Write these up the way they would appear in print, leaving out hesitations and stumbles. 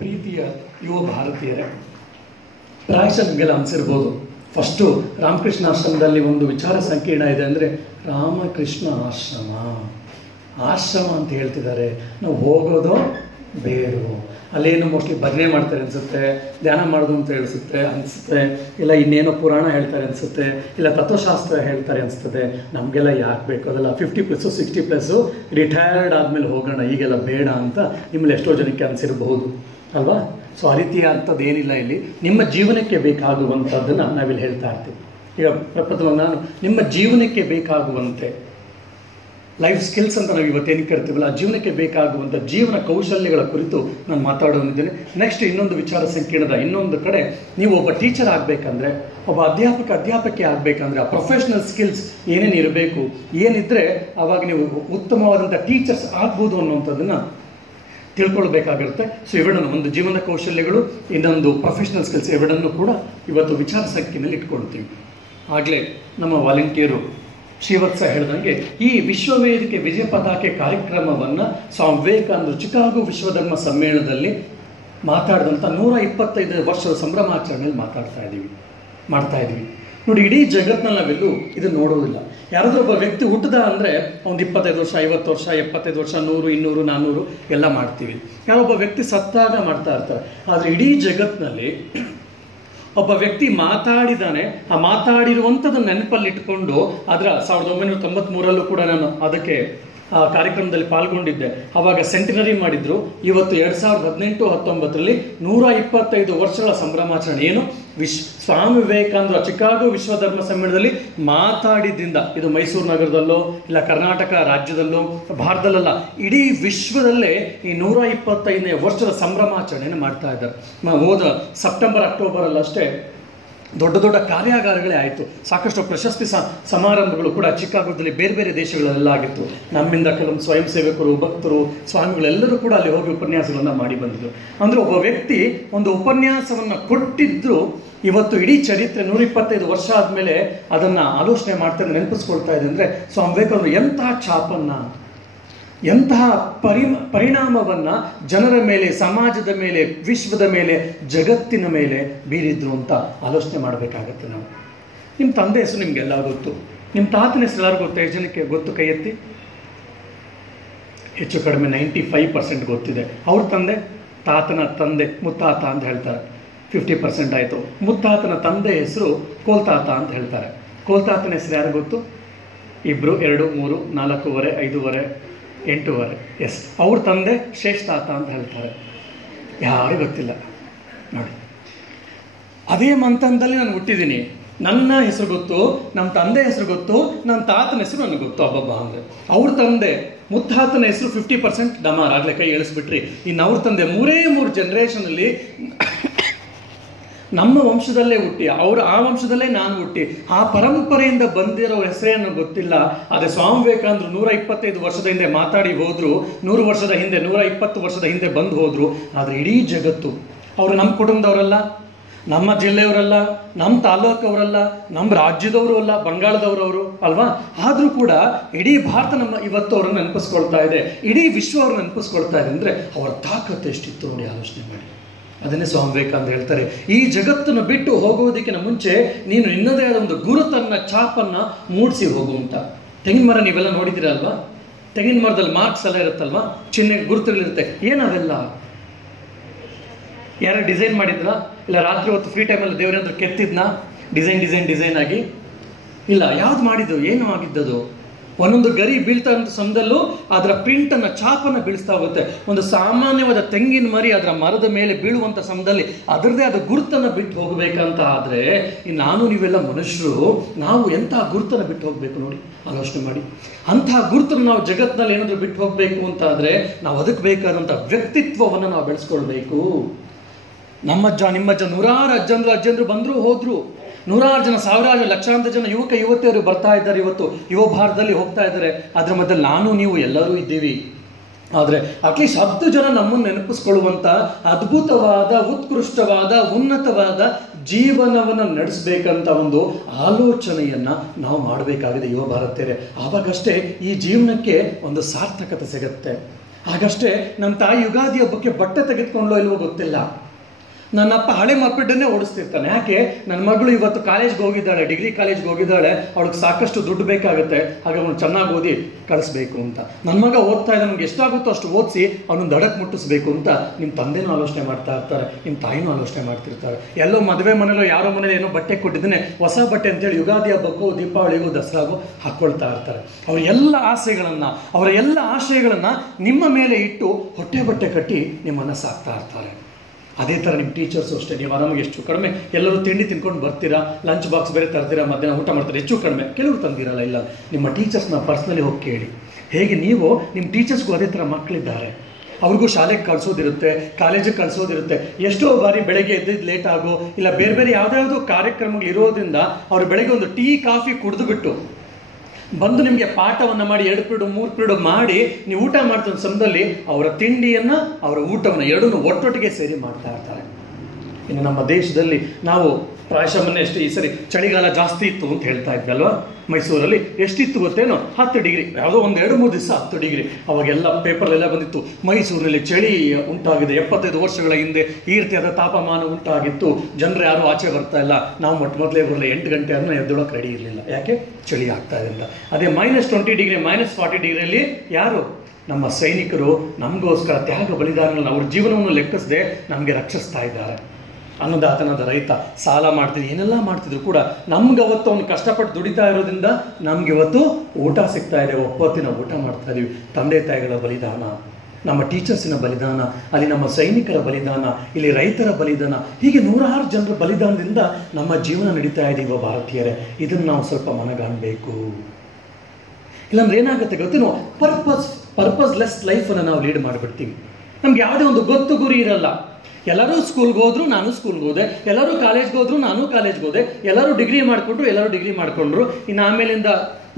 ಪ್ರೀತಿಯ ಯುವ ಭಾರತೀಯರೇ, ಪ್ರಾಯಶಃ ನಿಮಗೆಲ್ಲ ಅನಿಸಿರ್ಬೋದು, ಫಸ್ಟು ರಾಮಕೃಷ್ಣ ಆಶ್ರಮದಲ್ಲಿ ಒಂದು ವಿಚಾರ ಸಂಕೀರ್ಣ ಇದೆ. ಅಂದರೆ ರಾಮಕೃಷ್ಣ ಆಶ್ರಮ ಅಂತ ಹೇಳ್ತಿದ್ದಾರೆ. ನಾವು ಹೋಗೋದು ಬೇರು, ಅಲ್ಲೇನು ಮೋಸ್ಟ್ಲಿ ಭಜನೆ ಮಾಡ್ತಾರೆ ಅನಿಸುತ್ತೆ, ಧ್ಯಾನ ಮಾಡೋದು ಅಂತ ಅನಿಸುತ್ತೆ, ಇಲ್ಲ ಇನ್ನೇನೋ ಪುರಾಣ ಹೇಳ್ತಾರೆ ಅನಿಸುತ್ತೆ, ಇಲ್ಲ ತತ್ವಶಾಸ್ತ್ರ ಹೇಳ್ತಾರೆ ಅನಿಸ್ತದೆ. ನಮಗೆಲ್ಲ ಯಾಕೆ ಬೇಕು ಅದೆಲ್ಲ 50+, 60+, ರಿಟೈರ್ಡ್ ಆದಮೇಲೆ ಹೋಗೋಣ, ಈಗೆಲ್ಲ ಬೇಡ ಅಂತ ನಿಮ್ಮಲ್ಲಿ ಎಷ್ಟೋ ಜನಕ್ಕೆ ಅನಿಸಿರಬಹುದು ಅಲ್ವಾ? ಸೊ ಆ ರೀತಿಯ ಅಂಥದ್ದು ಏನಿಲ್ಲ. ಇಲ್ಲಿ ನಿಮ್ಮ ಜೀವನಕ್ಕೆ ಬೇಕಾಗುವಂಥದ್ದನ್ನು ನಾವಿಲ್ಲಿ ಹೇಳ್ತಾ ಇರ್ತೀವಿ. ಈಗ ಪ್ರಪ್ರಥಮವಾಗಿ ನಾನು ನಿಮ್ಮ ಜೀವನಕ್ಕೆ ಬೇಕಾಗುವಂತೆ ಲೈಫ್ ಸ್ಕಿಲ್ಸ್ ಅಂತ ನಾವು ಇವತ್ತೇನು ಕರಿತೀವಲ್ಲ, ಆ ಜೀವನಕ್ಕೆ ಬೇಕಾಗುವಂಥ ಜೀವನ ಕೌಶಲ್ಯಗಳ ಕುರಿತು ನಾನು ಮಾತಾಡೋನಿದ್ದೇನೆ. ನೆಕ್ಸ್ಟ್ ಇನ್ನೊಂದು ವಿಚಾರ ಸಂಕೀರ್ಣದ ಇನ್ನೊಂದು ಕಡೆ, ನೀವು ಒಬ್ಬ ಟೀಚರ್ ಆಗಬೇಕಂದ್ರೆ, ಒಬ್ಬ ಅಧ್ಯಾಪಕಿ ಆಗಬೇಕಂದ್ರೆ ಆ ಪ್ರೊಫೆಷ್ನಲ್ ಸ್ಕಿಲ್ಸ್ ಏನೇನು ಇರಬೇಕು, ಏನಿದ್ರೆ ಆವಾಗ ನೀವು ಉತ್ತಮವಾದಂಥ ಟೀಚರ್ಸ್ ಆಗ್ಬೋದು ಅನ್ನುವಂಥದ್ದನ್ನು ತಿಳ್ಕೊಳ್ಬೇಕಾಗಿರುತ್ತೆ. ಸೊ ಇವೆರಡನ್ನು, ಒಂದು ಜೀವನ ಕೌಶಲ್ಯಗಳು, ಇನ್ನೊಂದು ಪ್ರೊಫೆಷ್ನಲ್ ಸ್ಕಿಲ್ಸ್, ಇವೆರಡನ್ನು ಕೂಡ ಇವತ್ತು ವಿಚಾರ ಸಂಖ್ಯೆಯಲ್ಲಿ ಇಟ್ಕೊಳ್ತೀವಿ. ಆಗಲೇ ನಮ್ಮ ವಾಲಂಟಿಯರು ಶ್ರೀವತ್ಸ ಹೇಳಿದಂಗೆ ಈ ವಿಶ್ವವೇದಿಕೆ ವಿಜಯ ಪತಾಕೆ ಕಾರ್ಯಕ್ರಮವನ್ನು ಸ್ವಾಮಿ ವಿವೇಕಾನಂದರು ಚಿಕಾಗೋ ವಿಶ್ವಧರ್ಮ ಸಮ್ಮೇಳನದಲ್ಲಿ ಮಾತಾಡಿದಂಥ 125 ವರ್ಷದ ಸಂಭ್ರಮಾಚರಣೆಯಲ್ಲಿ ಮಾಡ್ತಾ ಇದ್ವಿ. ನೋಡಿ, ಇಡೀ ಜಗತ್ತಿನಲ್ಲಿ ನಾವೆಲ್ಲೂ ಇದು ನೋಡೋದಿಲ್ಲ. ಯಾರಾದರೂ ಒಬ್ಬ ವ್ಯಕ್ತಿ ಹುಟ್ಟದ ಅಂದರೆ ಒಂದು 25 ವರ್ಷ, 50 ವರ್ಷ, 75 ವರ್ಷ, 100, 200, 400 ಎಲ್ಲ ಮಾಡ್ತೀವಿ. ಯಾರೊಬ್ಬ ವ್ಯಕ್ತಿ ಸತ್ತಾಗ ಮಾಡ್ತಾ ಇರ್ತಾರೆ. ಆದರೆ ಇಡೀ ಜಗತ್ತಿನಲ್ಲಿ ಒಬ್ಬ ವ್ಯಕ್ತಿ ಮಾತಾಡಿದಾನೆ, ಆ ಮಾತಾಡಿರುವಂಥದ್ದು ನೆನಪಲ್ಲಿಟ್ಕೊಂಡು ಅದರ 1993 ಕೂಡ ನಾನು ಅದಕ್ಕೆ ಆ ಕಾರ್ಯಕ್ರಮದಲ್ಲಿ ಪಾಲ್ಗೊಂಡಿದ್ದೆ. ಆವಾಗ ಸೆಂಟಿನರಿ ಮಾಡಿದ್ರು. ಇವತ್ತು 2018-19 125 ವರ್ಷಗಳ ಸಂಭ್ರಮಾಚರಣೆ. ಏನು ಸ್ವಾಮಿ ವಿವೇಕಾನಂದರು ಚಿಕಾಗೋ ವಿಶ್ವಧರ್ಮ ಸಮ್ಮೇಳನದಲ್ಲಿ ಮಾತಾಡಿದ್ರಿಂದ, ಇದು ಮೈಸೂರು ನಗರದಲ್ಲೋ ಇಲ್ಲ ಕರ್ನಾಟಕ ರಾಜ್ಯದಲ್ಲೋ ಭಾರತದಲ್ಲ, ಇಡೀ ವಿಶ್ವದಲ್ಲೇ ಈ 125ನೇ ವರ್ಷದ ಸಂಭ್ರಮಾಚರಣೆಯನ್ನು ಮಾಡ್ತಾ ಇದ್ದಾರೆ. ಹೋದ ಸೆಪ್ಟೆಂಬರ್ ಅಕ್ಟೋಬರಲ್ಲಷ್ಟೇ ದೊಡ್ಡ ದೊಡ್ಡ ಕಾರ್ಯಾಗಾರಗಳೇ ಆಯಿತು. ಸಾಕಷ್ಟು ಪ್ರಶಸ್ತಿ ಸಮಾರಂಭಗಳು ಕೂಡ ಚಿಕಾಗೋದಲ್ಲಿ ಬೇರೆ ಬೇರೆ ದೇಶಗಳಲ್ಲೆಲ್ಲ ಆಗಿತ್ತು. ನಮ್ಮಿಂದ ಕೆಲವೊಂದು ಸ್ವಯಂ ಸೇವಕರು, ಭಕ್ತರು, ಸ್ವಾಮಿಗಳೆಲ್ಲರೂ ಕೂಡ ಅಲ್ಲಿ ಹೋಗಿ ಉಪನ್ಯಾಸಗಳನ್ನು ಮಾಡಿ ಬಂದಿದ್ರು. ಅಂದರೆ ಒಬ್ಬ ವ್ಯಕ್ತಿ ಒಂದು ಉಪನ್ಯಾಸವನ್ನು ಕೊಟ್ಟಿದ್ರು, ಇವತ್ತು ಇಡೀ ಚರಿತ್ರೆ 125 ವರ್ಷ ಆದಮೇಲೆ ಅದನ್ನು ಆಲೋಚನೆ ಮಾಡ್ತಾ ನೆನಪಿಸ್ಕೊಳ್ತಾ ಇದೆ. ಅಂದರೆ ಸ್ವಾಮಿ ವಿವೇಕಾನಂದರು ಎಂತಹ ಛಾಪನ್ನು, ಎಂತಹ ಪರಿಣಾಮವನ್ನು ಜನರ ಮೇಲೆ, ಸಮಾಜದ ಮೇಲೆ, ವಿಶ್ವದ ಮೇಲೆ, ಜಗತ್ತಿನ ಮೇಲೆ ಬೀರಿದ್ರು ಅಂತ ಆಲೋಚನೆ ಮಾಡಬೇಕಾಗತ್ತೆ ನಾವು. ನಿಮ್ಮ ತಂದೆ ಹೆಸರು ನಿಮಗೆಲ್ಲ ಗೊತ್ತು, ನಿಮ್ಮ ತಾತನ ಹೆಸರು ಎಲ್ಲರೂ ಗೊತ್ತು? ಎಷ್ಟು ಜನಕ್ಕೆ ಗೊತ್ತು? ಕೈ ಎತ್ತಿ. ಹೆಚ್ಚು ಕಡಿಮೆ 95% ಗೊತ್ತಿದೆ. ಅವ್ರ ತಂದೆ, ತಾತನ ತಂದೆ, ಮುತ್ತಾತ ಅಂತ ಹೇಳ್ತಾರೆ, 50% ಆಯಿತು. ಮುತ್ತಾತನ ತಂದೆ ಹೆಸರು ಕೋಲ್ತಾತ ಅಂತ ಹೇಳ್ತಾರೆ. ಕೋಲ್ತಾತನ ಹೆಸರು ಯಾರು ಗೊತ್ತು? 1, 2, 3, 4, 5, 8. ಎಸ್, ಅವ್ರ ತಂದೆ ಶ್ರೇಷ್ಠಾತ ಅಂತ ಹೇಳ್ತಾರೆ. ಯಾರೂ ಗೊತ್ತಿಲ್ಲ ನೋಡಿ. ಅದೇ ಮಂಥನದಲ್ಲಿ ನಾನು ಹುಟ್ಟಿದ್ದೀನಿ. ನನ್ನ ಹೆಸರು ಗೊತ್ತು, ನಮ್ಮ ತಂದೆ ಹೆಸರು ಗೊತ್ತು, ನನ್ನ ತಾತನ ಹೆಸರು ನನಗೆ ಗೊತ್ತು. ಹಬ್ಬಬ್ಬ ಅಂದರೆ ಅವ್ರ ತಂದೆ ಮುತ್ತಾತನ ಹೆಸರು 50% ಡಮಾರ್, ಆಗಲೇ ಕೈ ಎಳಿಸ್ಬಿಟ್ರಿ. ಇನ್ನು ಅವ್ರ ತಂದೆ 3 ಜನರೇಷನಲ್ಲಿ ನಮ್ಮ ವಂಶದಲ್ಲೇ ಹುಟ್ಟಿ, ಆ ವಂಶದಲ್ಲೇ ನಾನು ಹುಟ್ಟಿ, ಆ ಪರಂಪರೆಯಿಂದ ಬಂದಿರೋ ಹೆಸರೇನು ಗೊತ್ತಿಲ್ಲ. ಆದರೆ ಸ್ವಾಮಿ ವಿವೇಕಾನಂದರು 125 ವರ್ಷದ ಹಿಂದೆ ಮಾತಾಡಿ ಹೋದರು, 100 ವರ್ಷದ ಹಿಂದೆ, 120 ವರ್ಷದ ಹಿಂದೆ ಬಂದು ಹೋದರು. ಆದರೆ ಇಡೀ ಜಗತ್ತು, ಅವರು ನಮ್ಮ ಕುಟುಂಬದವರಲ್ಲ, ನಮ್ಮ ಜಿಲ್ಲೆಯವರಲ್ಲ, ನಮ್ಮ ತಾಲೂಕವರಲ್ಲ, ನಮ್ಮ ರಾಜ್ಯದವರು ಅಲ್ಲ, ಬಂಗಾಳದವರವರು ಅಲ್ವಾ? ಆದರೂ ಕೂಡ ಇಡೀ ಭಾರತ ಇವತ್ತು ಅವರನ್ನು ನೆನಪಿಸ್ಕೊಳ್ತಾ ಇದೆ, ಇಡೀ ವಿಶ್ವ ಅವ್ರನ್ನ ನೆನಪಿಸ್ಕೊಳ್ತಾ ಇದೆ. ಅಂದರೆ ಅವರ ತಾಕತ್ತು ಎಷ್ಟಿತ್ತು ನೋಡಿ, ಆಲೋಚನೆ ಮಾಡಿ. ಅದನ್ನೇ ಸ್ವಾಮಿ ವಿವೇಕಾನಂದರು ಹೇಳ್ತಾರೆ, ಈ ಜಗತ್ತನ್ನು ಬಿಟ್ಟು ಹೋಗೋದಕ್ಕಿಂತ ಮುಂಚೆ ನೀನು ನಿನ್ನದೇ ಆದ ಒಂದು ಗುರುತನ್ನ, ಛಾಪನ್ನು ಮೂಡಿಸಿ ಹೋಗು ಅಂತ. ತೆಂಗಿನ ಮರ ನೀವೆಲ್ಲ ನೋಡಿದ್ದೀರಲ್ವಾ? ತೆಂಗಿನ ಮರದಲ್ಲಿ ಮಾರ್ಕ್ಸ್ ಎಲ್ಲ ಇರುತ್ತಲ್ವಾ, ಚಿಹ್ನೆ ಗುರುತುಗಳಿರುತ್ತೆ. ಏನವೆಲ್ಲ? ಯಾರು ಡಿಸೈನ್ ಮಾಡಿದ್ರಾ? ಇಲ್ಲ ರಾತ್ರಿ ಹೊತ್ತು ಫ್ರೀ ಟೈಮಲ್ಲಿ ದೇವರೇಂದ್ರ ಕೆತ್ತಿದ್ನಾ ಡಿಸೈನ್ ಆಗಿ? ಇಲ್ಲ. ಯಾವ್ದು ಮಾಡಿದ್ದು? ಏನು ಆಗಿದ್ದದು? ಒಂದೊಂದು ಗರಿ ಬೀಳ್ತಾ ಇರೋ ಸಮಯದಲ್ಲೂ ಅದರ ಪ್ರಿಂಟನ್ನು, ಛಾಪನ್ನು ಬೀಳಿಸ್ತಾ ಹೋಗುತ್ತೆ. ಒಂದು ಸಾಮಾನ್ಯವಾದ ತೆಂಗಿನ ಮರಿ ಅದರ ಮರದ ಮೇಲೆ ಬೀಳುವಂಥ ಸಮಯದಲ್ಲಿ ಅದರದೇ ಆದ ಗುರುತನ್ನು ಬಿಟ್ಟು ಹೋಗಬೇಕಂತ ಆದರೆ, ನಾನು ನೀವೆಲ್ಲ ಮನುಷ್ಯರು, ನಾವು ಎಂತಹ ಗುರುತನ್ನು ಬಿಟ್ಟು ಹೋಗಬೇಕು ನೋಡಿ, ಆಲೋಚನೆ ಮಾಡಿ. ಅಂತಹ ಗುರುತನ್ನು ನಾವು ಜಗತ್ತಿನಲ್ಲಿ ಏನಾದರೂ ಬಿಟ್ಟು ಹೋಗಬೇಕು ಅಂತ ಆದರೆ ನಾವು ಅದಕ್ಕೆ ಬೇಕಾದಂಥ ವ್ಯಕ್ತಿತ್ವವನ್ನು ನಾವು ಬೆಳೆಸ್ಕೊಳ್ಬೇಕು. ನಮ್ಮಜ್ಜ, ನಿಮ್ಮಜ್ಜ, 100 ಅಜ್ಜಂದ್ರು ಬಂದರೂ ಹೋದ್ರು, 100 ಜನ, 1000 ಲಕ್ಷಾಂತರ ಜನ ಯುವಕ ಯುವತಿಯರು ಬರ್ತಾ ಇದ್ದಾರೆ. ಇವತ್ತು ಯುವ ಭಾರತದಲ್ಲಿ ಹೋಗ್ತಾ ಇದ್ದಾರೆ. ಅದರ ಮಧ್ಯದಲ್ಲಿ ನಾನು ನೀವು ಎಲ್ಲರೂ ಇದ್ದೀವಿ. ಆದರೆ ಅಟ್ಲೀಸ್ಟ್ 10 ಜನ ನಮ್ಮನ್ನು ನೆನಪಿಸ್ಕೊಳ್ಳುವಂಥ ಅದ್ಭುತವಾದ, ಉತ್ಕೃಷ್ಟವಾದ, ಉನ್ನತವಾದ ಜೀವನವನ್ನು ನಡೆಸಬೇಕಂತ ಒಂದು ಆಲೋಚನೆಯನ್ನು ನಾವು ಮಾಡಬೇಕಾಗಿದೆ ಯುವ ಭಾರತೀಯರೇ. ಆವಾಗಷ್ಟೇ ಈ ಜೀವನಕ್ಕೆ ಒಂದು ಸಾರ್ಥಕತೆ ಸಿಗುತ್ತೆ. ಹಾಗಷ್ಟೇ ನಮ್ಮ ತಾಯಿ ಯುಗಾದಿ ಹಬ್ಬಕ್ಕೆ ಬಟ್ಟೆ ತೆಗೆದುಕೊಂಡ್ಲೋ ಇಲ್ವೋ ಗೊತ್ತಿಲ್ಲ. ನನ್ನಪ್ಪ ಹಳೆ ಮಪ್ಪಿಡನ್ನೇ ಓಡಿಸ್ತಿರ್ತಾನೆ. ಯಾಕೆ? ನನ್ನ ಮಗಳು ಇವತ್ತು ಕಾಲೇಜ್ಗೆ ಹೋಗಿದ್ದಾಳೆ, ಡಿಗ್ರಿ ಕಾಲೇಜ್ಗೆ ಹೋಗಿದ್ದಾಳೆ, ಅವಳಿಗೆ ಸಾಕಷ್ಟು ದುಡ್ಡು ಬೇಕಾಗುತ್ತೆ, ಹಾಗೆ ಅವನು ಚೆನ್ನಾಗಿ ಓದಿ ಕಳಿಸ್ಬೇಕು ಅಂತ. ನನ್ನ ಮಗ ಓದ್ತಾ ಇದ್ದ, ನಮ್ಗೆ ಎಷ್ಟಾಗುತ್ತೋ ಅಷ್ಟು ಓದಿಸಿ ಅವನನ್ನು ದಡಕ್ಕೆ ಮುಟ್ಟಿಸ್ಬೇಕು ಅಂತ ನಿಮ್ಮ ತಂದೆನೂ ಆಲೋಚನೆ ಮಾಡ್ತಾ ಇರ್ತಾರೆ, ನಿಮ್ಮ ತಾಯಿನೂ ಆಲೋಚನೆ ಮಾಡ್ತಿರ್ತಾರೆ. ಎಲ್ಲೋ ಮದುವೆ ಮನೇಲೋ ಯಾರೋ ಮನೇಲಿ ಏನೋ ಬಟ್ಟೆ ಕೊಟ್ಟಿದ್ದೇನೆ, ಹೊಸ ಬಟ್ಟೆ ಅಂತೇಳಿ ಯುಗಾದಿ ಹಬ್ಬಕ್ಕೂ ದೀಪಾವಳಿಗೂ ದಸರಾಗೂ ಹಾಕ್ಕೊಳ್ತಾ ಇರ್ತಾರೆ. ಅವರ ಎಲ್ಲ ಆಸೆಗಳನ್ನು, ಅವರ ಎಲ್ಲ ಆಶಯಗಳನ್ನು ನಿಮ್ಮ ಮೇಲೆ ಇಟ್ಟು ಹೊಟ್ಟೆ ಬಟ್ಟೆ ಕಟ್ಟಿ ನಿಮ್ಮನ್ನು ಸಾಕ್ತಾ ಇರ್ತಾರೆ. ಅದೇ ಥರ ನಿಮ್ಮ ಟೀಚರ್ಸು ಅಷ್ಟೇ. ನೀವು ಆರಾಮಾಗಿ ಎಷ್ಟು ಕಡಿಮೆ ಎಲ್ಲರೂ ತಿಂಡಿ ತಿನ್ಕೊಂಡು ಬರ್ತೀರಾ, ಲಂಚ್ ಬಾಕ್ಸ್ ಬೇರೆ ತರ್ತೀರಾ, ಮಧ್ಯಾಹ್ನ ಊಟ ಮಾಡ್ತಾರೆ, ಹೆಚ್ಚು ಕಡಿಮೆ ಕೆಲವರು ತಂದಿರಲ್ಲ. ಇಲ್ಲ, ನಿಮ್ಮ ಟೀಚರ್ಸ್ನ ಪರ್ಸ್ನಲಿ ಹೋಗಿ ಕೇಳಿ. ಹೇಗೆ ನೀವು ನಿಮ್ಮ ಟೀಚರ್ಸ್ಗೂ ಅದೇ ಥರ ಮಕ್ಕಳಿದ್ದಾರೆ, ಅವ್ರಿಗೂ ಶಾಲೆಗೆ ಕಳಿಸೋದಿರುತ್ತೆ, ಕಾಲೇಜಿಗೆ ಕಳಿಸೋದಿರುತ್ತೆ. ಎಷ್ಟೋ ಬಾರಿ ಬೆಳಗ್ಗೆ ಎದ್ದಿದ್ದು ಲೇಟ್ ಆಗೋ, ಇಲ್ಲ ಬೇರೆ ಬೇರೆ ಯಾವುದ್ಯಾವುದೋ ಕಾರ್ಯಕ್ರಮಗಳು ಇರೋದ್ರಿಂದ ಅವರು ಬೆಳಗ್ಗೆ ಒಂದು ಟೀ ಕಾಫಿ ಕುಡಿದುಬಿಟ್ಟು ಬಂದು ನಿಮಗೆ ಪಾಠವನ್ನು ಮಾಡಿ 2 ಪೀರಿಯಡ್ 3 ಪೀರಿಯಡ್ ಮಾಡಿ ನೀವು ಊಟ ಮಾಡ್ತಿದ್ದ ಸಮಯದಲ್ಲಿ ಅವರ ತಿಂಡಿಯನ್ನು ಅವರ ಊಟವನ್ನು ಎರಡನ್ನೂ ಒಟ್ಟೊಟ್ಟಿಗೆ ಸೇರಿ ಮಾಡ್ತಾ ಇರ್ತಾರೆ. ಇನ್ನು ನಮ್ಮ ದೇಶದಲ್ಲಿ ನಾವು ಪ್ರಾಯಶಃ ಮೊನ್ನೆ ಎಷ್ಟು ಈ ಸರಿ ಚಳಿಗಾಲ ಜಾಸ್ತಿ ಇತ್ತು ಅಂತ ಹೇಳ್ತಾ ಇದ್ವಿ ಅಲ್ವಾ? ಮೈಸೂರಲ್ಲಿ ಎಷ್ಟಿತ್ತು ಗೊತ್ತೇನೋ, 10 ಡಿಗ್ರಿ, ಯಾವುದೋ ಒಂದು 2-3 ದಿವಸ 10 ಡಿಗ್ರಿ. ಅವಾಗೆಲ್ಲ ಪೇಪರ್ಲೆಲ್ಲ ಬಂದಿತ್ತು, ಮೈಸೂರಿನಲ್ಲಿ ಚಳಿ ಉಂಟಾಗಿದೆ, 75 ವರ್ಷಗಳ ಹಿಂದೆ ಈ ರೀತಿಯಾದ ತಾಪಮಾನ ಉಂಟಾಗಿತ್ತು, ಜನರು ಯಾರು ಆಚೆ ಬರ್ತಾ ಇಲ್ಲ, ನಾವು ಮೊದಲೇ ಬರಲ್ಲ 8 ಗಂಟೆ ಆದ್ರೂ ಎದ್ದೊಳಕ್ಕೆ ರೆಡಿ ಇರಲಿಲ್ಲ. ಯಾಕೆ? ಚಳಿ ಆಗ್ತಾ ಇದೆ ಅಂತ. ಅದೇ -20 ಡಿಗ್ರಿ -40 ಡಿಗ್ರಿಯಲ್ಲಿ ಯಾರು? ನಮ್ಮ ಸೈನಿಕರು ನಮಗೋಸ್ಕರ ತ್ಯಾಗ ಬಲಿದಾನಗಳನ್ನು ಅವ್ರ ಜೀವನವನ್ನು ಲೆಕ್ಕಿಸದೆ ನಮಗೆ ರಕ್ಷಿಸ್ತಾ ಇದ್ದಾರೆ. ಅನ್ನದಾತನಾದ ರೈತ ಸಾಲ ಮಾಡ್ತಿದ್ರು, ಏನೆಲ್ಲ ಮಾಡ್ತಿದ್ರು ಕೂಡ ನಮ್ಗೆ ಅವತ್ತು ಅವ್ನು ಕಷ್ಟಪಟ್ಟು ದುಡಿತಾ ಇರೋದ್ರಿಂದ ನಮ್ಗೆ ಇವತ್ತು ಊಟ ಸಿಗ್ತಾ ಇದೆ, ಒಪ್ಪತ್ತಿನ ಊಟ ಮಾಡ್ತಾ ಇದೀವಿ. ತಂದೆ ತಾಯಿಗಳ ಬಲಿದಾನ, ನಮ್ಮ ಟೀಚರ್ಸಿನ ಬಲಿದಾನ, ಅಲ್ಲಿ ನಮ್ಮ ಸೈನಿಕರ ಬಲಿದಾನ, ಇಲ್ಲಿ ರೈತರ ಬಲಿದಾನ, ಹೀಗೆ 100 ಜನರ ಬಲಿದಾನದಿಂದ ನಮ್ಮ ಜೀವನ ನಡೀತಾ ಇದೀವ ಭಾರತೀಯರೇ. ಇದನ್ನು ನಾವು ಸ್ವಲ್ಪ ಮನಗಾಣಬೇಕು. ಇಲ್ಲಾಂದ್ರೆ ಏನಾಗುತ್ತೆ ಗೊತ್ತೇನೋ, ಪರ್ಪಸ್ಲೆಸ್ ಲೈಫನ್ನು ನಾವು ಲೀಡ್ ಮಾಡಿಬಿಡ್ತೀವಿ. ನಮ್ಗೆ ಯಾವುದೇ ಒಂದು ಗೊತ್ತು ಗುರಿ ಇರಲ್ಲ. ಎಲ್ಲರೂ ಸ್ಕೂಲ್ಗೆ ಹೋದ್ರು, ನಾನು ಸ್ಕೂಲ್ಗೆ ಹೋದೆ, ಎಲ್ಲರೂ ಕಾಲೇಜ್ಗೆ ಹೋದ್ರು, ನಾನು ಕಾಲೇಜ್ಗೆ ಹೋದೆ, ಎಲ್ಲರೂ ಡಿಗ್ರಿ ಮಾಡಿಕೊಂಡ್ರು. ಇನ್ನು ಆಮೇಲಿಂದ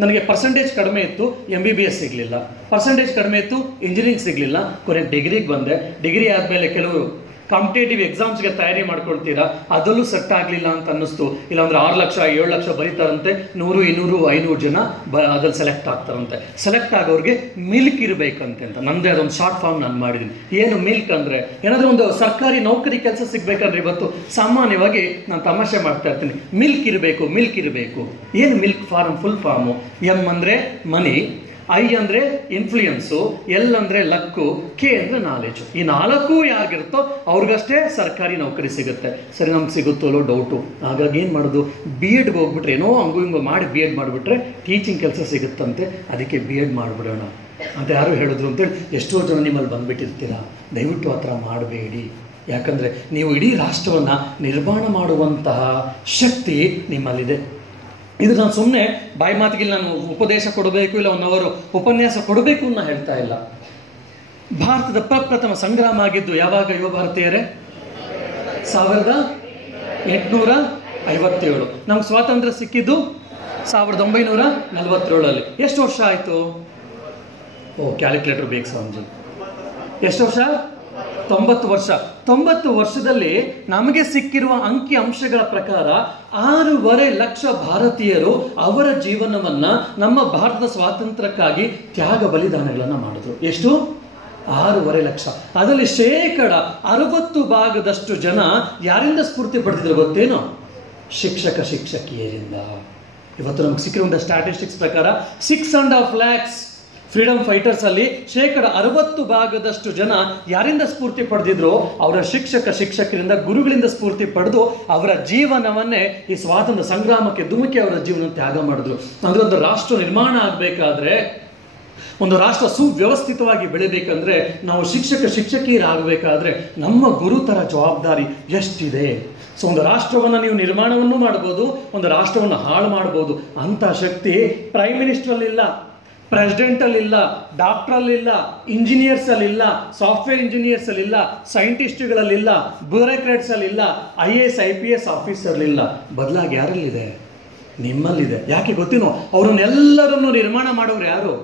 ನನಗೆ ಪರ್ಸೆಂಟೇಜ್ ಕಡಿಮೆ ಇತ್ತು, MBBS ಸಿಗಲಿಲ್ಲ, ಪರ್ಸೆಂಟೇಜ್ ಕಡಿಮೆ ಇತ್ತು, ಇಂಜಿನಿಯರಿಂಗ್ ಸಿಗಲಿಲ್ಲ, ಕೊನೆಗೆ ಡಿಗ್ರಿಗೆ ಬಂದೆ. ಡಿಗ್ರಿ ಆದಮೇಲೆ ಕೆಲವರು ಕಾಂಪಿಟೇಟಿವ್ ಎಕ್ಸಾಮ್ಸ್ಗೆ ತಯಾರಿ ಮಾಡ್ಕೊಳ್ತೀರಾ, ಅದರಲ್ಲೂ ಸೆಟ್ ಆಗಲಿಲ್ಲ ಅಂತ ಅನ್ನಿಸ್ತು. ಇಲ್ಲಾಂದ್ರೆ 6 ಲಕ್ಷ 7 ಲಕ್ಷ ಬರೀತಾರಂತೆ, 100 200 500 ಜನ ಅದ್ರಲ್ಲಿ ಸೆಲೆಕ್ಟ್ ಆಗ್ತಾರಂತೆ. ಸೆಲೆಕ್ಟ್ ಆಗೋರಿಗೆ ಮಿಲ್ಕ್ ಇರಬೇಕಂತೆ ಅಂತ ನಂದೇ ಅದೊಂದು ಶಾರ್ಟ್ ಫಾರ್ಮ್ ನಾನು ಮಾಡಿದ್ದೀನಿ. ಏನು ಮಿಲ್ಕ್ ಅಂದರೆ, ಏನಾದರೂ ಒಂದು ಸರ್ಕಾರಿ ನೌಕರಿ ಕೆಲಸ ಸಿಗಬೇಕಂದ್ರೆ ಇವತ್ತು ಸಾಮಾನ್ಯವಾಗಿ ನಾನು ತಮಾಷೆ ಮಾಡ್ತಾ ಇರ್ತೀನಿ, ಮಿಲ್ಕ್ ಇರಬೇಕು. ಏನು milk form? Full form. M ಅಂದರೆ ಮನಿ, I ಅಂದರೆ ಇನ್ಫ್ಲೂಯೆನ್ಸು, L ಅಂದರೆ ಲಕ್ಕು, K ಅಂದರೆ ನಾಲೆಜು. ಈ 4 ಯಾರಿಗಿರುತ್ತೋ ಅವ್ರಿಗಷ್ಟೇ ಸರ್ಕಾರಿ ನೌಕರಿ ಸಿಗುತ್ತೆ. ಸರಿ, ನಮ್ಗೆ ಸಿಗುತ್ತೋ ಡೌಟು. ಹಾಗಾಗಿ ಏನು ಮಾಡೋದು, B.Edಗೆ ಹೋಗ್ಬಿಟ್ರೆ, ಏನೋ ಹಂಗೂ ಹಿಂಗೋ ಮಾಡಿ B.Ed ಮಾಡಿಬಿಟ್ರೆ ಟೀಚಿಂಗ್ ಕೆಲಸ ಸಿಗುತ್ತಂತೆ, ಅದಕ್ಕೆ B.Ed ಮಾಡಿಬಿಡೋಣ ಅಂತ ಯಾರು ಹೇಳಿದ್ರು ಅಂತೇಳಿ ಎಷ್ಟೋ ಜನ ನಿಮ್ಮಲ್ಲಿ ಬಂದುಬಿಟ್ಟಿರ್ತೀರ. ದಯವಿಟ್ಟು ಆ ಥರ ಮಾಡಬೇಡಿ. ಯಾಕಂದರೆ ನೀವು ಇಡೀ ರಾಷ್ಟ್ರವನ್ನು ನಿರ್ಮಾಣ ಮಾಡುವಂತಹ ಶಕ್ತಿ ನಿಮ್ಮಲ್ಲಿದೆ. ಇದು ನಾನು ಸುಮ್ಮನೆ ಬಾಯಿ ಮಾತಿಗೆ ನಾನು ಉಪದೇಶ ಕೊಡಬೇಕು, ಇಲ್ಲ 1 ಅವರ್ ಉಪನ್ಯಾಸ ಕೊಡಬೇಕು ಅಂತ ಹೇಳ್ತಾ ಇಲ್ಲ. ಭಾರತದ ಪ್ರಪ್ರಥಮ ಸಂಗ್ರಾಮ ಆಗಿದ್ದು ಯಾವಾಗ ಯುವ ಭಾರತೀಯರೇ? 1857. ನಮ್ಗೆ ಸ್ವಾತಂತ್ರ್ಯ ಸಿಕ್ಕಿದ್ದು 1947. ಎಷ್ಟು ವರ್ಷ ಆಯಿತು? ಕ್ಯಾಲ್ಕುಲೇಟರ್ ಬೇಕು ಸಂಜೆ. ಎಷ್ಟು ವರ್ಷ? 90 ವರ್ಷ. 90 ವರ್ಷದಲ್ಲಿ ನಮಗೆ ಸಿಕ್ಕಿರುವ ಅಂಕಿ ಅಂಶಗಳ ಪ್ರಕಾರ 6.5 ಲಕ್ಷ ಭಾರತೀಯರು ಅವರ ಜೀವನವನ್ನ ನಮ್ಮ ಭಾರತದ ಸ್ವಾತಂತ್ರ್ಯಕ್ಕಾಗಿ ತ್ಯಾಗ ಬಲಿದಾನಗಳನ್ನು ಮಾಡಿದ್ರು. ಎಷ್ಟು? 6.5 ಲಕ್ಷ. ಅದರಲ್ಲಿ 60% ಜನ ಯಾರಿಂದ ಸ್ಫೂರ್ತಿ ಪಡೆದಿದ್ರು ಗೊತ್ತೇನೋ? ಶಿಕ್ಷಕಿಯರಿಂದ. ಇವತ್ತು ನಮ್ಗೆ ಸಿಕ್ಕಿರುವಂಥ ಸ್ಟ್ಯಾಟಿಸ್ಟಿಕ್ಸ್ ಪ್ರಕಾರ 6.5 lakhs ಫ್ರೀಡಮ್ ಫೈಟರ್ಸ್ ಅಲ್ಲಿ 60% ಜನ ಯಾರಿಂದ ಸ್ಫೂರ್ತಿ ಪಡೆದಿದ್ರು? ಅವರ ಶಿಕ್ಷಕರಿಂದ, ಗುರುಗಳಿಂದ ಸ್ಫೂರ್ತಿ ಪಡೆದು ಅವರ ಜೀವನವನ್ನೇ ಈ ಸ್ವಾತಂತ್ರ್ಯ ಸಂಗ್ರಾಮಕ್ಕೆ ಧುಮುಕಿ ಅವರ ಜೀವನ ತ್ಯಾಗ ಮಾಡಿದ್ರು. ಅಂದ್ರೆ ಒಂದು ರಾಷ್ಟ್ರ ನಿರ್ಮಾಣ ಆಗಬೇಕಾದ್ರೆ, ಒಂದು ರಾಷ್ಟ್ರ ಸುವ್ಯವಸ್ಥಿತವಾಗಿ ಬೆಳಿಬೇಕಂದ್ರೆ, ನಾವು ಶಿಕ್ಷಕಿಯರಾಗಬೇಕಾದ್ರೆ ನಮ್ಮ ಗುರುತರ ಜವಾಬ್ದಾರಿ ಎಷ್ಟಿದೆ. ಸೊ ಒಂದು ರಾಷ್ಟ್ರವನ್ನು ನೀವು ನಿರ್ಮಾಣವನ್ನು ಮಾಡ್ಬೋದು, ಒಂದು ರಾಷ್ಟ್ರವನ್ನು ಹಾಳು ಮಾಡ್ಬೋದು. ಅಂಥ ಶಕ್ತಿ ಪ್ರೈಮ್ ಮಿನಿಸ್ಟ್ರಲ್ಲಿಲ್ಲ, ಪ್ರೆಸಿಡೆಂಟಲ್ಲಿಲ್ಲ, ಡಾಕ್ಟ್ರಲ್ಲಿಲ್ಲ, ಇಂಜಿನಿಯರ್ಸಲ್ಲಿಲ್ಲ, ಸಾಫ್ಟ್ವೇರ್ ಇಂಜಿನಿಯರ್ಸಲ್ಲಿಲ್ಲ, ಸೈಂಟಿಸ್ಟ್ಗಳಲ್ಲಿಲ್ಲ, ಬ್ಯೂರೋಕ್ರಾಟ್ಸಲ್ಲಿಲ್ಲ, IAS IPS ಆಫೀಸರ್ಲಿಲ್ಲ. ಬದಲಾಗಿ ಯಾರಲ್ಲಿದೆ? ನಿಮ್ಮಲ್ಲಿದೆ. ಯಾಕೆ ಗೊತ್ತೇನೋ? ಅವರನ್ನೆಲ್ಲರನ್ನು ನಿರ್ಮಾಣ ಮಾಡೋರು ಯಾರು?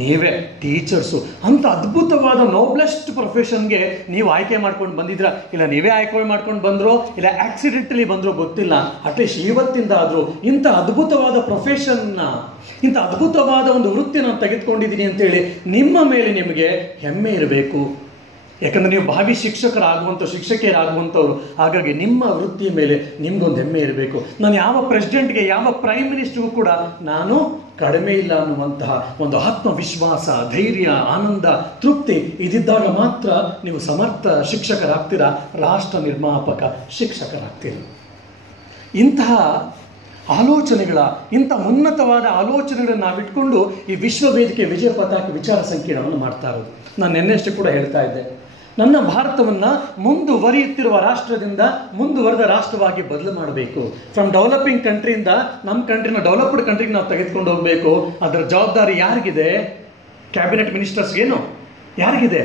ನೀವೇ ಟೀಚರ್ಸು. ಅಂಥ ಅದ್ಭುತವಾದ ನೋಬ್ಲೆಸ್ಟ್ ಪ್ರೊಫೆಷನ್ಗೆ ನೀವು ಆಯ್ಕೆ ಮಾಡ್ಕೊಂಡು ಬಂದಿದ್ರ, ಇಲ್ಲ ನೀವೇ ಆಯ್ಕೆ ಮಾಡ್ಕೊಂಡು ಬಂದ್ರೋ ಇಲ್ಲ ಆಕ್ಸಿಡೆಂಟಲಿ ಬಂದ್ರೋ ಗೊತ್ತಿಲ್ಲ. ಅಟ್ಲೀಸ್ಟ್ ಇವತ್ತಿಂದ ಆದರೂ ಇಂಥ ಅದ್ಭುತವಾದ ಪ್ರೊಫೆಷನ್ನ, ಇಂಥ ಅದ್ಭುತವಾದ ಒಂದು ವೃತ್ತಿ ನಾನು ತೆಗೆದುಕೊಂಡಿದ್ದೀನಿ ಅಂತೇಳಿ ನಿಮ್ಮ ಮೇಲೆ ನಿಮಗೆ ಹೆಮ್ಮೆ ಇರಬೇಕು. ಯಾಕಂದರೆ ನೀವು ಭಾವಿ ಶಿಕ್ಷಕಿಯರಾಗುವಂಥವ್ರು. ಹಾಗಾಗಿ ನಿಮ್ಮ ವೃತ್ತಿಯ ಮೇಲೆ ನಿಮ್ಗೊಂದು ಹೆಮ್ಮೆ ಇರಬೇಕು. ನಾನು ಯಾವ ಪ್ರೆಸಿಡೆಂಟ್ಗೆ, ಯಾವ ಪ್ರೈಮ್ ಮಿನಿಸ್ಟರ್ಗೂ ಕೂಡ ನಾನು ಕಡಿಮೆ ಇಲ್ಲ ಅನ್ನುವಂತಹ ಒಂದು ಆತ್ಮವಿಶ್ವಾಸ, ಧೈರ್ಯ, ಆನಂದ, ತೃಪ್ತಿ ಇದಿದ್ದಾಗ ಮಾತ್ರ ನೀವು ಸಮರ್ಥ ಶಿಕ್ಷಕರಾಗ್ತೀರಾ, ರಾಷ್ಟ್ರ ನಿರ್ಮಾಪಕ ಶಿಕ್ಷಕರಾಗ್ತೀರ. ಇಂತಹ ಆಲೋಚನೆಗಳ, ಇಂಥ ಉನ್ನತವಾದ ಆಲೋಚನೆಗಳನ್ನು ನಾವಿಟ್ಕೊಂಡು ಈ ವಿಶ್ವವೇದಿಕೆ ವಿಜಯ ಪತಾಕ ವಿಚಾರ ಸಂಕಿರಣವನ್ನು ಮಾಡ್ತಾ ಇರೋದು. ನಾನು ನಿನ್ನೆಷ್ಟೇ ಕೂಡ ಹೇಳ್ತಾ ಇದ್ದೆ, ನನ್ನ ಭಾರತವನ್ನು ಮುಂದುವರಿಯುತ್ತಿರುವ ರಾಷ್ಟ್ರದಿಂದ ಮುಂದುವರೆದ ರಾಷ್ಟ್ರವಾಗಿ ಬದಲು ಮಾಡಬೇಕು. ಫ್ರಮ್ ಡೆವಲಪಿಂಗ್ ಕಂಟ್ರಿಯಿಂದ ನಮ್ಮ ಕಂಟ್ರಿನ ಡೆವಲಪ್ಡ್ ಕಂಟ್ರಿಗೆ ನಾವು ತೆಗೆದುಕೊಂಡು ಹೋಗಬೇಕು. ಅದರ ಜವಾಬ್ದಾರಿ ಯಾರಿಗಿದೆ? ಕ್ಯಾಬಿನೆಟ್ ಮಿನಿಸ್ಟರ್ಸ್ಗೇನು ಯಾರಿಗಿದೆ?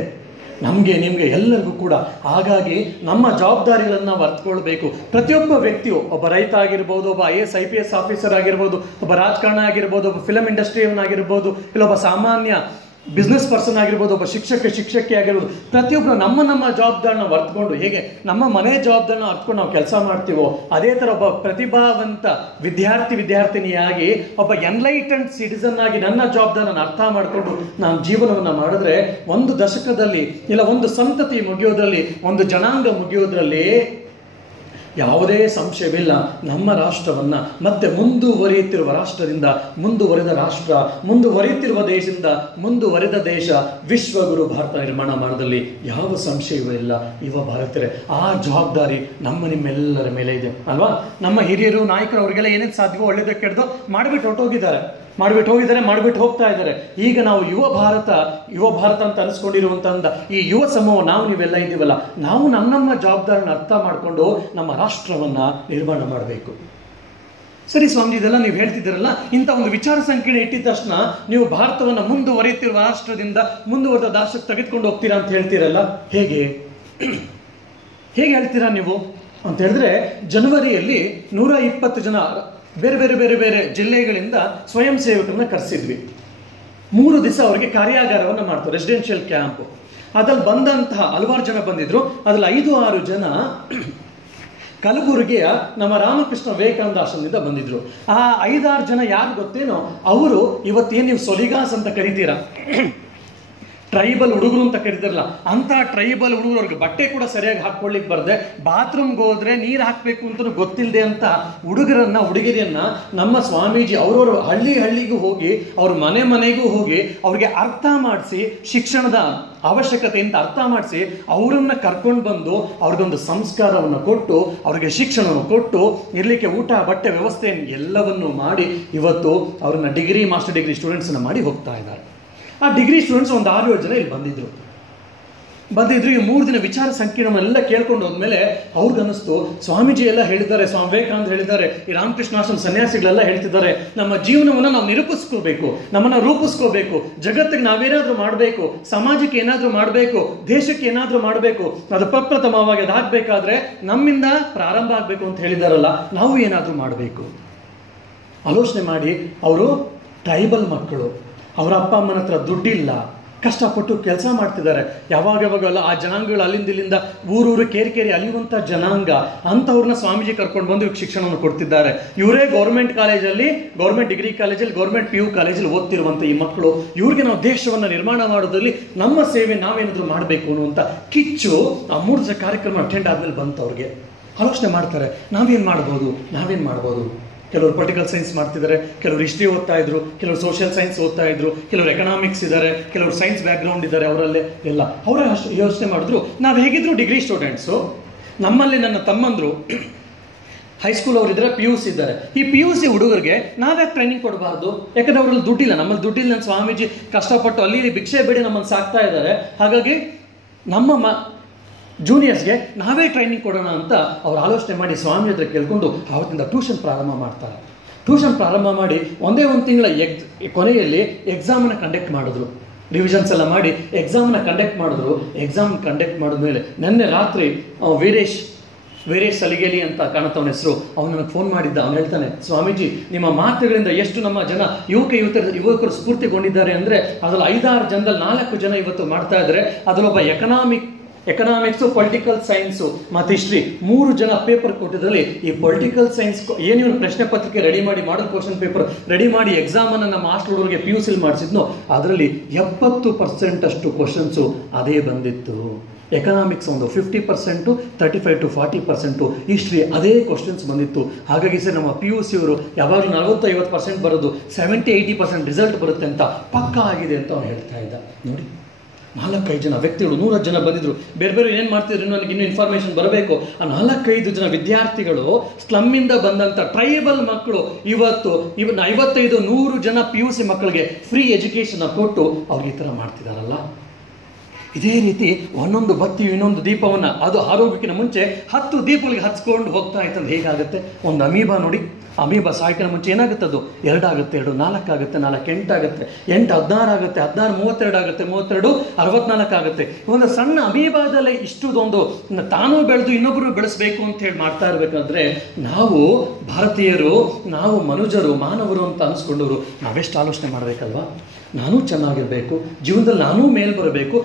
ನಮಗೆ, ನಿಮಗೆ, ಎಲ್ಲರಿಗೂ ಕೂಡ. ಹಾಗಾಗಿ ನಮ್ಮ ಜವಾಬ್ದಾರಿಗಳನ್ನು ನಾವು ಅರ್ಥಕೊಳ್ಬೇಕು. ಪ್ರತಿಯೊಬ್ಬ ವ್ಯಕ್ತಿಯು, ಒಬ್ಬ ರೈತ ಆಗಿರ್ಬೋದು, ಒಬ್ಬ IAS IPS ಆಫೀಸರ್ ಆಗಿರ್ಬೋದು, ಒಬ್ಬ ರಾಜಕಾರಣ ಆಗಿರ್ಬೋದು, ಒಬ್ಬ ಫಿಲಮ್ ಇಂಡಸ್ಟ್ರಿಯವನ್ನಾಗಿರ್ಬೋದು, ಇಲ್ಲ ಒಬ್ಬ ಸಾಮಾನ್ಯ ಬಿಸ್ನೆಸ್ ಪರ್ಸನ್ ಆಗಿರ್ಬೋದು, ಒಬ್ಬ ಶಿಕ್ಷಕಿ ಆಗಿರ್ಬೋದು, ಪ್ರತಿಯೊಬ್ಬರು ನಮ್ಮ ಜವಾಬ್ದಾರಿನ ಅರ್ಥಕೊಂಡು, ಹೇಗೆ ನಮ್ಮ ಮನೆ ಜವಾಬ್ದಾರಿನ ಅರ್ಥಕೊಂಡು ನಾವು ಕೆಲಸ ಮಾಡ್ತೀವೋ ಅದೇ ಥರ ಒಬ್ಬ ಪ್ರತಿಭಾವಂತ ವಿದ್ಯಾರ್ಥಿನಿಯಾಗಿ, ಒಬ್ಬ ಎನ್ಲೈಟೆಂಡ್ ಸಿಟಿಸನ್ ಆಗಿ ನನ್ನ ಜವಾಬ್ದಾರಿನ ಅರ್ಥ ಮಾಡಿಕೊಂಡು ನಾನು ಜೀವನವನ್ನು ಮಾಡಿದ್ರೆ ಒಂದು ದಶಕದಲ್ಲಿ, ಇಲ್ಲ ಒಂದು ಸಂತತಿ ಮುಗಿಯೋದ್ರಲ್ಲಿ, ಒಂದು ಜನಾಂಗ ಮುಗಿಯೋದ್ರಲ್ಲಿ ಯಾವುದೇ ಸಂಶಯವಿಲ್ಲ, ನಮ್ಮ ರಾಷ್ಟ್ರವನ್ನು ಮತ್ತೆ ಮುಂದುವರಿಯುತ್ತಿರುವ ರಾಷ್ಟ್ರದಿಂದ ಮುಂದುವರೆದ ರಾಷ್ಟ್ರ, ಮುಂದುವರಿಯುತ್ತಿರುವ ದೇಶದಿಂದ ಮುಂದುವರೆದ ದೇಶ, ವಿಶ್ವಗುರು ಭಾರತ ನಿರ್ಮಾಣ ಮಾಡೋದ್ರಲ್ಲಿ ಯಾವ ಸಂಶಯವೂ ಇಲ್ಲ. ಯುವ ಭಾರತೀಯರೇ, ಆ ಜವಾಬ್ದಾರಿ ನಿಮ್ಮೆಲ್ಲರ ಮೇಲೆ ಇದೆ ಅಲ್ವಾ? ನಮ್ಮ ಹಿರಿಯರು, ನಾಯಕರು, ಅವರಿಗೆಲ್ಲ ಏನೇನು ಸಾಧ್ಯವೋ ಒಳ್ಳೇದೋ ಕೆಟ್ಟದೋ ಮಾಡಿಬಿಟ್ಟು ಮಾಡಿಬಿಟ್ಟು ಹೋಗ್ತಾ ಇದ್ದಾರೆ. ಈಗ ನಾವು ಯುವ ಭಾರತ ಅಂತ ಅನಿಸ್ಕೊಂಡಿರುವಂತ ಈ ಯುವ ಸಮೂಹ, ನೀವೆಲ್ಲ ಇದ್ದೀವಲ್ಲ, ನಾವು ನಮ್ಮ ಜವಾಬ್ದಾರಿನ ಅರ್ಥ ಮಾಡಿಕೊಂಡು ನಮ್ಮ ರಾಷ್ಟ್ರವನ್ನ ನಿರ್ಮಾಣ ಮಾಡಬೇಕು. ಸರಿ ಸ್ವಾಮಿ, ಇದೆಲ್ಲ ನೀವು ಹೇಳ್ತಿದ್ದೀರಲ್ಲ, ಇಂಥ ಒಂದು ವಿಚಾರ ಸಂಕಿರಣ ಇಟ್ಟಿದ ತಕ್ಷಣ ನೀವು ಭಾರತವನ್ನು ಮುಂದುವರಿಯುತ್ತಿರುವ ರಾಷ್ಟ್ರದಿಂದ ಮುಂದುವರೆದ ರಾಷ್ಟ್ರಕ್ಕೆ ತೆಗೆದುಕೊಂಡು ಹೋಗ್ತೀರಾ ಅಂತ ಹೇಳ್ತೀರಲ್ಲ, ಹೇಗೆ ಹೇಳ್ತೀರಾ ನೀವು ಅಂತ ಹೇಳಿದ್ರೆ, ಜನವರಿಯಲ್ಲಿ 120 ಜನ ಬೇರೆ ಜಿಲ್ಲೆಗಳಿಂದ ಸ್ವಯಂ ಸೇವಕರನ್ನ ಕರೆಸಿದ್ವಿ. 3 ದಿವಸ ಅವರಿಗೆ ಕಾರ್ಯಾಗಾರವನ್ನು ಮಾಡ್ತಾರೆ, ರೆಸಿಡೆನ್ಷಿಯಲ್ ಕ್ಯಾಂಪ್. ಅದ್ರಲ್ಲಿ ಬಂದಂತಹ ಹಲವಾರು ಜನ ಬಂದಿದ್ರು. ಅದ್ರಲ್ಲಿ 5-6 ಜನ ಕಲಬುರಗಿಯ ನಮ್ಮ ರಾಮಕೃಷ್ಣ ವಿವೇಕಾನಂದ ಆಶ್ರಮದಿಂದ ಬಂದಿದ್ರು. ಆ 5-6 ಜನ ಯಾರು ಗೊತ್ತೇನೋ, ಅವರು ಇವತ್ತೇನು ನೀವು ಸೊಲಿಗಾಸ್ ಅಂತ ಕರಿತೀರಾ, ಟ್ರೈಬಲ್ ಹುಡುಗರು ಅಂತ ಕರೀತಾರಲ್ಲ, ಅಂತ ಟ್ರೈಬಲ್ ಹುಡುಗರು, ಅವ್ರಿಗೆ ಬಟ್ಟೆ ಕೂಡ ಸರಿಯಾಗಿ ಹಾಕ್ಕೊಳ್ಳಿಕ್ಕೆ ಬರದೆ, ಬಾತ್ರೂಮ್ಗೆ ಹೋದ್ರೆ ನೀರು ಹಾಕಬೇಕು ಅಂತ ಗೊತ್ತಿಲ್ಲದೆ ಅಂತ ಹುಡುಗಿಯರನ್ನ ನಮ್ಮ ಸ್ವಾಮೀಜಿ ಅವರವರು ಹಳ್ಳಿಗೂ ಹೋಗಿ, ಅವ್ರ ಮನೆಗೂ ಹೋಗಿ ಅವ್ರಿಗೆ ಅರ್ಥ ಮಾಡಿಸಿ, ಶಿಕ್ಷಣದ ಅವಶ್ಯಕತೆ ಅಂತ ಅರ್ಥ ಮಾಡಿಸಿ, ಅವರನ್ನ ಕರ್ಕೊಂಡು ಬಂದು ಅವ್ರಿಗೊಂದು ಸಂಸ್ಕಾರವನ್ನು ಕೊಟ್ಟು, ಅವ್ರಿಗೆ ಶಿಕ್ಷಣವನ್ನು ಕೊಟ್ಟು, ಇರಲಿಕ್ಕೆ ಊಟ ಬಟ್ಟೆ ವ್ಯವಸ್ಥೆ ಎಲ್ಲವನ್ನು ಮಾಡಿ ಇವತ್ತು ಅವ್ರನ್ನ ಡಿಗ್ರಿ, ಮಾಸ್ಟರ್ ಡಿಗ್ರಿ ಸ್ಟೂಡೆಂಟ್ಸನ್ನು ಮಾಡಿ ಹೋಗ್ತಾ ಇದ್ದಾರೆ. ಆ ಡಿಗ್ರಿ ಸ್ಟೂಡೆಂಟ್ಸ್ ಒಂದು 6-7 ಜನ ಇಲ್ಲಿ ಬಂದಿದ್ರು. ಈ 3 ದಿನ ವಿಚಾರ ಸಂಕಿರಣವನ್ನೆಲ್ಲ ಕೇಳ್ಕೊಂಡು ಹೋದ್ಮೇಲೆ ಅವ್ರಿಗನ್ನಿಸ್ತು, ಸ್ವಾಮೀಜಿ ಎಲ್ಲ ಹೇಳಿದ್ದಾರೆ, ಸ್ವಾಮಿ ವಿವೇಕಾನಂದ ಹೇಳಿದ್ದಾರೆ, ಈ ರಾಮಕೃಷ್ಣಾಶ್ರಮ ಸನ್ಯಾಸಿಗಳೆಲ್ಲ ಹೇಳ್ತಿದ್ದಾರೆ, ನಮ್ಮ ಜೀವನವನ್ನು ನಾವು ನಿರೂಪಿಸ್ಕೋಬೇಕು, ನಮ್ಮನ್ನು ರೂಪಿಸ್ಕೋಬೇಕು, ಜಗತ್ತಿಗೆ ನಾವೇನಾದರೂ ಮಾಡಬೇಕು, ಸಮಾಜಕ್ಕೆ ಏನಾದರೂ ಮಾಡಬೇಕು, ದೇಶಕ್ಕೆ ಏನಾದರೂ ಮಾಡಬೇಕು, ಅದು ಪ್ರಪ್ರಥಮವಾಗಿ ಅದಾಗಬೇಕಾದ್ರೆ ನಮ್ಮಿಂದ ಪ್ರಾರಂಭ ಆಗಬೇಕು ಅಂತ ಹೇಳಿದಾರಲ್ಲ, ನಾವು ಏನಾದರೂ ಮಾಡಬೇಕು. ಆಲೋಚನೆ ಮಾಡಿ, ಅವರು ಟ್ರೈಬಲ್ ಮಕ್ಕಳು, ಅವರ ಅಪ್ಪ ಅಮ್ಮನ ಹತ್ರ ದುಡ್ಡಿಲ್ಲ, ಕಷ್ಟಪಟ್ಟು ಕೆಲಸ ಮಾಡ್ತಿದ್ದಾರೆ. ಯಾವಾಗಲ್ಲ ಆ ಜನಾಂಗಗಳು ಅಲ್ಲಿಂದ ಊರೂರು ಕೇರಿ ಅಲಿಯುವಂಥ ಜನಾಂಗ, ಅಂಥವ್ರನ್ನ ಸ್ವಾಮೀಜಿ ಕರ್ಕೊಂಡು ಬಂದು ಶಿಕ್ಷಣವನ್ನು ಕೊಡ್ತಿದ್ದಾರೆ. ಇವರೇ ಗೌರ್ಮೆಂಟ್ ಕಾಲೇಜಲ್ಲಿ, ಗೌರ್ಮೆಂಟ್ ಡಿಗ್ರಿ ಕಾಲೇಜಲ್ಲಿ, ಗೌರ್ಮೆಂಟ್ PU ಕಾಲೇಜಲ್ಲಿ ಓದ್ತಿರುವಂಥ ಈ ಮಕ್ಕಳು, ಇವ್ರಿಗೆ ನಾವು ದೇಶವನ್ನು ನಿರ್ಮಾಣ ಮಾಡೋದ್ರಲ್ಲಿ ನಮ್ಮ ಸೇವೆ ನಾವೇನಾದರೂ ಮಾಡಬೇಕು ಅನ್ನುವಂಥ ಕಿಚ್ಚು ಆ 3 ದಿವಸ ಕಾರ್ಯಕ್ರಮ ಅಟೆಂಡ್ ಆದಮೇಲೆ ಬಂತು. ಅವ್ರಿಗೆ ಆಲೋಚನೆ ಮಾಡ್ತಾರೆ, ನಾವೇನು ಮಾಡ್ಬೋದು. ಕೆಲವರು ಪೊಲಿಟಿಕಲ್ ಸೈನ್ಸ್ ಮಾಡ್ತಿದ್ದಾರೆ, ಕೆಲವರು ಹಿಸ್ಟ್ರಿ ಓದ್ತಾ ಇದ್ರು, ಕೆಲವರು ಸೋಷಿಯಲ್ ಸೈನ್ಸ್ ಓದ್ತಾ ಇದ್ರು, ಕೆಲವರು ಎಕನಾಮಿಕ್ಸ್ ಇದ್ದಾರೆ, ಕೆಲವರು ಸೈನ್ಸ್ ಬ್ಯಾಕ್ಗ್ರೌಂಡ್ ಇದ್ದಾರೆ, ಅವರಲ್ಲೇ ಎಲ್ಲ ಅವರೇ ಯೋಚನೆ ಮಾಡಿದ್ರು, ನಾವು ಹೇಗಿದ್ರು ಡಿಗ್ರಿ ಸ್ಟೂಡೆಂಟ್ಸು, ನಮ್ಮಲ್ಲಿ ನನ್ನ ತಮ್ಮಂದರು ಹೈಸ್ಕೂಲ್ ಅವರಿದ್ದಾರೆ, PUC ಇದ್ದಾರೆ. ಈ PUC ಹುಡುಗರಿಗೆ ನಾವ್ಯಾಕೆ ಟ್ರೈನಿಂಗ್ ಕೊಡಬಾರ್ದು? ಯಾಕಂದರೆ ಅವರಲ್ಲಿ ದುಡ್ಡಿಲ್ಲ, ನಮ್ಮಲ್ಲಿ ದುಡ್ಡಿಲ್ಲ. ನನ್ನ ಸ್ವಾಮೀಜಿ ಕಷ್ಟಪಟ್ಟು ಅಲ್ಲಿ ಭಿಕ್ಷೆ ಬೇಡಿ ನಮ್ಮನ್ನು ಸಾಕ್ತಾ ಇದ್ದಾರೆ. ಹಾಗಾಗಿ ನಮ್ಮ ಜೂನಿಯರ್ಸ್ಗೆ ನಾವೇ ಟ್ರೈನಿಂಗ್ ಕೊಡೋಣ ಅಂತ ಅವ್ರು ಆಲೋಚನೆ ಮಾಡಿ ಸ್ವಾಮಿ ಹತ್ರ ಕೇಳ್ಕೊಂಡು ಆವತ್ತಿಂದ ಟ್ಯೂಷನ್ ಪ್ರಾರಂಭ ಮಾಡ್ತಾರೆ. ಟ್ಯೂಷನ್ ಪ್ರಾರಂಭ ಮಾಡಿ ಒಂದೇ ಒಂದು ತಿಂಗಳ ಕೊನೆಯಲ್ಲಿ ಎಕ್ಸಾಮನ್ನು ಕಂಡಕ್ಟ್ ಮಾಡಿದ್ರು. ರಿವಿಷನ್ಸ್ ಎಲ್ಲ ಮಾಡಿ ಎಕ್ಸಾಮನ್ನ ಕಂಡಕ್ಟ್ ಮಾಡಿದ್ರು. ಎಕ್ಸಾಮ್ ಕಂಡಕ್ಟ್ ಮಾಡಿದ್ಮೇಲೆ ನಿನ್ನೆ ರಾತ್ರಿ ವೀರೇಶ್ ವೀರೇಶ್ ಸಲಿಗೇಲಿ ಅಂತ ಕಾಣುತ್ತೆ ಅವನ ಹೆಸರು. ಅವನು ನನಗೆ ಫೋನ್ ಮಾಡಿದ್ದ. ಅವನು ಹೇಳ್ತಾನೆ, ಸ್ವಾಮೀಜಿ ನಿಮ್ಮ ಮಾತುಗಳಿಂದ ಎಷ್ಟು ನಮ್ಮ ಜನ ಯುವಕರು ಸ್ಫೂರ್ತಿಗೊಂಡಿದ್ದಾರೆ ಅಂದರೆ ಅದರಲ್ಲಿ 5-6 ಜನದಲ್ಲಿ 4 ಜನ ಇವತ್ತು ಮಾಡ್ತಾ ಇದ್ದಾರೆ. ಅದರಲ್ಲೊಬ್ಬ ಎಕನಾಮಿಕ್ಸು, ಪೊಲಿಟಿಕಲ್ ಸೈನ್ಸು ಮತ್ತು ಹಿಸ್ಟ್ರಿ 3 ಜನ ಪೇಪರ್ ಕೊಟ್ಟಿದ್ರಲ್ಲಿ ಈ ಪೊಲಿಟಿಕಲ್ ಸೈನ್ಸ್ ಏನು ಪ್ರಶ್ನೆ ಪತ್ರಿಕೆ ರೆಡಿ ಮಾಡಿ ಮಾಡಲ್ ಕ್ವಶನ್ ಪೇಪರ್ ರೆಡಿ ಮಾಡಿ ಎಕ್ಸಾಮನ್ನು ನಮ್ಮ ಮಾಸ್ಟರ್ ಹುಡುಗರಿಗೆ PUC ಮಾಡಿಸಿದ್ನೋ ಅದರಲ್ಲಿ 70% ಅಷ್ಟು ಕ್ವಶನ್ಸು ಅದೇ ಬಂದಿತ್ತು. ಎಕನಾಮಿಕ್ಸ್ ಒಂದು 50%, 35 to 40%, ಹಿಸ್ಟ್ರಿ ಅದೇ ಕ್ವಶನ್ಸ್ ಬಂದಿತ್ತು. ಹಾಗಾಗಿ ಸರ್ ನಮ್ಮ PUC ಅವರು ಯಾವಾಗಲೂ 40-50% ಬರೋದು, 70-80% ರಿಸಲ್ಟ್ ಬರುತ್ತೆ ಅಂತ ಪಕ್ಕಾ ಆಗಿದೆ ಅಂತ ಅವ್ನು ಹೇಳ್ತಾ ಇದ್ದ. ನೋಡಿ, 4-5 ಜನ ವ್ಯಕ್ತಿಗಳು, 100 ಜನ ಬಂದಿದ್ರು. ಬೇರೆ ಬೇರೆ ಏನು ಮಾಡ್ತಿದ್ರು ನನಗೆ ಇನ್ನೂ ಇನ್ಫಾರ್ಮೇಷನ್ ಬರಬೇಕು. ಆ 4-5 ಜನ ವಿದ್ಯಾರ್ಥಿಗಳು ಸ್ಲಮ್ಮಿಂದ ಬಂದಂಥ ಟ್ರೈಬಲ್ ಮಕ್ಕಳು ಇವತ್ತು 55-100 ಜನ PUC ಮಕ್ಕಳಿಗೆ ಫ್ರೀ ಎಜುಕೇಷನ್ ಕೊಟ್ಟು ಅವ್ರಿಗೆ ಈ ಥರ ಮಾಡ್ತಿದ್ದಾರಲ್ಲ. ಇದೇ ರೀತಿ ಒಂದೊಂದು ಬತ್ತಿ ಇನ್ನೊಂದು ದೀಪವನ್ನು ಅದು ಆರೋಗ್ಯಕ್ಕಿಂತ ಮುಂಚೆ 10 ದೀಪಗಳಿಗೆ ಹಚ್ಕೊಂಡು ಹೋಗ್ತಾ ಇತ್ತಂದ್ರೆ ಹೇಗಾಗುತ್ತೆ? ಒಂದು ಅಮೀಬಾ ನೋಡಿ, ಅಮೀಬಾ ಸಾಯ್ಕಿನ ಮುಂಚೆ ಏನಾಗುತ್ತೆ? ಅದು 2 ಆಗುತ್ತೆ, 2 4 ಆಗುತ್ತೆ, 4 8 ಆಗುತ್ತೆ, 8 16 ಆಗುತ್ತೆ, 16 32 ಆಗುತ್ತೆ, 32 64 ಆಗುತ್ತೆ. ಒಂದು ಸಣ್ಣ ಅಮೀಬಾದಲ್ಲೇ ಇಷ್ಟೊಂದು ತಾನೂ ಬೆಳೆದು ಇನ್ನೊಬ್ಬರು ಬೆಳೆಸಬೇಕು ಅಂತ ಹೇಳಿ ಮಾಡ್ತಾ ಇರಬೇಕಾದ್ರೆ ನಾವು ಭಾರತೀಯರು, ನಾವು ಮನುಜರು, ಮಾನವರು ಅಂತ ಅನಿಸ್ಕೊಂಡವರು ನಾವೆಷ್ಟು ಆಲೋಚನೆ ಮಾಡಬೇಕಲ್ವಾ? ನಾನೂ ಚೆನ್ನಾಗಿರಬೇಕು, ಜೀವನದಲ್ಲಿ ನಾನೂ ಮೇಲ್ ಬರಬೇಕು,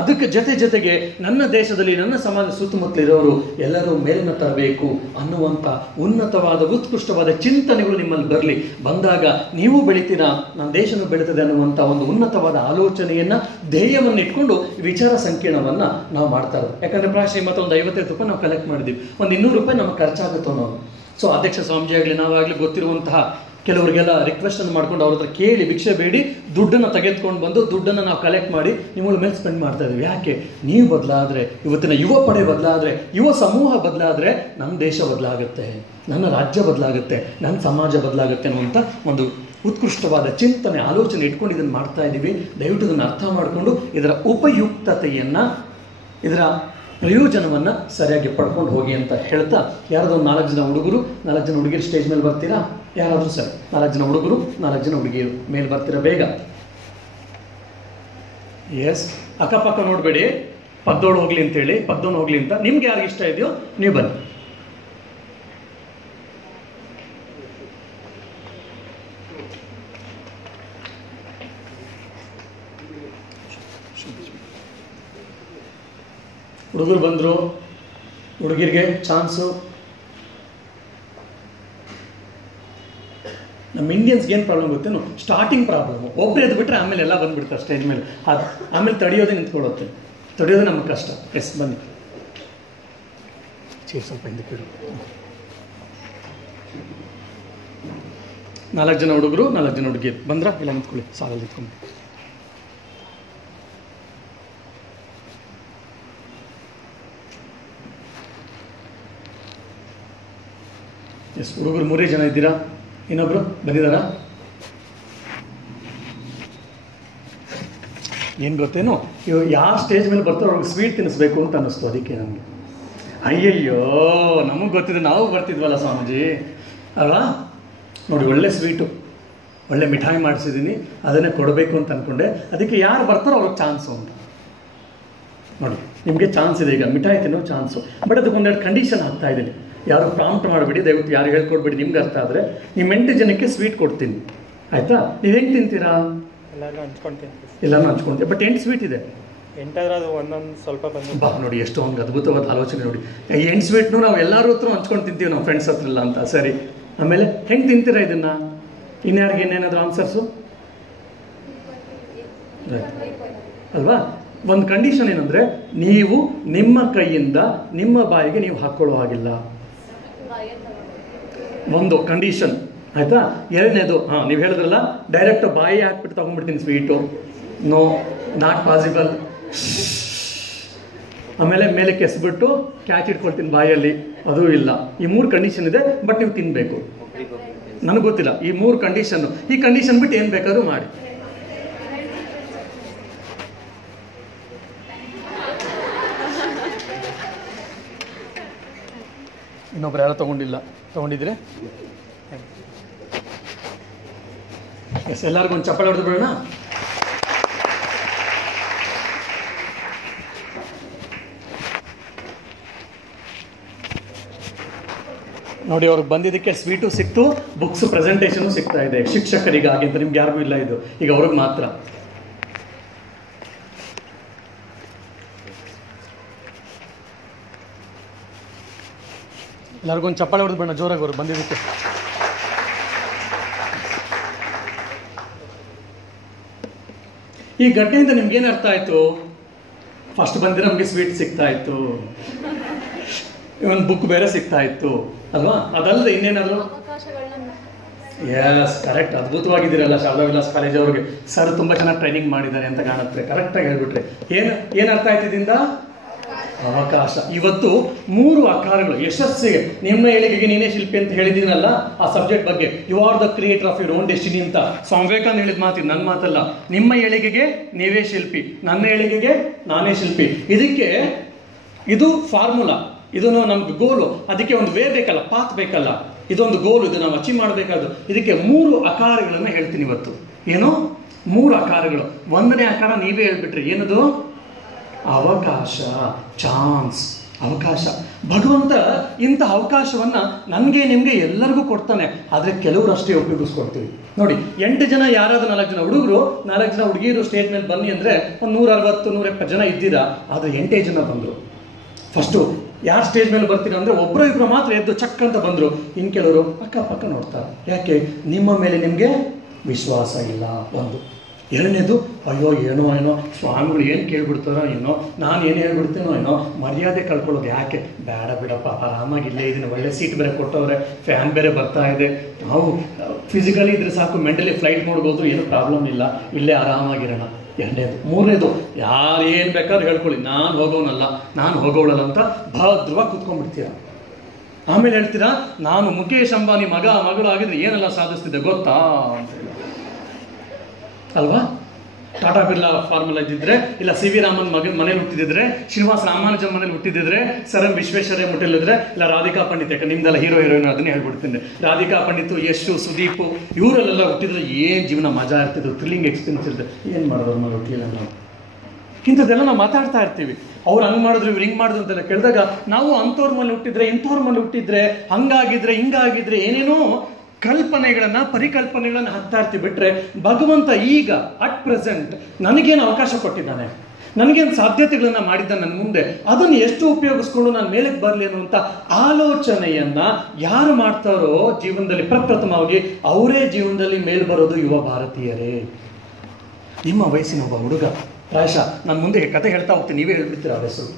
ಅದಕ್ಕೆ ಜೊತೆಗೆ ನನ್ನ ದೇಶದಲ್ಲಿ ನನ್ನ ಸಮಾಜ ಸುತ್ತಮುತ್ತಲಿರೋರು ಎಲ್ಲರೂ ಮೇಲಿನ ತರಬೇಕು ಅನ್ನುವಂಥ ಉನ್ನತವಾದ ಉತ್ಕೃಷ್ಟವಾದ ಚಿಂತನೆಗಳು ನಿಮ್ಮಲ್ಲಿ ಬರಲಿ. ಬಂದಾಗ ನೀವು ಬೆಳಿತೀರಾ, ನನ್ನ ದೇಶನೂ ಬೆಳೀತದೆ ಅನ್ನುವಂಥ ಒಂದು ಉನ್ನತವಾದ ಆಲೋಚನೆಯನ್ನು, ಧ್ಯೇಯವನ್ನು ಇಟ್ಕೊಂಡು ವಿಚಾರ ಸಂಕಿರಣವನ್ನು ನಾವು ಮಾಡ್ತಾ ಇರೋದು. ಯಾಕಂದರೆ ಪ್ರಾಯಶಃ ಮತ್ತು ಒಂದು 55 ರೂಪಾಯಿ ನಾವು ಕಲೆಕ್ಟ್ ಮಾಡಿದ್ದೀವಿ, ಒಂದು 200 ರೂಪಾಯಿ ನಮಗೆ ಖರ್ಚಾಗುತ್ತೋ ನಾವು. ಸೊ ಅಧ್ಯಕ್ಷ ಸ್ವಾಮೀಜಿ ಆಗಲಿ ನಾವಾಗಲಿ ಗೊತ್ತಿರುವಂತಹ ಕೆಲವರಿಗೆಲ್ಲ ರಿಕ್ವೆಸ್ಟನ್ನು ಮಾಡ್ಕೊಂಡು ಅವ್ರ ಹತ್ರ ಕೇಳಿ ಭಿಕ್ಷೆ ಬೇಡಿ ದುಡ್ಡನ್ನು ತೆಗೆದುಕೊಂಡು ಬಂದು ದುಡ್ಡನ್ನು ನಾವು ಕಲೆಕ್ಟ್ ಮಾಡಿ ನಿಮ್ಮಗಳ ಮೇಲೆ ಸ್ಪೆಂಡ್ ಮಾಡ್ತಾ ಇದ್ದೀವಿ. ಯಾಕೆ? ನೀವು ಬದಲಾದರೆ, ಇವತ್ತಿನ ಯುವ ಪಡೆ ಬದಲಾದರೆ, ಯುವ ಸಮೂಹ ಬದಲಾದರೆ ನಮ್ಮ ದೇಶ ಬದಲಾಗುತ್ತೆ, ನನ್ನ ರಾಜ್ಯ ಬದಲಾಗುತ್ತೆ, ನನ್ನ ಸಮಾಜ ಬದಲಾಗುತ್ತೆ ಅನ್ನುವಂಥ ಒಂದು ಉತ್ಕೃಷ್ಟವಾದ ಚಿಂತನೆ, ಆಲೋಚನೆ ಇಟ್ಕೊಂಡು ಇದನ್ನು ಮಾಡ್ತಾ ಇದ್ದೀವಿ. ದಯವಿಟ್ಟು ಇದನ್ನು ಅರ್ಥ ಮಾಡಿಕೊಂಡು ಇದರ ಉಪಯುಕ್ತತೆಯನ್ನು, ಇದರ ಪ್ರಯೋಜನವನ್ನು ಸರಿಯಾಗಿ ಪಡ್ಕೊಂಡು ಹೋಗಿ ಅಂತ ಹೇಳ್ತಾ, ಯಾರಾದರೂ 4 ಜನ ಹುಡುಗರು 4 ಜನ ಹುಡುಗಿರು ಸ್ಟೇಜ್ ಮೇಲೆ ಬರ್ತೀರಾ? ಯಾರಾದರೂ ಸರ್ 4 ಜನ ಹುಡುಗರು 4 ಜನ ಹುಡುಗಿರು ಮೇಲೆ ಬರ್ತೀರಾ ಬೇಗ? ಎಸ್, ಅಕ್ಕಪಕ್ಕ ನೋಡಬೇಡಿ, ಪದ್ದೋಳು ಹೋಗ್ಲಿ ಅಂತೇಳಿ, ಪದ್ದೋನು ಹೋಗ್ಲಿ ಅಂತ. ನಿಮ್ಗೆ ಯಾರಿಗೆ ಇಷ್ಟ ಇದೆಯೋ ನೀವು ಬನ್ನಿ. ಹುಡುಗರು ಬಂದರು, ಹುಡುಗಿರಿಗೆ ಚಾನ್ಸು. ನಮ್ಮ ಇಂಡಿಯನ್ಸ್ಗೆ ಏನು ಪ್ರಾಬ್ಲಮ್ ಗೊತ್ತೇನು? Starting problem. ಒಬ್ಬರು ಎದ್ದು ಬಿಟ್ಟರೆ ಆಮೇಲೆ ಎಲ್ಲ ಬಂದುಬಿಡ್ತಾರೆ ಸ್ಟೇಜ್ ಮೇಲೆ. ಆಮೇಲೆ ತಡೆಯೋದೇ ನಿಂತ್ಕೊಳ್ಳುತ್ತೆ, ತಡೆಯೋದೇ ನಮಗೆ ಕಷ್ಟ. ಎಸ್, ಬನ್ನಿ. ಸ್ವಲ್ಪ ಹಿಂದಕ್ಕೆ ಇಡು. 4 ಜನ ಹುಡುಗರು 4 ಜನ ಹುಡುಗಿಯರು ಬಂದ್ರಾ? ಇಲ್ಲ ನಿಂತ್ಕೊಳ್ಳಿ, ಸಾಲಲ್ಲಿ ನಿಂತ್ಕೊಂಡು. ಎಸ್, ಹುಡುಗರು 3 ಜನ ಇದ್ದೀರಾ? ಇನ್ನೊಬ್ರು ಬಂದಿದ್ದಾರಾ? ಏನು ಗೊತ್ತೇನು, ಇವಾಗ ಯಾವ ಸ್ಟೇಜ್ ಮೇಲೆ ಬರ್ತಾರೋ ಅವ್ರಿಗೆ ಸ್ವೀಟ್ ತಿನ್ನಿಸ್ಬೇಕು ಅಂತ ಅನ್ನಿಸ್ತು. ಅದಕ್ಕೆ ನಮಗೆ ಅಯ್ಯಯ್ಯೋ, ನಮಗೆ ಗೊತ್ತಿದೆ, ನಾವು ಬರ್ತಿದ್ವಲ್ಲ ಸ್ವಾಮೀಜಿ ಅಲ್ವಾ? ನೋಡಿ, ಒಳ್ಳೆ ಸ್ವೀಟು, ಒಳ್ಳೆ ಮಿಠಾಯಿ ಮಾಡಿಸಿದ್ದೀನಿ, ಅದನ್ನೇ ಕೊಡಬೇಕು ಅಂತ ಅಂದ್ಕೊಂಡೆ. ಅದಕ್ಕೆ ಯಾರು ಬರ್ತಾರೋ ಅವ್ರಿಗೆ ಚಾನ್ಸು ಅಂತ. ನೋಡಿ, ನಿಮಗೆ ಚಾನ್ಸ್ ಇದೆ ಈಗ, ಮಿಠಾಯಿ ತಿನ್ನೋ ಚಾನ್ಸು. ಬಟ್ ಅದಕ್ಕೆ 1-2 ಕಂಡೀಷನ್ ಹಾಕ್ತಾ ಇದ್ದೀನಿ. ಯಾರು ಪ್ರಾಂಪ್ಟ್ ಮಾಡಬೇಡಿ, ದಯವಿಟ್ಟು ಯಾರು ಹೇಳ್ಕೊಡ್ಬೇಡಿ. ನಿಮ್ಗೆ ಅರ್ಥ ಆದರೆ ನಿಮ್ಮ 8 ಜನಕ್ಕೆ ಸ್ವೀಟ್ ಕೊಡ್ತೀನಿ, ಆಯಿತಾ? ನೀವು ಹೆಂಗೆ ತಿಂತೀರಾ? ಎಲ್ಲರೂ ಹಂಚ್ಕೊಳ್ತೀವಿ. ಬಟ್ 8 ಸ್ವೀಟ್ ಇದೆ, 8 ಒಂದೊಂದು ಸ್ವಲ್ಪ ಬಂದು ಬಾ. ನೋಡಿ, ಎಷ್ಟು ಒಂದು ಅದ್ಭುತವಾದ ಆಲೋಚನೆ ನೋಡಿ. ಈ 8 ಸ್ವೀಟ್ನು ನಾವು ಎಲ್ಲರೂ ಹತ್ರ ಹಂಚ್ಕೊಂಡು ತಿಂತೀವಿ, ನಮ್ಮ ಫ್ರೆಂಡ್ಸ್ ಹತ್ರ ಇಲ್ಲ ಅಂತ. ಸರಿ, ಆಮೇಲೆ ಹೆಂಗೆ ತಿಂತೀರಾ ಇದನ್ನು? ಇನ್ಯಾರಿಗೆ ಇನ್ನೇನಾದರೂ ಆನ್ಸರ್ಸು ಅಲ್ವಾ? ಒಂದು ಕಂಡೀಷನ್ ಏನಂದರೆ, ನೀವು ನಿಮ್ಮ ಕೈಯಿಂದ ನಿಮ್ಮ ಬಾಯಿಗೆ ನೀವು ಹಾಕ್ಕೊಳ್ಳೋ ಹಾಗಿಲ್ಲ, ಒಂದು ಕಂಡೀಷನ್, ಆಯಿತಾ? 2ನೇದು, ನೀವು ಹೇಳಿದ್ರಲ್ಲ, ಡೈರೆಕ್ಟ್ ಬಾಯಿ ಹಾಕ್ಬಿಟ್ಟು ತೊಗೊಂಡ್ಬಿಡ್ತೀನಿ ಸ್ವೀಟು, ನೋ, ನಾಟ್ ಪಾಸಿಬಲ್. ಆಮೇಲೆ ಮೇಲೆ ಕೆಸ್ಬಿಟ್ಟು ಕ್ಯಾಚ್ ಇಟ್ಕೊಳ್ತೀನಿ ಬಾಯಲ್ಲಿ, ಅದೂ ಇಲ್ಲ. ಈ 3 ಕಂಡೀಷನ್ ಇದೆ, ಬಟ್ ನೀವು ತಿನ್ನಬೇಕು. ನನಗೆ ಗೊತ್ತಿಲ್ಲ ಈ 3 ಕಂಡೀಷನ್ನು. ಈ ಕಂಡೀಷನ್ ಬಿಟ್ಟು ಏನು ಬೇಕಾದ್ರೂ ಮಾಡಿ. ಇನ್ನೊಬ್ರು ಯಾರೋ ತೊಗೊಂಡಿದ್ರೆ ಎಸ್, ಎಲ್ಲರಿಗೂ ಒಂದು ಚಪ್ಪಾಳೆ ಹೊಡೆದು ಬಿಡೋಣ. ನೋಡಿ, ಅವ್ರಿಗೆ ಬಂದಿದ್ದಕ್ಕೆ ಸ್ವೀಟು ಸಿಕ್ತು, ಬುಕ್ಸ್ ಪ್ರೆಸೆಂಟೇಷನು ಸಿಗ್ತಾ ಇದೆ ಶಿಕ್ಷಕರಿಗಾಗಿ ಅಂತ. ನಿಮ್ಗೆ ಯಾರಿಗೂ ಇಲ್ಲ ಇದು, ಈಗ ಅವ್ರಿಗೆ ಮಾತ್ರ. ಎಲ್ಲರಿಗೊಂದು ಚಪ್ಪಾಳೆ ಹೊಡೆದು ಬೇಡ ಜೋರಾಗಿ ಅವ್ರು ಬಂದಿದ್ದಕ್ಕೆ. ಈ ಘಟನೆಯಿಂದ ನಿಮ್ಗೇನು ಅರ್ಥ ಆಯ್ತು? ಫಸ್ಟ್ ಬಂದಿರೋ ನಮಗೆ ಸ್ವೀಟ್ ಸಿಗ್ತಾ ಇತ್ತು, ಒಂದು ಬುಕ್ ಬೇರೆ ಸಿಗ್ತಾ ಇತ್ತು ಅಲ್ವಾ? ಅದಲ್ಲದೆ ಇನ್ನೇನಾದ್ರು? Yes, correct. ಅದ್ಭುತವಾಗಿದ್ದೀರಲ್ಲ ಶಾರದಾ ವಿಲಾಸ್ ಕಾಲೇಜ್ ಅವ್ರಿಗೆ. ಸರ್ ತುಂಬ ಚೆನ್ನಾಗಿ ಟ್ರೈನಿಂಗ್ ಮಾಡಿದ್ದಾರೆ ಅಂತ ಕಾಣುತ್ತೆ. ಕರೆಕ್ಟಾಗಿ ಹೇಳ್ಬಿಟ್ರೆ ಏನು ಅರ್ಥ ಆಯ್ತು ಇದರಿಂದ? ಅವಕಾಶ. ಇವತ್ತು 3 ಆಕಾರಗಳು ಯಶಸ್ಸಿಗೆ. ನಿಮ್ಮ ಏಳಿಗೆಗೆ ನೀನೇ ಶಿಲ್ಪಿ ಅಂತ ಹೇಳಿದ್ದೀನಲ್ಲ ಆ ಸಬ್ಜೆಕ್ಟ್ ಬಗ್ಗೆ. You are the creator of your own destiny ಅಂತ ಸ್ವಾಮಿ ವಿವೇಕಾನಂದ ಹೇಳಿದ ಮಾತಿದ್ದು, ನನ್ನ ಮಾತಲ್ಲ. ನಿಮ್ಮ ಏಳಿಗೆಗೆ ನೀವೇ ಶಿಲ್ಪಿ, ನನ್ನ ಏಳಿಗೆಗೆ ನಾನೇ ಶಿಲ್ಪಿ. ಇದಕ್ಕೆ ಇದು ಫಾರ್ಮುಲಾ, ಇದು ನಮ್ಗೆ ಗೋಲು. ಅದಕ್ಕೆ ಒಂದು ವೇ ಬೇಕಲ್ಲ, ಪಾತ್ ಬೇಕಲ್ಲ. ಇದೊಂದು ಗೋಲು, ಇದು ನಾವು ಅಚೀವ್ ಮಾಡಬೇಕಾದ್ರು. ಇದಕ್ಕೆ 3 ಆಕಾರಗಳನ್ನು ಹೇಳ್ತೀನಿ ಇವತ್ತು. ಏನು? 3 ಆಕಾರಗಳು. 1ನೇ ಆಕಾರ ನೀವೇ ಹೇಳ್ಬಿಟ್ರಿ. ಏನದು? ಅವಕಾಶ, ಚಾನ್ಸ್, ಅವಕಾಶ. ಭಗವಂತ ಇಂಥ ಅವಕಾಶವನ್ನ ನನಗೆ ನಿಮಗೆ ಎಲ್ಲರಿಗೂ ಕೊಡ್ತಾನೆ. ಆದರೆ ಕೆಲವರು ಅಷ್ಟೇ ಉಪಯೋಗಿಸ್ಕೊಡ್ತೀವಿ. ನೋಡಿ, 8 ಜನ ಯಾರಾದ್ರೂ 4 ಜನ ಹುಡುಗರು 4 ಜನ ಹುಡುಗಿರು ಸ್ಟೇಜ್ ಮೇಲೆ ಬನ್ನಿ ಅಂದರೆ ಒಂದು 160-170 ಜನ ಇದ್ದೀರಾ. ಆದರೆ 8 ಜನ ಬಂದರು. ಫಸ್ಟು ಯಾರು ಸ್ಟೇಜ್ ಮೇಲೆ ಬರ್ತೀರಾ ಅಂದರೆ ಒಬ್ಬರು ಇಬ್ಬರು ಮಾತ್ರ ಎದ್ದು ಚಕ್ ಅಂತ ಬಂದರು. ಇನ್ನು ಕೆಲವರು ಅಕ್ಕಪಕ್ಕ ನೋಡ್ತಾರೆ. ಯಾಕೆ? ನಿಮ್ಮ ಮೇಲೆ ನಿಮಗೆ ವಿಶ್ವಾಸ ಇಲ್ಲ. ಒಂದು. 2ನೇದು, ಅಯ್ಯೋ ಏನೋ ಸ್ವಾಮಿಗಳು ಏನು ಕೇಳ್ಬಿಡ್ತಾರೋ ಏನೋ, ನಾನು ಏನು ಹೇಳ್ಬಿಡ್ತೀನೋ ಏನೋ, ಮರ್ಯಾದೆ ಕಳ್ಕೊಳ್ಳೋದು ಯಾಕೆ? ಬೇಡ ಬಿಡಪ್ಪ, ಆರಾಮಾಗಿ ಇಲ್ಲೇ ಇದೀನಿ, ಒಳ್ಳೆ ಸೀಟ್ ಬೇರೆ ಕೊಟ್ಟವ್ರೆ, ಫ್ಯಾನ್ ಬೇರೆ ಬರ್ತಾ ಇದೆ, ನಾವು ಫಿಸಿಕಲಿ ಇದ್ರೆ ಸಾಕು, ಮೆಂಟಲಿ ಫ್ಲೈಟ್ ನೋಡ್ಬೋದು, ಏನೂ ಪ್ರಾಬ್ಲಮ್ ಇಲ್ಲ, ಇಲ್ಲೇ ಆರಾಮಾಗಿರೋಣ. 2ನೇದು. 3ನೇದು, ಯಾರು ಏನು ಬೇಕಾದ್ರೂ ಹೇಳ್ಕೊಳ್ಳಿ, ನಾನು ಹೋಗೋನಲ್ಲ, ನಾನು ಹೋಗೋಳಲ್ಲ ಅಂತ ಭದ್ರವಾಗಿ ಕೂತ್ಕೊಂಡ್ಬಿಡ್ತೀರ. ಆಮೇಲೆ ಹೇಳ್ತೀರಾ, ನಾನು ಮುಖೇಶ್ ಅಂಬಾನಿ ಮಗಳು ಆಗಿದ್ರೆ ಏನೆಲ್ಲ ಸಾಧಿಸ್ತಿದ್ದೆ ಗೊತ್ತಾ ಅಂತ ಹೇಳಿ ಅಲ್ವಾ? ಟಾಟಾ ಬಿರ್ಲಾ ಫಾರ್ಮುಲಾ ಇದ್ದಿದ್ರೆ, ಇಲ್ಲ ಸಿ ವಿ ರಾಮನ್ ಮನೇಲಿ ಹುಟ್ಟಿದ್ರೆ, ಶ್ರೀನಿವಾಸ ರಾಮಾನುಜನ್ ಮನೇಲಿ ಹುಟ್ಟಿದ್ರೆ, ಸರ್ ಎಂ ವಿಶ್ವೇಶ್ವರಯ್ಯ ಮುಟ್ಟಿಲ್ಲಿದ್ರೆ, ಇಲ್ಲ ರಾಧಿಕಾ ಪಂಡಿತ್, ಯಾಕೆ ನಿಮ್ದೆಲ್ಲ ಹೀರೋ ಹೀರೋಯಿನ್ ಅದನ್ನೇ ಹೇಳ್ಬಿಡ್ತೀನಿ. ರಾಧಿಕಾ ಪಂಡಿತ್, ಯಶು, ಸುದೀಪ್ ಇವರೆಲ್ಲ ಹುಟ್ಟಿದ್ರೆ ಏನು ಜೀವನ ಮಜಾ ಇರ್ತಿದ್ರು, ಥ್ರಿಲ್ಲಿಂಗ್ ಎಕ್ಸ್ಪೀರಿಯನ್ಸ್ ಇರ್ತದೆ. ಏನು ಮಾಡೋದು ಅವ್ರ ಮೇಲೆ ಹುಟ್ಟಿಲ್ಲ ನಾವು? ಇಂಥದ್ದೆಲ್ಲ ನಾವು ಮಾತಾಡ್ತಾ ಇರ್ತೀವಿ. ಅವ್ರು ಹಂಗೆ ಮಾಡಿದ್ರು, ಇವ್ರು ಹಿಂಗೆ ಮಾಡಿದ್ರು ಅಂತೆಲ್ಲ ಕೇಳಿದಾಗ ನಾವು ಅಂಥವ್ರ ಮೇಲೆ ಹುಟ್ಟಿದ್ರೆ, ಇಂಥವ್ರ ಮೇಲೆ ಹುಟ್ಟಿದ್ರೆ, ಹಂಗಾಗಿದ್ರೆ, ಹಿಂಗಾಗಿದ್ರೆ ಏನೇನೋ ಪರಿಕಲ್ಪನೆಗಳನ್ನು ಹಾಕ್ತಾ ಇರ್ತೀವಿ. ಬಿಟ್ಟರೆ ಭಗವಂತ ಈಗ ಅಟ್ ಪ್ರೆಸೆಂಟ್ ನನಗೇನು ಅವಕಾಶ ಕೊಟ್ಟಿದ್ದಾನೆ, ನನಗೇನು ಸಾಧ್ಯತೆಗಳನ್ನು ಮಾಡಿದ್ದಾನೆ ನನ್ನ ಮುಂದೆ, ಅದನ್ನು ಎಷ್ಟು ಉಪಯೋಗಿಸ್ಕೊಂಡು ನಾನು ಮೇಲಕ್ಕೆ ಬರಲಿ ಅನ್ನುವಂಥ ಆಲೋಚನೆಯನ್ನು ಯಾರು ಮಾಡ್ತಾರೋ ಜೀವನದಲ್ಲಿ ಪ್ರಪ್ರಥಮವಾಗಿ ಅವರೇ ಜೀವನದಲ್ಲಿ ಮೇಲ್ ಬರೋದು ಯುವ ಭಾರತೀಯರೇ. ನಿಮ್ಮ ವಯಸ್ಸಿನ ಒಬ್ಬ ಹುಡುಗ, ಪ್ರಾಯಶಃ ನಾನು ಮುಂದೆ ಕತೆ ಹೇಳ್ತಾ ಹೋಗ್ತೀನಿ, ನೀವೇ ಹೇಳ್ಬಿಡ್ತೀರ ಆ ಹೆಸರು.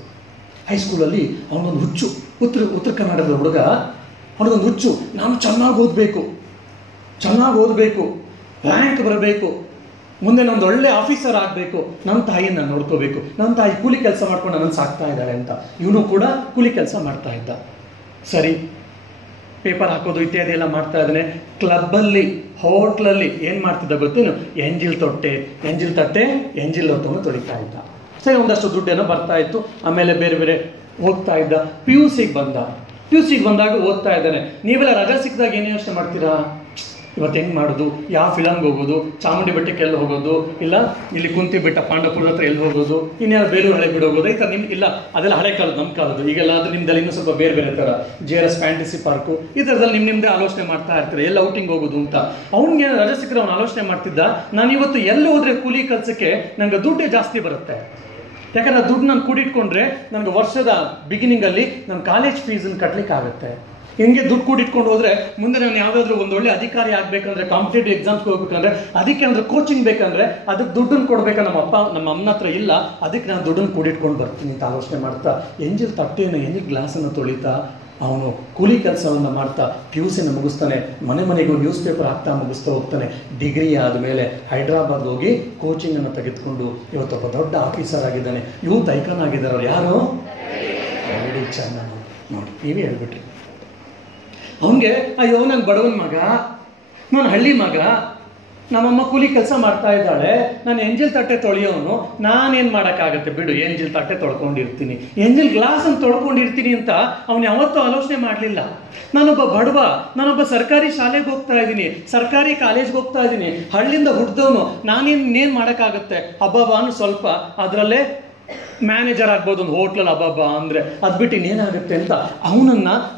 ಹೈಸ್ಕೂಲಲ್ಲಿ ಅವನೊಂದು ಹುಚ್ಚು, ಉತ್ತರ ಕರ್ನಾಟಕದ ಹುಡುಗ. ಅವನಿಗೊಂದು ಹುಚ್ಚು, ನಾನು ಚೆನ್ನಾಗಿ ಓದಬೇಕು, ರ್ಯಾಂಕ್ ಬರಬೇಕು, ಮುಂದೆ ನಾನು ಒಳ್ಳೆ ಆಫೀಸರ್ ಆಗಬೇಕು, ನನ್ನ ತಾಯಿಯನ್ನು ನೋಡ್ಕೋಬೇಕು, ನನ್ನ ತಾಯಿ ಕೂಲಿ ಕೆಲಸ ಮಾಡ್ಕೊಂಡು ನನ್ನನ್ನು ಸಾಕ್ತಾ ಇದ್ದಾಳೆ ಅಂತ. ಇವನು ಕೂಡ ಕೂಲಿ ಕೆಲಸ ಮಾಡ್ತಾ ಇದ್ದ. ಸರಿ, ಪೇಪರ್ ಹಾಕೋದು ಇತ್ಯಾದಿ ಎಲ್ಲ ಮಾಡ್ತಾ ಇದ್ದಾನೆ. ಕ್ಲಬ್ಬಲ್ಲಿ, ಹೋಟ್ಲಲ್ಲಿ ಏನು ಮಾಡ್ತಿದ್ದ ಗೊತ್ತೇನು? ಎಂಜಿಲ್ ಎಂಜಿಲ್ ಹೊತ್ತನ್ನು ತೊಳಿತಾ ಇದ್ದ. ಸರಿ, ಒಂದಷ್ಟು ದುಡ್ಡೇನೋ ಬರ್ತಾ ಇತ್ತು. ಆಮೇಲೆ ಬೇರೆ ಬೇರೆ ಹೋಗ್ತಾ ಇದ್ದ. ಪಿ ಯು ಸಿಗೆ ಬಂದಾಗ ಓದ್ತಾ ಇದ್ದಾನೆ. ನೀವೆಲ್ಲ ರಜಾ ಸಿಕ್ಕಿದಾಗ ಏನು ಯೋಚನೆ ಮಾಡ್ತೀರಾ? ಇವತ್ತು ಹೆಂಗೆ ಮಾಡೋದು, ಯಾವ ಫಿಲಮ್ಗೆ ಹೋಗೋದು, ಚಾಮುಂಡಿ ಬೆಟ್ಟಕ್ಕೆ ಎಲ್ಲಿ ಹೋಗೋದು, ಇಲ್ಲ ಇಲ್ಲಿ ಕುಂತಿ ಬೆಟ್ಟ ಪಾಂಡವಪುರದ ಹತ್ರ ಎಲ್ಲಿ ಹೋಗೋದು, ಇನ್ಯಾರು ಬೇರೆ ಹಳೆ ಬಿಡು ಹೋಗೋದು, ಈ ಥರ ಇಲ್ಲ ಅದೆಲ್ಲ ಹಳೆ ಕಾಲದ, ನಮ್ಮ ಕಾಲದ್ದು. ಈಗೆಲ್ಲ ಆದರೆ ನಿಮ್ದೆಲ್ಲ ಇನ್ನೂ ಸ್ವಲ್ಪ ಬೇರೆ ಥರ JRS ಫ್ಯಾಂಟಸಿ ಪಾರ್ಕು ಈ ಥರದಲ್ಲಿ ನಿಮ್ಮದೇ ಆಲೋಚನೆ ಮಾಡ್ತಾ ಇರ್ತಾರೆ, ಎಲ್ಲ ಔಟಿಂಗ್ ಹೋಗೋದು ಅಂತ. ಅವ್ನಿಗೆ ರಜೆ ಸಿಕ್ಕರೆ ಅವ್ನು ಆಲೋಚನೆ ಮಾಡ್ತಿದ್ದ, ನಾನು ಇವತ್ತು ಎಲ್ಲಿ ಹೋದರೆ ಕೂಲಿ ಕೆಲಸಕ್ಕೆ ನನಗೆ ದುಡ್ಡೇ ಜಾಸ್ತಿ ಬರುತ್ತೆ. ಯಾಕಂದರೆ ದುಡ್ಡು ನಾನು ಕೂಡಿಟ್ಕೊಂಡ್ರೆ ನನಗೆ ವರ್ಷದ ಬಿಗಿನಿಂಗಲ್ಲಿ ನನ್ನ ಕಾಲೇಜ್ ಫೀಸನ್ನು ಕಟ್ಟಲಿಕ್ಕಾಗುತ್ತೆ. ಹಿಂಗೆ ದುಡ್ಡು ಕೂಡಿಟ್ಕೊಂಡು ಹೋದರೆ ಮುಂದೆ ನಾನು ಯಾವುದಾದ್ರೂ ಒಂದು ಒಳ್ಳೆ ಅಧಿಕಾರಿ ಆಗಬೇಕಂದ್ರೆ, ಕಾಂಪಿಟೇಟಿವ್ ಎಕ್ಸಾಮ್ಸ್ಗೆ ಹೋಗ್ಬೇಕಂದ್ರೆ, ಅದಕ್ಕೆ ಅಂದರೆ ಕೋಚಿಂಗ್ ಬೇಕಂದರೆ ಅದಕ್ಕೆ ದುಡ್ಡನ್ನು ಕೊಡಬೇಕಾ? ನಮ್ಮ ಅಮ್ಮನ ಹತ್ರ ಇಲ್ಲ, ಅದಕ್ಕೆ ನಾನು ದುಡ್ಡನ್ನು ಕೂಡಿಟ್ಕೊಂಡು ಬರ್ತೀನಿ ಅಂತ ಆಲೋಚನೆ ಮಾಡ್ತಾ ಎಂಜಿಲ್ ಗ್ಲಾಸನ್ನು ತೊಳಿತಾ ಅವನು ಕೂಲಿ ಕೆಲಸವನ್ನು ಮಾಡ್ತಾ PUCನ ಮುಗಿಸ್ತಾನೆ. ಮನೆಗೂ ನ್ಯೂಸ್ ಪೇಪರ್ ಹಾಕ್ತಾ ಮುಗಿಸ್ತಾ ಹೋಗ್ತಾನೆ. ಡಿಗ್ರಿ ಆದಮೇಲೆ ಹೈದ್ರಾಬಾದ್ ಹೋಗಿ ಕೋಚಿಂಗನ್ನು ತೆಗೆದುಕೊಂಡು ಇವತ್ತೊಬ್ಬ ದೊಡ್ಡ ಆಫೀಸರ್ ಆಗಿದ್ದಾನೆ. ಯೂತ್ ಐಕಾನ್ ಆಗಿದ್ದಾರೆ. ಅವ್ರು ಯಾರು? ರೆಡಿ ಚಂದನ್. ನೋಡಿ, ನೀವೇ ಹೇಳ್ಬಿಟ್ರಿ. ಅವನಿಗೆ ಅಯ್ಯೋ ನಾನು ಬಡವನ ಮಗ, ನಾನು ಹಳ್ಳಿ ಮಗ, ನಮ್ಮಮ್ಮ ಕೂಲಿ ಕೆಲಸ ಮಾಡ್ತಾ ಇದ್ದಾಳೆ, ನಾನು ಎಂಜಿಲ್ ತಟ್ಟೆ ತೊಳೆಯೋನು, ನಾನೇನು ಮಾಡೋಕ್ಕಾಗತ್ತೆ ಬಿಡು, ಎಂಜಿಲ್ ತಟ್ಟೆ ತೊಳ್ಕೊಂಡಿರ್ತೀನಿ, ಎಂಜಿಲ್ ಗ್ಲಾಸನ್ನು ತೊಳ್ಕೊಂಡಿರ್ತೀನಿ ಅಂತ ಅವನು ಯಾವತ್ತೂ ಆಲೋಚನೆ ಮಾಡಲಿಲ್ಲ. ನಾನೊಬ್ಬ ಬಡವ, ನಾನೊಬ್ಬ ಸರ್ಕಾರಿ ಶಾಲೆಗೆ ಹೋಗ್ತಾ ಇದ್ದೀನಿ, ಸರ್ಕಾರಿ ಕಾಲೇಜ್ಗೆ ಹೋಗ್ತಾ ಇದ್ದೀನಿ, ಹಳ್ಳಿಯಿಂದ ಹುಟ್ಟಿದವನು, ನಾನೇನು ಮಾಡೋಕ್ಕಾಗತ್ತೆ, ಹಬ್ಬ ಸ್ವಲ್ಪ ಅದರಲ್ಲೇ ಮ್ಯಾನೇಜರ್ ಆಗ್ಬೋದು ಒಂದು ಹೋಟ್ಲಲ್ಲಿ ಅಬ್ಬಬ್ಬ ಅಂದರೆ ಅದು ಬಿಟ್ಟು ಇನ್ನೇನಾಗುತ್ತೆ ಅಂತ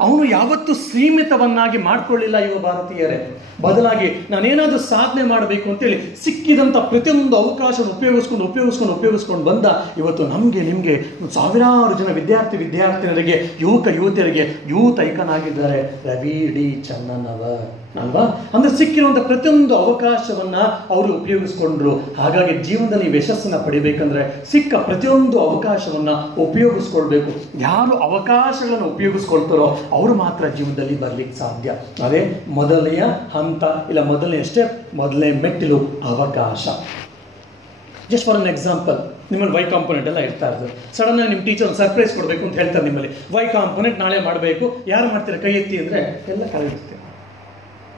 ಅವನು ಯಾವತ್ತೂ ಸೀಮಿತವನ್ನಾಗಿ ಮಾಡ್ಕೊಳ್ಳಿಲ್ಲ ಯುವ ಭಾರತೀಯರೇ. ಬದಲಾಗಿ ನಾನೇನಾದರೂ ಸಾಧನೆ ಮಾಡಬೇಕು ಅಂತೇಳಿ ಸಿಕ್ಕಿದಂಥ ಪ್ರತಿಯೊಂದು ಅವಕಾಶವನ್ನು ಉಪಯೋಗಿಸ್ಕೊಂಡು ಬಂದ ಇವತ್ತು ನಮಗೆ ನಿಮಗೆ ಸಾವಿರಾರು ಜನ ವಿದ್ಯಾರ್ಥಿನಿಯರಿಗೆ ಯುವತಿಯರಿಗೆ ಯೂತ್ ಐಕಾನ್ ಆಗಿದ್ದಾರೆ ರವಿ ಡಿ ಚನ್ನನವರ್ ಅಲ್ವಾ. ಅಂದರೆ ಸಿಕ್ಕಿರುವಂಥ ಪ್ರತಿಯೊಂದು ಅವಕಾಶವನ್ನ ಅವರು ಉಪಯೋಗಿಸ್ಕೊಂಡ್ರು. ಹಾಗಾಗಿ ಜೀವನದಲ್ಲಿ ಯಶಸ್ಸನ್ನು ಪಡಿಬೇಕಂದ್ರೆ ಸಿಕ್ಕ ಪ್ರತಿಯೊಂದು ಅವಕಾಶವನ್ನ ಉಪಯೋಗಿಸ್ಕೊಳ್ಬೇಕು. ಯಾರು ಅವಕಾಶಗಳನ್ನು ಉಪಯೋಗಿಸ್ಕೊಳ್ತಾರೋ ಅವರು ಮಾತ್ರ ಜೀವನದಲ್ಲಿ ಬರ್ಲಿಕ್ಕೆ ಸಾಧ್ಯ. ಅದೇ ಮೊದಲನೆಯ ಹಂತ, ಇಲ್ಲ ಮೊದಲನೇ ಸ್ಟೆಪ್, ಮೊದಲನೇ ಮೆಟ್ಟಿಲು ಅವಕಾಶ. ಜಸ್ಟ್ ಫಾರ್ ಅನ್ ಎಕ್ಸಾಂಪಲ್, ನಿಮ್ಮಲ್ಲಿ ವೈ ಕಾಂಪೊನೆಂಟ್ ಎಲ್ಲ ಇರ್ತಾ ಇರ್ತದೆ. ಸಡನ್ ಆಗಿ ನಿಮ್ಮ ಟೀಚರ್ ಒಂದು ಸರ್ಪ್ರೈಸ್ ಕೊಡಬೇಕು ಅಂತ ಹೇಳ್ತಾರೆ. ನಿಮ್ಮಲ್ಲಿ ವೈ ಕಾಂಪೊನೆಂಟ್ ನಾಳೆ ಮಾಡಬೇಕು, ಯಾರು ಮಾಡ್ತೀರಾ ಕೈ ಎತ್ತಿ ಅಂದರೆ ಎಲ್ಲ ಕಳೆಯುತ್ತೆ.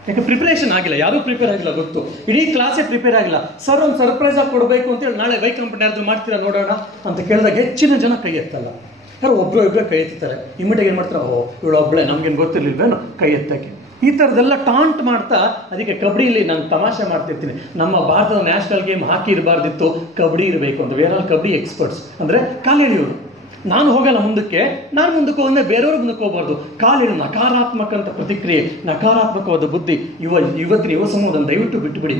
ಯಾಕೆ ಪ್ರಿಪರೇಷನ್ ಆಗಿಲ್ಲ, ಯಾರೂ ಪ್ರಿಪೇರ್ ಆಗಿಲ್ಲ, ಗೊತ್ತು ಇಡೀ ಕ್ಲಾಸೇ ಪ್ರಿಪೇರ್ ಆಗಿಲ್ಲ. ಸರ್ ಒಂದು ಸರ್ಪ್ರೈಸ್ ಆಗಿ ಕೊಡಬೇಕು ಅಂತೇಳಿ ನಾಳೆ ವೈ ಕಾಂಪೊನೆಂಟ್ ಯಾರು ಮಾಡ್ತೀರಾ ನೋಡೋಣ ಅಂತ ಕೇಳಿದಾಗ ಹೆಚ್ಚಿನ ಜನ ಕೈ ಎತ್ತಲ್ಲ. ಯಾರು ಒಬ್ಬರೇ ಕೈ ಎತ್ತಾರೆ. ಇಮಿಡಿಯೇಟ್ ಏನು ಮಾಡ್ತಾರೆ, ಇವಳು ಒಬ್ಬಳೇ, ನಮ್ಗೇನು ಗೊತ್ತಿರ್ಲಿಲ್ವೇನು ಕೈ ಎತ್ತಕ್ಕೆ. ಈ ಥರದ್ದೆಲ್ಲ ಟಾಂಟ್ ಮಾಡ್ತಾ, ಅದಕ್ಕೆ ಕಬಡ್ಡಿಲಿ ನಾನು ತಮಾಷೆ ಮಾಡ್ತಿರ್ತೀನಿ, ನಮ್ಮ ಭಾರತದ ನ್ಯಾಷನಲ್ ಗೇಮ್ ಹಾಕಿ ಇರಬಾರ್ದಿತ್ತು, ಕಬಡ್ಡಿ ಇರಬೇಕು ಅಂತ. ವೇರ್ ಆಲ್ ಕಬಡ್ಡಿ ಎಕ್ಸ್ಪರ್ಟ್ಸ್ ಅಂದರೆ ಕಾಲೆಳೆಯೋರು. ನಾನು ಹೋಗಲ್ಲ ಮುಂದಕ್ಕೆ, ನಾನು ಮುಂದಕ್ಕೆ ಹೋದ್ರೆ ಬೇರೆಯವ್ರು ಮುಂದಕ್ಕೆ ಹೋಗ್ಬಾರ್ದು. ಕಾಲೆಳು ನಕಾರಾತ್ಮಕ ಅಂತ ಪ್ರತಿಕ್ರಿಯೆ, ನಕಾರಾತ್ಮಕವಾದ ಬುದ್ಧಿ ಇವತ್ತಿನ ಯುವ ಸಮೂಹವನ್ನು ದಯವಿಟ್ಟು ಬಿಟ್ಟುಬಿಡಿ.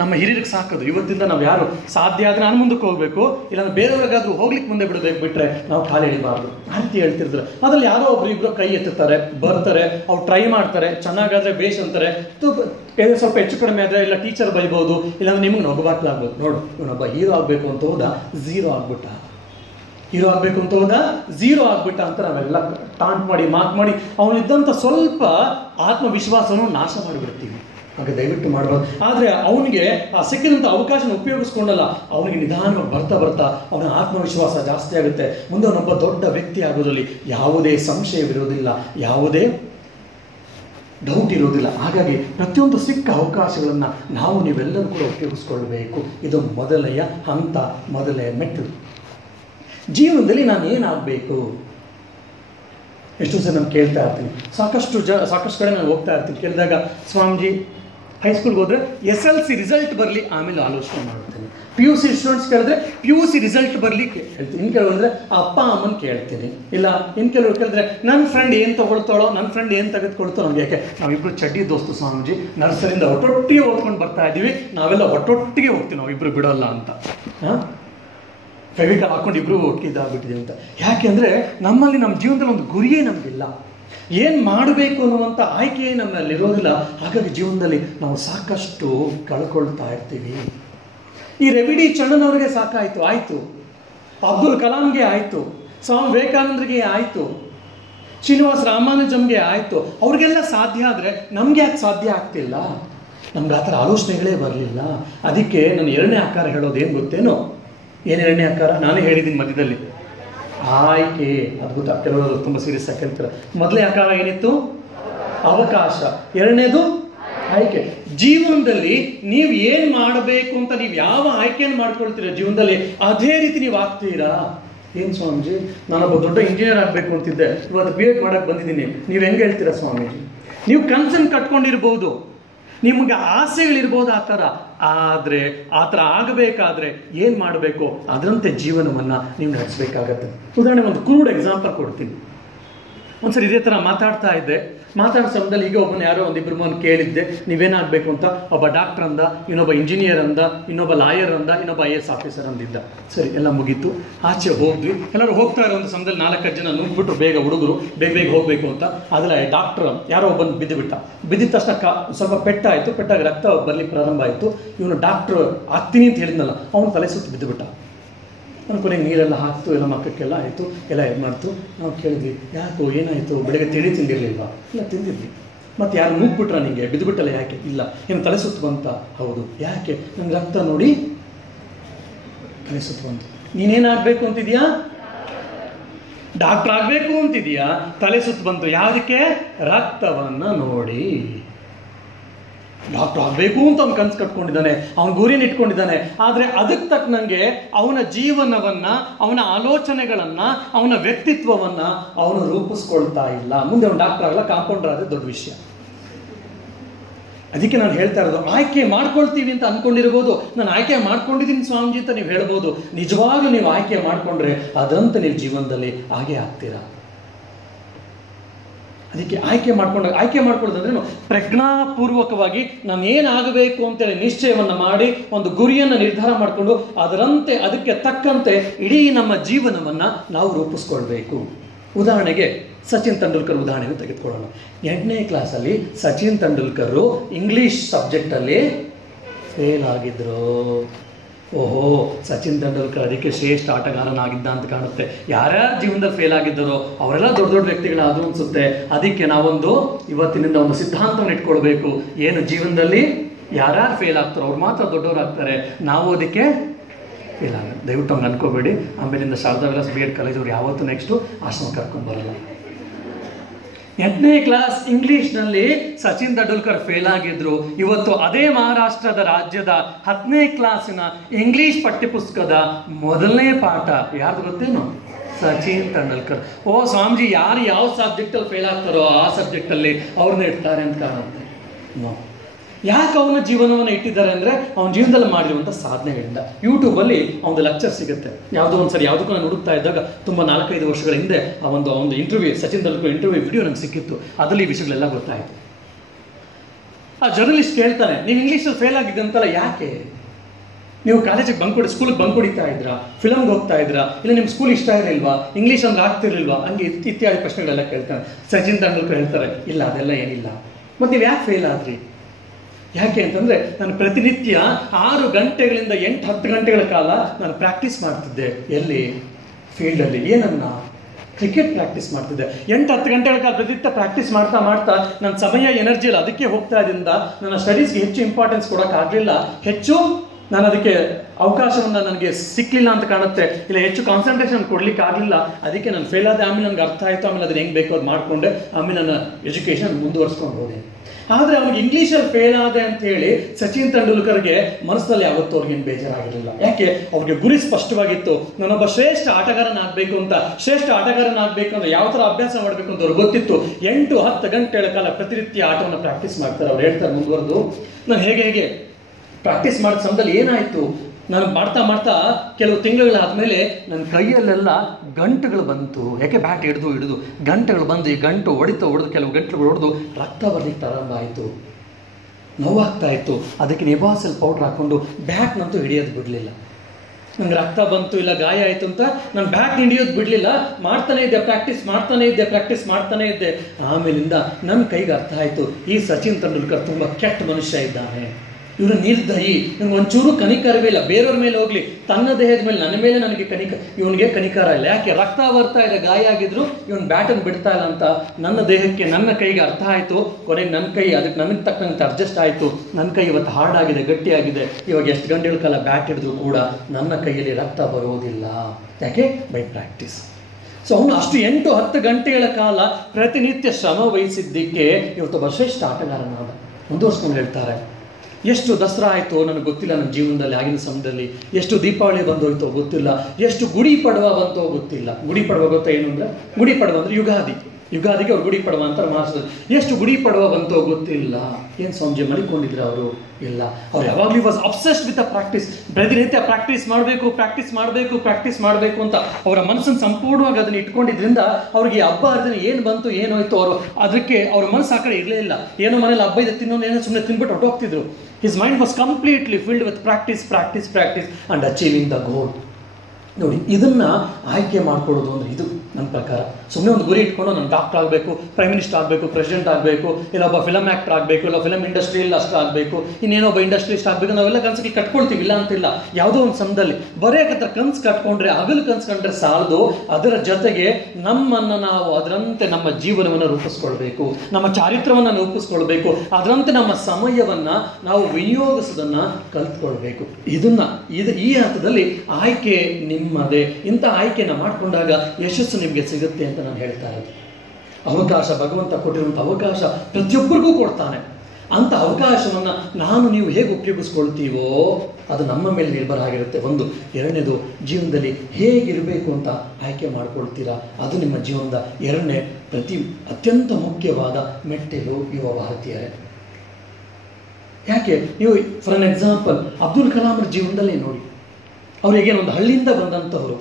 ನಮ್ಮ ಹಿರಿಯರಿಗೆ ಸಾಕೋದು. ಇವತ್ತಿಂದ ನಾವು ಯಾರು ಸಾಧ್ಯ ಆದರೆ ನಾನು ಮುಂದಕ್ಕೆ ಹೋಗಬೇಕು, ಇಲ್ಲಾಂದ್ರೆ ಬೇರೆಯವ್ರಿಗಾದ್ರೂ ಹೋಗ್ಲಿಕ್ಕೆ ಮುಂದೆ ಬಿಡಬೇಕು, ಬಿಟ್ಟರೆ ನಾವು ಕಾಲೆಳಿಬಾರ್ದು. ಆ ರೀತಿ ಹೇಳ್ತಿರ್ತಾರೆ. ಅದ್ರಲ್ಲಿ ಯಾರೋ ಇಬ್ರು ಕೈ ಎತ್ತುತ್ತಾರೆ, ಬರ್ತಾರೆ, ಅವ್ರು ಟ್ರೈ ಮಾಡ್ತಾರೆ, ಚೆನ್ನಾಗಾದ್ರೆ ಬೇಷ್ ಅಂತಾರೆ. ಸ್ವಲ್ಪ ಹೆಚ್ಚು ಕಡಿಮೆ ಆದರೆ ಇಲ್ಲ ಟೀಚರ್ ಬೈಬೋದು, ಇಲ್ಲಾಂದ್ರೆ ನಿಮ್ಗೆ ನೊಗಬಾಟ್ಲಾಗ್ಬೋದು. ನೋಡು ಇವನೊಬ್ಬ ಹೀರೋ ಆಗಬೇಕು ಅಂತ ಹೋದ, ಝೀರೋ ಆಗ್ಬಿಟ್ಟ. ಹೀರೋ ಆಗಬೇಕು ಅಂತ ಹೋದ, ಝೀರೋ ಆಗ್ಬಿಟ್ಟ ಅಂತ ನಾವೆಲ್ಲ ಟಾಂಟ್ ಮಾಡಿ ಮಾರ್ಕ್ ಮಾಡಿ ಅವನಿದ್ದಂಥ ಸ್ವಲ್ಪ ಆತ್ಮವಿಶ್ವಾಸವನ್ನು ನಾಶ ಮಾಡಿಬಿಡ್ತೀವಿ. ಹಾಗೆ ದಯವಿಟ್ಟು ಮಾಡಬಾರ್ದು. ಆದರೆ ಅವನಿಗೆ ಆ ಸಿಕ್ಕಿದಂಥ ಅವಕಾಶನ ಉಪಯೋಗಿಸ್ಕೊಂಡಲ್ಲ, ಅವನಿಗೆ ನಿಧಾನವಾಗಿ ಬರ್ತಾ ಅವನ ಆತ್ಮವಿಶ್ವಾಸ ಜಾಸ್ತಿ ಆಗುತ್ತೆ. ಮುಂದೆ ಅವನೊಬ್ಬ ದೊಡ್ಡ ವ್ಯಕ್ತಿ ಆಗೋದ್ರಲ್ಲಿ ಯಾವುದೇ ಸಂಶಯವಿರೋದಿಲ್ಲ, ಯಾವುದೇ ಡೌಟ್ ಇರೋದಿಲ್ಲ. ಹಾಗಾಗಿ ಪ್ರತಿಯೊಂದು ಸಿಕ್ಕ ಅವಕಾಶಗಳನ್ನು ನೀವೆಲ್ಲರೂ ಕೂಡ ಉಪಯೋಗಿಸ್ಕೊಳ್ಬೇಕು. ಇದು ಮೊದಲನೆಯ ಹಂತ, ಮೊದಲನೆಯ ಮೆಟ್ಟಿಲು. ಜೀವನದಲ್ಲಿ ನಾನು ಏನಾಗಬೇಕು? ಎಷ್ಟೋ ಸಲ ನಾನು ಕೇಳ್ತಾ ಇರ್ತೀನಿ, ಸಾಕಷ್ಟು ಕಡೆ ನಾನು ಹೋಗ್ತಾ ಇರ್ತೀನಿ. ಕೇಳಿದಾಗ ಸ್ವಾಮೀಜಿ ಹೈಸ್ಕೂಲ್ಗೆ ಹೋದರೆ SLC ರಿಸಲ್ಟ್ ಬರಲಿ, ಆಮೇಲೆ ಆಲೋಚನೆ ಮಾಡ್ತೀನಿ. PUC ಸ್ಟೂಡೆಂಟ್ಸ್ ಕೇಳಿದ್ರೆ PUC ರಿಸಲ್ಟ್ ಬರಲಿ ಹೇಳ್ತೀನಿ. ಇನ್ನು ಕೆಲವಂದರೆ ಅಪ್ಪ ಅಮ್ಮನ ಕೇಳ್ತೀನಿ. ಇಲ್ಲ ಇನ್ನು ಕೆಲವರು ಕೇಳಿದ್ರೆ ನನ್ನ ಫ್ರೆಂಡ್ ಏನು ತೊಗೊಳ್ತಾಳೋ, ನನ್ನ ಫ್ರೆಂಡ್ ಏನು ತೆಗೆದುಕೊಳ್ತಾಳೋ. ನಮ್ಗೆ ಯಾಕೆ ನಾವಿಬ್ಬರು ಚಡ್ಡಿ ದೋಸ್ತು ಸ್ವಾಮೀಜಿ, ನರ್ಸರಿಯಿಂದ ಒಟ್ಟೊಟ್ಟಿಗೆ ಓದ್ಕೊಂಡು ಬರ್ತಾ ಇದ್ದೀವಿ, ನಾವೆಲ್ಲ ಒಟ್ಟೊಟ್ಟಿಗೆ ಹೋಗ್ತೀವಿ, ನಾವಿಬ್ಬರು ಬಿಡೋಲ್ಲ ಅಂತ. ಫೆವಿಕಾಲ್ ಹಾಕೊಂಡು ಇಬ್ಬರು ಒಟ್ಟಿದ್ದಾಗ್ಬಿಟ್ಟಿದೆ ಅಂತ. ಯಾಕೆ ಅಂದರೆ ನಮ್ಮ ಜೀವನದಲ್ಲಿ ಒಂದು ಗುರಿಯೇ ನಮಗಿಲ್ಲ, ಏನು ಮಾಡಬೇಕು ಅನ್ನುವಂಥ ಆಯ್ಕೆಯೇ ನಮ್ಮಲ್ಲಿರೋದಿಲ್ಲ. ಹಾಗಾಗಿ ಜೀವನದಲ್ಲಿ ನಾವು ಸಾಕಷ್ಟು ಕಳ್ಕೊಳ್ತಾ ಇರ್ತೀವಿ. ಈ ರವಿ ಡಿ ಚನ್ನನವರಿಗೆ ಆಯಿತು, ಅಬ್ದುಲ್ ಕಲಾಂಗೆ ಆಯಿತು, ಸ್ವಾಮಿ ವಿವೇಕಾನಂದರಿಗೆ ಆಯಿತು, ಶ್ರೀನಿವಾಸ ರಾಮಾನುಜಂಗೆ ಆಯಿತು. ಅವ್ರಿಗೆಲ್ಲ ಸಾಧ್ಯ ಆದರೆ ನಮಗೆ ಯಾಕೆ ಸಾಧ್ಯ ಆಗ್ತಿಲ್ಲ? ನಮ್ಗೆ ಆ ಥರ ಆಲೋಚನೆಗಳೇ ಬರಲಿಲ್ಲ. ಅದಕ್ಕೆ ನಾನು ಎರಡನೇ ಆಕಾರ ಹೇಳೋದೇನು ಗೊತ್ತೇನೋ? ಏನು ಎರಡನೇ ಆಕಾರ? ನಾನೇ ಹೇಳಿದ್ದೀನಿ ಮಧ್ಯದಲ್ಲಿ, ಆಯ್ಕೆ. ಅದ್ಭುತ, ಕೆಲವರು ತುಂಬ ಸೀರಿಯಸ್ ಆಗಿ ಹೇಳ್ತಾರೆ. ಮೊದಲನೇ ಆಕಾರ ಏನಿತ್ತು? ಅವಕಾಶ. ಎರಡನೇದು ಆಯ್ಕೆ. ಜೀವನದಲ್ಲಿ ನೀವು ಏನು ಮಾಡಬೇಕು ಅಂತ ನೀವು ಯಾವ ಆಯ್ಕೆಯನ್ನು ಮಾಡ್ಕೊಳ್ತೀರ ಜೀವನದಲ್ಲಿ, ಅದೇ ರೀತಿ ನೀವು ಆಗ್ತೀರಾ. ಏನು ಸ್ವಾಮೀಜಿ, ನಾನೊಬ್ಬ ದೊಡ್ಡ ಇಂಜಿನಿಯರ್ ಆಗಬೇಕು ಅಂತಿದ್ದೆ, ಇವತ್ತು B.Ed ಮಾಡಕ್ಕೆ ಬಂದಿದ್ದೀನಿ, ನೀವು ಹೆಂಗೆ ಹೇಳ್ತೀರಾ ಸ್ವಾಮೀಜಿ? ನೀವು ಕನ್ಸನ್ನು ಕಟ್ಕೊಂಡಿರ್ಬೋದು, ನಿಮ್ಗೆ ಆಸೆಗಳಿರ್ಬೋದು ಆ ಥರ. ಆದರೆ ಆ ಥರ ಆಗಬೇಕಾದ್ರೆ ಏನು ಮಾಡಬೇಕು, ಅದರಂತೆ ಜೀವನವನ್ನು ನೀವು ನಡೆಸಬೇಕಾಗತ್ತೆ. ಉದಾಹರಣೆ ಒಂದು ಕ್ರೂಡ್ ಎಕ್ಸಾಂಪಲ್ ಕೊಡ್ತೀನಿ. ಒಂದ್ಸರಿ ಇದೇ ಥರ ಮಾತಾಡೋ ಸಮಯದಲ್ಲಿ ಈಗ ಯಾರೋ ಒಂದಿಬ್ಬರು ಕೇಳಿದ್ದೆ, ನೀವೇನಾಗಬೇಕು ಅಂತ. ಒಬ್ಬ ಡಾಕ್ಟರ್ ಅಂದ, ಇನ್ನೊಬ್ಬ ಇಂಜಿನಿಯರ್ ಅಂದ, ಇನ್ನೊಬ್ಬ ಲಾಯರ್ ಅಂದ, ಇನ್ನೊಬ್ಬ IAS ಆಫೀಸರ್ ಅಂದಿದ್ದ. ಸರಿ, ಎಲ್ಲ ಮುಗೀತು, ಆಚೆ ಹೋದ್ವಿ. ಎಲ್ಲರೂ ಹೋಗ್ತಾ ಇರೋ ಒಂದು ಸಮಯದಲ್ಲಿ 4 ಜನ ನುಗ್ಬಿಟ್ರು, ಬೇಗ ಹುಡುಗರು ಬೇಗ ಹೋಗಬೇಕು ಅಂತ. ಆದರೆ ಡಾಕ್ಟರ್ ಯಾರೋ ಬಂದು ಬಿದ್ದಿದ ತಕ್ಷಣ ಸ್ವಲ್ಪ ಪೆಟ್ಟಾಯಿತು. ಪೆಟ್ಟಾಗಿ ರಕ್ತ ಬರಲಿಕ್ಕೆ ಪ್ರಾರಂಭ ಆಯಿತು. ಇವನು ಡಾಕ್ಟ್ರು ಆಗ್ತೀನಿ ಅಂತ ಹೇಳಿದ್ನಲ್ಲ, ಅವನು ತಲೆ ಸುತ್ತು ಬಿದ್ದುಬಿಟ್ಟ. ನನ್ನ ಕೊನೆಗೆ ನೀರೆಲ್ಲ ಹಾಕ್ತು, ಎಲ್ಲ ಮಕ್ಕಕ್ಕೆಲ್ಲ ಆಯಿತು, ಎಲ್ಲ ಇದು ಮಾಡ್ತು. ನಾವು ಕೇಳಿದ್ವಿ, ಯಾಕೋ ಏನಾಯಿತು? ಬೆಳಗ್ಗೆ ತಿಂದಿರಲಿಲ್ವಾ? ಇಲ್ಲ ತಿಂದಿದ್ವಿ. ಮತ್ತು ಯಾರು ನುಗ್ಬಿಟ್ರ ನಿಮಗೆ? ಬಿದ್ದುಬಿಟ್ಟಲ್ಲ, ಯಾಕೆ? ಇಲ್ಲ. ಏನು ತಲೆ ಸುತ್ತು ಬಂತ? ಹೌದು. ಯಾಕೆ? ನಂಗೆ ರಕ್ತ ನೋಡಿ ತಲೆ ಸುತ್ತು ಬಂತು. ನೀನೇನಾಗಬೇಕು ಅಂತಿದ್ಯಾ? ಡಾಕ್ಟರ್ ಆಗಬೇಕು ಅಂತಿದ್ಯಾ? ತಲೆ ಸುತ್ತು ಬಂತು. ಯಾವುದಕ್ಕೆ? ರಕ್ತವನ್ನು ನೋಡಿ. ಡಾಕ್ಟರ್ ಆಗಬೇಕು ಅಂತ ಅವ್ನು ಕನಸು ಕಟ್ಕೊಂಡಿದ್ದಾನೆ, ಅವನ ಗುರಿನ ಇಟ್ಕೊಂಡಿದ್ದಾನೆ. ಆದರೆ ಅದಕ್ಕೆ ತಕ್ಕನಂಗೆ ಅವನ ಜೀವನವನ್ನು, ಅವನ ಆಲೋಚನೆಗಳನ್ನು, ಅವನ ವ್ಯಕ್ತಿತ್ವವನ್ನು ಅವನು ರೂಪಿಸ್ಕೊಳ್ತಾ ಇಲ್ಲ. ಮುಂದೆ ಅವನು ಡಾಕ್ಟರ್ ಆಗಲ್ಲ, ಕಾಂಪೌಂಡರ್ ಆದರೆ ದೊಡ್ಡ ವಿಷಯ. ಅದಕ್ಕೆ ನಾನು ಹೇಳ್ತಾ ಇರೋದು, ಆಯ್ಕೆ ಮಾಡ್ಕೊಳ್ತೀವಿ ಅಂತ ಅಂದ್ಕೊಂಡಿರ್ಬೋದು, ನಾನು ಆಯ್ಕೆ ಮಾಡ್ಕೊಂಡಿದ್ದೀನಿ ಸ್ವಾಮೀಜಿ ಅಂತ ನೀವು ಹೇಳ್ಬೋದು. ನಿಜವಾಗ್ಲೂ ನೀವು ಆಯ್ಕೆ ಮಾಡಿಕೊಂಡ್ರೆ ಅದರಂತೆ ನೀವು ಜೀವನದಲ್ಲಿ ಹಾಗೆ ಆಗ್ತೀರಾ. ಅದಕ್ಕೆ ಆಯ್ಕೆ ಮಾಡ್ಕೊಳ್ಳೋದಂದ್ರೆ ಪ್ರಜ್ಞಾಪೂರ್ವಕವಾಗಿ ನಾನು ಏನಾಗಬೇಕು ಅಂತೇಳಿ ನಿಶ್ಚಯವನ್ನು ಮಾಡಿ ಒಂದು ಗುರಿಯನ್ನು ನಿರ್ಧಾರ ಮಾಡಿಕೊಂಡು ಅದಕ್ಕೆ ತಕ್ಕಂತೆ ಇಡೀ ನಮ್ಮ ಜೀವನವನ್ನು ನಾವು ರೂಪಿಸ್ಕೊಳ್ಬೇಕು. ಉದಾಹರಣೆಗೆ ಸಚಿನ್ ತೆಂಡೂಲ್ಕರ್ ಉದಾಹರಣೆಯನ್ನು ತೆಗೆದುಕೊಳ್ಳೋಣ. 8ನೇ ಕ್ಲಾಸಲ್ಲಿ ಸಚಿನ್ ತೆಂಡೂಲ್ಕರು ಇಂಗ್ಲೀಷ್ ಸಬ್ಜೆಕ್ಟಲ್ಲಿ ಫೇಲ್ ಆಗಿದ್ರು. ಓಹೋ, ಸಚಿನ್ ತೆಂಡೂಲ್ಕರ್ ಅದಕ್ಕೆ ಶ್ರೇಷ್ಠ ಆಟಗಾರನಾಗಿದ್ದ ಅಂತ ಕಾಣುತ್ತೆ. ಯಾರ್ಯಾರು ಜೀವನದಲ್ಲಿ ಫೇಲ್ ಆಗಿದ್ದಾರೋ ಅವರೆಲ್ಲ ದೊಡ್ಡ ದೊಡ್ಡ ವ್ಯಕ್ತಿಗಳಾದ್ರು ಅನ್ಸುತ್ತೆ. ಅದಕ್ಕೆ ನಾವೊಂದು ಇವತ್ತಿನಿಂದ ಒಂದು ಸಿದ್ಧಾಂತವನ್ನು ಇಟ್ಕೊಳ್ಬೇಕು. ಏನು ಜೀವನದಲ್ಲಿ ಯಾರ್ಯಾರು ಫೇಲ್ ಆಗ್ತಾರೋ ಅವ್ರು ಮಾತ್ರ ದೊಡ್ಡವರಾಗ್ತಾರೆ, ನಾವು ಅದಕ್ಕೆ ಫೇಲ್ ಆಗ. ದಯವಿಟ್ಟು ಹಂಗೆ ಅನ್ಕೋಬೇಡಿ. ಆಮೇಲಿಂದ ಶಾರದಾ ವಿಲಾಸ್ BEd ಕಾಲೇಜ್ ಅವ್ರು ಯಾವತ್ತೂ ನೆಕ್ಸ್ಟು ಆಶ್ರಮ ಕರ್ಕೊಂಡು ಬರಲ್ಲ. 8ನೇ ಕ್ಲಾಸ್ ಇಂಗ್ಲೀಷ್ನಲ್ಲಿ ಸಚಿನ್ ತೆಂಡೂಲ್ಕರ್ ಫೇಲ್ ಆಗಿದ್ರು. ಇವತ್ತು ಅದೇ ಮಹಾರಾಷ್ಟ್ರದ ರಾಜ್ಯದ 10ನೇ ಕ್ಲಾಸಿನ ಇಂಗ್ಲೀಷ್ ಪಠ್ಯಪುಸ್ತಕದ ಮೊದಲನೇ ಪಾಠ ಯಾರ್ದು ಗೊತ್ತೇನು? ಸಚಿನ್ ತೆಂಡೂಲ್ಕರ್. ಓ ಸ್ವಾಮೀಜಿ, ಯಾರು ಯಾವ ಸಬ್ಜೆಕ್ಟಲ್ಲಿ ಫೇಲ್ ಆಗ್ತಾರೋ ಆ ಸಬ್ಜೆಕ್ಟಲ್ಲಿ ಅವ್ರನ್ನ ಇಡ್ತಾರೆ ಅಂತ ಕಾಣುತ್ತೆ. ನೋ. ಯಾಕೆ ಅವನ ಜೀವನವನ್ನು ಇಟ್ಟಿದ್ದಾರೆ ಅಂದರೆ ಅವನ ಜೀವನದಲ್ಲಿ ಮಾಡಿರುವಂಥ ಸಾಧನೆಗಳಿಂದ. ಯೂಟ್ಯೂಬಲ್ಲಿ ಅವನದು ಲೆಕ್ಚರ್ ಸಿಗುತ್ತೆ. ಯಾವುದೋ ಒಂದು ಸರಿ ಯಾವುದಕ್ಕೂ ನಾನು ಹುಡುಕ್ತಾ ಇದ್ದಾಗ ತುಂಬ 4-5 ವರ್ಷಗಳ ಹಿಂದೆ ಆ ಒಂದು interview, Sachin Tendulkar interview video ನನಗೆ ಸಿಕ್ಕಿತ್ತು. ಅದರಲ್ಲಿ ಈ ವಿಷಯಗಳೆಲ್ಲ ಗೊತ್ತಾಯಿತು. ಆ ಜರ್ನಲಿಸ್ಟ್ ಕೇಳ್ತಾನೆ, ನೀವು ಇಂಗ್ಲೀಷಲ್ಲಿ ಫೇಲ್ ಆಗಿದ್ದೆ ಅಂತಲ್ಲ, ಯಾಕೆ? ನೀವು ಕಾಲೇಜಿಗೆ ಸ್ಕೂಲಿಗೆ ಬಂಕ್ ಹೊಡಿತಾ ಇದ್ರಾ, ಫಿಲಮ್ಗೆ ಹೋಗ್ತಾ ಇದ್ರಾ, ಇಲ್ಲ ನಿಮ್ಮ ಸ್ಕೂಲ್ ಇಷ್ಟ ಇರಲಿಲ್ವಾ, ಇಂಗ್ಲೀಷ್ ಅಂದ್ರೆ ಆಗ್ತಿರ್ಲಿಲ್ವಾ, ಹಂಗೆ ಇತ್ಯಾದಿ ಪ್ರಶ್ನೆಗಳೆಲ್ಲ ಕೇಳ್ತಾನೆ. ಸಚಿನ್ ತೆಂಡೂಲ್ಕರ್ ಹೇಳ್ತಾರೆ, ಇಲ್ಲ ಅದೆಲ್ಲ ಏನಿಲ್ಲ. ಮತ್ತು ನೀವು ಯಾಕೆ ಫೇಲ್ ಆದ್ರಿ? ಯಾಕೆ ಅಂತಂದರೆ ನಾನು ಪ್ರತಿನಿತ್ಯ 6 ಗಂಟೆಗಳಿಂದ 8-10 ಗಂಟೆಗಳ ಕಾಲ ನಾನು ಪ್ರಾಕ್ಟೀಸ್ ಮಾಡ್ತಿದ್ದೆ. ಎಲ್ಲಿ? ಫೀಲ್ಡಲ್ಲಿ. ಏನನ್ನ? ಕ್ರಿಕೆಟ್ ಪ್ರಾಕ್ಟೀಸ್ ಮಾಡ್ತಿದ್ದೆ. 8-10 ಗಂಟೆಗಳ ಕಾಲ ಪ್ರತಿನಿತ್ಯ ಪ್ರಾಕ್ಟೀಸ್ ಮಾಡ್ತಾ ನನ್ನ ಸಮಯ ಎನರ್ಜಿಯಲ್ಲಿ ಅದಕ್ಕೆ ಹೋಗ್ತಾ ಇದ್ರಿಂದ ನನ್ನ ಸ್ಟಡೀಸ್ಗೆ ಹೆಚ್ಚು ಇಂಪಾರ್ಟೆನ್ಸ್ ಕೊಡೋಕ್ಕಾಗಲಿಲ್ಲ. ನಾನು ಅದಕ್ಕೆ ಅವಕಾಶವನ್ನು ನನಗೆ ಸಿಕ್ಕಲಿಲ್ಲ ಅಂತ ಕಾಣುತ್ತೆ. ಇಲ್ಲ ಹೆಚ್ಚು ಕಾನ್ಸಂಟ್ರೇಷನ್ ಕೊಡ್ಲಿಕ್ಕೆ ಆಗಲಿಲ್ಲ. ಅದಕ್ಕೆ ನಾನು ಫೇಲ್ ಆದೆ. ಆಮೇಲೆ ನನಗೆ ಅರ್ಥ ಆಯಿತು. ಆಮೇಲೆ ಅದನ್ನು ಹೆಂಗೆ ಬೇಕೋ ಅದು ಮಾಡಿಕೊಂಡೆ. ಆಮೇಲೆ ನನ್ನ ಎಜುಕೇಷನ್ ಮುಂದುವರ್ಸ್ಕೊಂಡು ಹೋದೆ. ಆದರೆ ಅವನಿಗೆ ಇಂಗ್ಲೀಷಲ್ಲಿ ಫೇಲ್ ಆದೆ ಅಂತ ಹೇಳಿ ಸಚಿನ್ ತೆಂಡೂಲ್ಕರ್ಗೆ ಮನಸ್ಸಲ್ಲಿ ಯಾವತ್ತೂ ಅವ್ರಿಗೇನು ಬೇಜಾರಾಗಿರಲಿಲ್ಲ. ಯಾಕೆ? ಅವ್ರಿಗೆ ಗುರಿ ಸ್ಪಷ್ಟವಾಗಿತ್ತು. ನಾನೊಬ್ಬ ಶ್ರೇಷ್ಠ ಆಟಗಾರನಾಗಬೇಕು ಅಂತ. ಶ್ರೇಷ್ಠ ಆಟಗಾರನಾಗಬೇಕು ಅಂದರೆ ಯಾವ ಥರ ಅಭ್ಯಾಸ ಮಾಡಬೇಕು ಅಂತ ಅವ್ರಿಗೆ ಗೊತ್ತಿತ್ತು. 8-10 ಗಂಟೆಗಳ ಕಾಲ ಪ್ರತಿನಿತ್ಯ ಆಟವನ್ನು ಪ್ರಾಕ್ಟೀಸ್ ಮಾಡ್ತಾರೆ. ಅವ್ರು ಹೇಳ್ತಾರೆ ಮುಂದುವರೆದು, ನಾನು ಹೇಗೆ ಪ್ರಾಕ್ಟೀಸ್ ಮಾಡಿದ ಸಮಯದಲ್ಲಿ ಏನಾಯಿತು, ನಾನು ಮಾಡ್ತಾ ಕೆಲವು ತಿಂಗಳುಗಳಾದಮೇಲೆ ನನ್ನ ಕೈಯಲ್ಲೆಲ್ಲ ಗಂಟುಗಳು ಬಂತು. ಯಾಕೆ? ಬ್ಯಾಟ್ ಹಿಡಿದು ಗಂಟುಗಳು ಬಂದು ಈ ಗಂಟು ಹೊಡೆದು ಕೆಲವು ಗಂಟುಗಳು ಹೊಡೆದು ರಕ್ತ ಬರ್ಲಿಕ್ಕೆ ಪ್ರಾರಂಭ ಆಯಿತು. ನೋವಾಗ್ತಾ ಇತ್ತು. ಅದಕ್ಕೆ ನಿಭಾಸಲ್ ಪೌಡ್ರ್ ಹಾಕ್ಕೊಂಡು ಬ್ಯಾಟ್ನಂತೂ ಹಿಡಿಯೋದು ಬಿಡಲಿಲ್ಲ. ನಂಗೆ ರಕ್ತ ಬಂತು, ಇಲ್ಲ ಗಾಯ ಆಯಿತು ಅಂತ ನಾನು ಬ್ಯಾಟ್ ಹಿಡಿಯೋದು ಬಿಡಲಿಲ್ಲ. ಮಾಡ್ತಾನೆ ಇದ್ದೆ. ಆಮೇಲಿಂದ ನನ್ನ ಕೈಗೆ ಅರ್ಥ ಆಯಿತು, ಈ ಸಚಿನ್ ತೆಂಡೂಲ್ಕರ್ ತುಂಬ ಕೆಟ್ಟ ಮನುಷ್ಯ ಇದ್ದಾನೆ. ಇವನು ನಿರ್ದಯಿ, ನಂಗೆ ಒಂಚೂರು ಕನಿಕರವೇ ಇಲ್ಲ. ಬೇರೆಯವ್ರ ಮೇಲೆ ಹೋಗ್ಲಿ, ತನ್ನ ದೇಹದ ಮೇಲೆ ನನ್ನ ಮೇಲೆ ಇವನಿಗೆ ಕನಿಕಾರ ಇಲ್ಲ. ಯಾಕೆ? ರಕ್ತ ಬರ್ತಾ ಇದೆ, ಗಾಯ ಆಗಿದ್ರು ಇವನು ಬ್ಯಾಟನ್ನು ಬಿಡ್ತಾ ಇಲ್ಲ ಅಂತ ನನ್ನ ದೇಹಕ್ಕೆ, ನನ್ನ ಕೈಗೆ ಅರ್ಥ ಆಯಿತು. ಕೊನೆಗೆ ನನ್ನ ಕೈ ಅದಕ್ಕೆ ನನಗೆ ತಕ್ಕಂತೆ ಅಡ್ಜಸ್ಟ್ ಆಯಿತು. ನನ್ನ ಕೈ ಇವತ್ತು ಹಾರ್ಡಾಗಿದೆ, ಗಟ್ಟಿಯಾಗಿದೆ. ಇವಾಗ ಎಷ್ಟು ಗಂಟೆಗಳ ಕಾಲ ಬ್ಯಾಟ್ ಹಿಡಿದ್ರು ಕೂಡ ನನ್ನ ಕೈಯಲ್ಲಿ ರಕ್ತ ಬರೋದಿಲ್ಲ. ಯಾಕೆ? By practice. ಸೊ ಅವನು ಅಷ್ಟು 8-10 ಗಂಟೆಗಳ ಕಾಲ ಪ್ರತಿನಿತ್ಯ ಶ್ರಮ ವಹಿಸಿದ್ದಕ್ಕೆ ಇವತ್ತು ಶ್ರೇಷ್ಠ ಆಟಗಾರನಾದ. ಮುಂದುವರ್ಸ್ಕೊಂಡು ಹೇಳ್ತಾರೆ, ಎಷ್ಟು ದಸರಾ ಆಯಿತು ನನಗೆ ಗೊತ್ತಿಲ್ಲ ನನ್ನ ಜೀವನದಲ್ಲಿ. ಆಗಿನ ಸಮಯದಲ್ಲಿ ಎಷ್ಟು ದೀಪಾವಳಿ ಬಂದೋಯ್ತೋ ಗೊತ್ತಿಲ್ಲ, ಎಷ್ಟು ಗುಡಿ ಪಡವ ಬಂತೋ ಗೊತ್ತಿಲ್ಲ. ಗುಡಿ ಪಡವ ಗೊತ್ತಾ ಏನು ಅಂದರೆ? ಗುಡಿ ಪಡವ ಅಂದರೆ ಯುಗಾದಿಗೆ ಅವ್ರು ಗುಡಿ ಪಡವ ಅಂತಾರೆ ಮಾಸದಲ್ಲಿ. ಎಷ್ಟು ಗುಡಿ ಪಡವ ಬಂತೋ ಗೊತ್ತಿಲ್ಲ. ಏನು ಸ್ವಾಮೀಜಿ ಮಲಿಕೊಂಡಿದ್ರು ಅವರು? ಇಲ್ಲ, ಅವ್ರು ಯಾವಾಗಲೂ was obsessed with a practice. ಪ್ರತಿನಿತ್ಯ ಪ್ರಾಕ್ಟೀಸ್ ಮಾಡಬೇಕು ಅಂತ ಅವರ ಮನಸ್ಸನ್ನು ಸಂಪೂರ್ಣವಾಗಿ ಅದನ್ನು ಇಟ್ಕೊಂಡಿದ್ರಿಂದ ಅವ್ರಿಗೆ ಹಬ್ಬ ಹರಿದಿನ ಏನು ಬಂತು ಏನೋಯ್ತು ಅದಕ್ಕೆ ಅವ್ರ ಮನಸ್ಸು ಆ ಕಡೆ ಇರಲೇ ಇಲ್ಲ. ಏನೋ ಮನೇಲಿ ಹಬ್ಬ ಇದೆ ತಿನ್ನೋನೇನೋ ಸುಮ್ಮನೆ ತಿನ್ಬಿಟ್ಟು ಹೊಟ್ಟೋಗ್ತಿದ್ರು. His mind was completely filled with practice and achieving the goal. ನೋಡಿ, ಇದನ್ನು ಆಯ್ಕೆ ಮಾಡ್ಕೊಳ್ಳೋದು ಅಂದರೆ ಇದು ನನ್ನ ಪ್ರಕಾರ. ಸುಮ್ಮನೆ ಒಂದು ಗುರಿ ಇಟ್ಕೊಂಡು ನಾನು ಡಾಕ್ಟರ್ ಆಗಬೇಕು, ಪ್ರೈಮ್ ಮಿನಿಸ್ಟರ್ ಆಗಬೇಕು, ಪ್ರೆಸಿಡೆಂಟ್ ಆಗಬೇಕು, ಇಲ್ಲ ಒಬ್ಬ ಫಿಲಮ್ ಆ್ಯಕ್ಟರ್ ಆಗಬೇಕು, ಇಲ್ಲ ಫಿಲಮ್ ಇಂಡಸ್ಟ್ರಿಯಲ್ಲಿ ಅಷ್ಟು ಆಗಬೇಕು, ಇನ್ನೇನೋ ಒಬ್ಬ ಇಂಡಸ್ಟ್ರಿಸ್ಟ್ ಆಗಬೇಕು, ನಾವೆಲ್ಲ ಕನಸಿಗೆ ಕಟ್ಕೊಳ್ತೀವಿ, ಇಲ್ಲ ಅಂತಿಲ್ಲ. ಯಾವುದೋ ಒಂದು ಸಮಯದಲ್ಲಿ ಬರೆಯಕತ್ರ ಕನಸು ಕಟ್ಕೊಂಡ್ರೆ, ಹಗಲು ಕನಸು ಕಂಡ್ರೆ ಸಾಲದು. ಅದರ ಜೊತೆಗೆ ನಮ್ಮನ್ನು ನಾವು ಅದರಂತೆ ನಮ್ಮ ಜೀವನವನ್ನು ರೂಪಿಸ್ಕೊಳ್ಬೇಕು, ನಮ್ಮ ಚಾರಿತ್ರವನ್ನು ರೂಪಿಸ್ಕೊಳ್ಬೇಕು, ಅದರಂತೆ ನಮ್ಮ ಸಮಯವನ್ನು ನಾವು ವಿನಿಯೋಗಿಸೋದನ್ನು ಕಲ್ತ್ಕೊಳ್ಬೇಕು. ಈ ಹಂತದಲ್ಲಿ ಆಯ್ಕೆ ನಿಮ್ಮದೇ. ಇಂಥ ಆಯ್ಕೆನ ಮಾಡಿಕೊಂಡಾಗ ಯಶಸ್ಸು ನಿಮಗೆ ಸಿಗುತ್ತೆ ಅಂತ ನಾನು ಹೇಳ್ತಾ ಇರೋದು. ಅವಕಾಶ, ಭಗವಂತ ಕೊಟ್ಟಿರುವಂಥ ಅವಕಾಶ ಪ್ರತಿಯೊಬ್ಬರಿಗೂ ಕೊಡ್ತಾನೆ. ಅಂಥ ಅವಕಾಶವನ್ನು ನೀವು ಹೇಗೆ ಉಪಯೋಗಿಸ್ಕೊಳ್ತೀವೋ ಅದು ನಮ್ಮ ಮೇಲೆ ನಿರ್ಭರ ಆಗಿರುತ್ತೆ. ಒಂದು. ಎರಡನೇದು, ಜೀವನದಲ್ಲಿ ಹೇಗಿರಬೇಕು ಅಂತ ಆಯ್ಕೆ ಮಾಡ್ಕೊಳ್ತೀರಾ, ಅದು ನಿಮ್ಮ ಜೀವನದ ಎರಡನೇ ಅತ್ಯಂತ ಮುಖ್ಯವಾದ ಮೆಟ್ಟಿಲು ಯುವ ಭಾರತೀಯರೇ. ಯಾಕೆ? ನೀವು ಫಾರ್ ಅನ್ ಎಕ್ಸಾಂಪಲ್ ಅಬ್ದುಲ್ ಕಲಾಂರ ಜೀವನದಲ್ಲೇ ನೋಡಿ. ಅವ್ರು ಹೇಗೇನು ಒಂದು ಹಳ್ಳಿಯಿಂದ ಬಂದಂಥವ್ರು,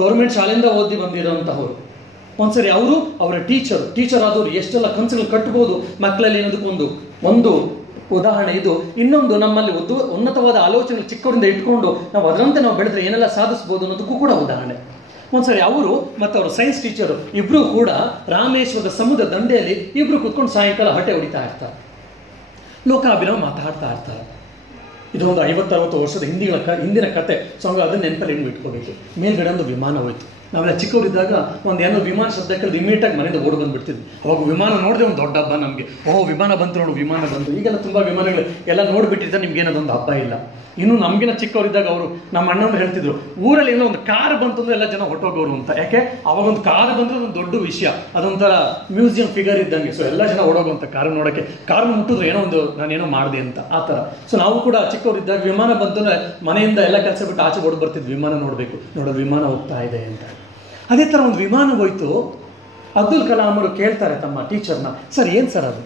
ಗೌರ್ಮೆಂಟ್ ಶಾಲೆಯಿಂದ ಓದಿ ಬಂದಿರೋಂಥವ್ರು. ಒಂದ್ಸರಿ ಅವರು ಅವರ ಟೀಚರ್ ಆದವರು ಎಷ್ಟೆಲ್ಲ ಕನಸುಗಳು ಕಟ್ಬೋದು ಮಕ್ಕಳಲ್ಲಿ ಒಂದು ಉದಾಹರಣೆ ಇದು. ಇನ್ನೊಂದು, ನಮ್ಮಲ್ಲಿ ಉನ್ನತವಾದ ಆಲೋಚನೆ ಚಿಕ್ಕವರಿಂದ ಇಟ್ಕೊಂಡು ನಾವು ಅದರಂತೆ ನಾವು ಬೆಳೆದ್ರೆ ಏನೆಲ್ಲ ಸಾಧಿಸ್ಬೋದು ಅನ್ನೋದಕ್ಕೂ ಕೂಡ ಉದಾಹರಣೆ. ಒಂದ್ಸರಿ ಅವರು ಮತ್ತು ಅವರು ಸೈನ್ಸ್ ಟೀಚರು ಇಬ್ಬರು ಕೂಡ ರಾಮೇಶ್ವರದ ಸಮುದ್ರ ದಂಡೆಯಲ್ಲಿ ಇಬ್ಬರು ಕೂತ್ಕೊಂಡು ಸಾಯಂಕಾಲ ಹಟೆ ಹೊಡಿತಾ ಇರ್ತಾರೆ, ಲೋಕಾಭಿನವ ಮಾತಾಡ್ತಾ ಇರ್ತಾರೆ. ಇದೊಂದು 50-60 ವರ್ಷದ ಹಿಂದಿನ ಕತೆ. ಸೊ ಅದನ್ನ ನೆನಪಲ್ಲಿ ಇಟ್ಕೋಬೇಕು. ಮೇಲ್ಗಡೆ ಒಂದು ವಿಮಾನ ಹೋಯ್ತು. ನಾವೆಲ್ಲ ಚಿಕ್ಕವರಿದ್ದಾಗ ಏನೋ ವಿಮಾನ ಶಬ್ದ ಕೇಳಿದ್ರೆ ಇಮಿಡಿಯೇಟಾಗಿ ಮನೆಯಿಂದ ಓಡಿ ಬಂದುಬಿಡ್ತಿದ್ವಿ. ಅವಾಗ ವಿಮಾನ ನೋಡಿದೆ ಒಂದು ದೊಡ್ಡ ಹಬ್ಬ ನಮಗೆ. ವಿಮಾನ ಬಂತು ನೋಡು, ವಿಮಾನ ಬಂತು. ಈಗೆಲ್ಲ ತುಂಬ ವಿಮಾನಗಳು ಎಲ್ಲ ನೋಡಿಬಿಟ್ಟಿದ್ದರೆ ನಿಮ್ಗೇನದೊಂದು ಹಬ್ಬ ಇಲ್ಲ. ಇನ್ನು ನಮಗಿನ ಚಿಕ್ಕವರಿದ್ದಾಗ ಅವರು ನಮ್ಮ ಅಣ್ಣವ್ರು ಹೇಳ್ತಿದ್ರು, ಊರಲ್ಲಿ ಏನೋ ಒಂದು ಕಾರ್ ಬಂತು ಅಂದರೆ ಎಲ್ಲ ಜನ ಹೊಟ್ಟೋಗೋರು ಅಂತ. ಯಾಕೆ? ಅವಾಗೊಂದು ಕಾರ್ ಬಂದರೆ ಒಂದು ದೊಡ್ಡ ವಿಷಯ, ಅದೊಂಥರ ಮ್ಯೂಸಿಯಂ ಫಿಗರ್ ಇದ್ದಂಗೆ. ಸೊ ಎಲ್ಲ ಜನ ಓಡೋಗುವಂಥ ಕಾರು ನೋಡೋಕ್ಕೆ, ಕಾರು ಮುಟ್ಟಿದ್ರು ಏನೋ ಒಂದು ನಾನೇನೋ ಮಾಡಿದೆ ಅಂತ ಆ ಥರ. ಸೊ ನಾವು ಕೂಡ ಚಿಕ್ಕವರಿದ್ದಾಗ ವಿಮಾನ ಬಂತು ಅಂದರೆ ಮನೆಯಿಂದ ಎಲ್ಲ ಕೆಲಸ ಬಿಟ್ಟು ಆಚೆ ಓಡಿ ಬರ್ತಿದ್ವಿ, ವಿಮಾನ ನೋಡೋದು ವಿಮಾನ ಹೋಗ್ತಾ ಇದೆ ಅಂತ. ಅದೇ ಥರ ಒಂದು ವಿಮಾನ ಹೋಯ್ತು. ಅಬ್ದುಲ್ ಕಲಾಂ ಅವರು ಕೇಳ್ತಾರೆ ತಮ್ಮ ಟೀಚರ್ನ, ಸರ್ ಏನು ಸರ್ ಅದು?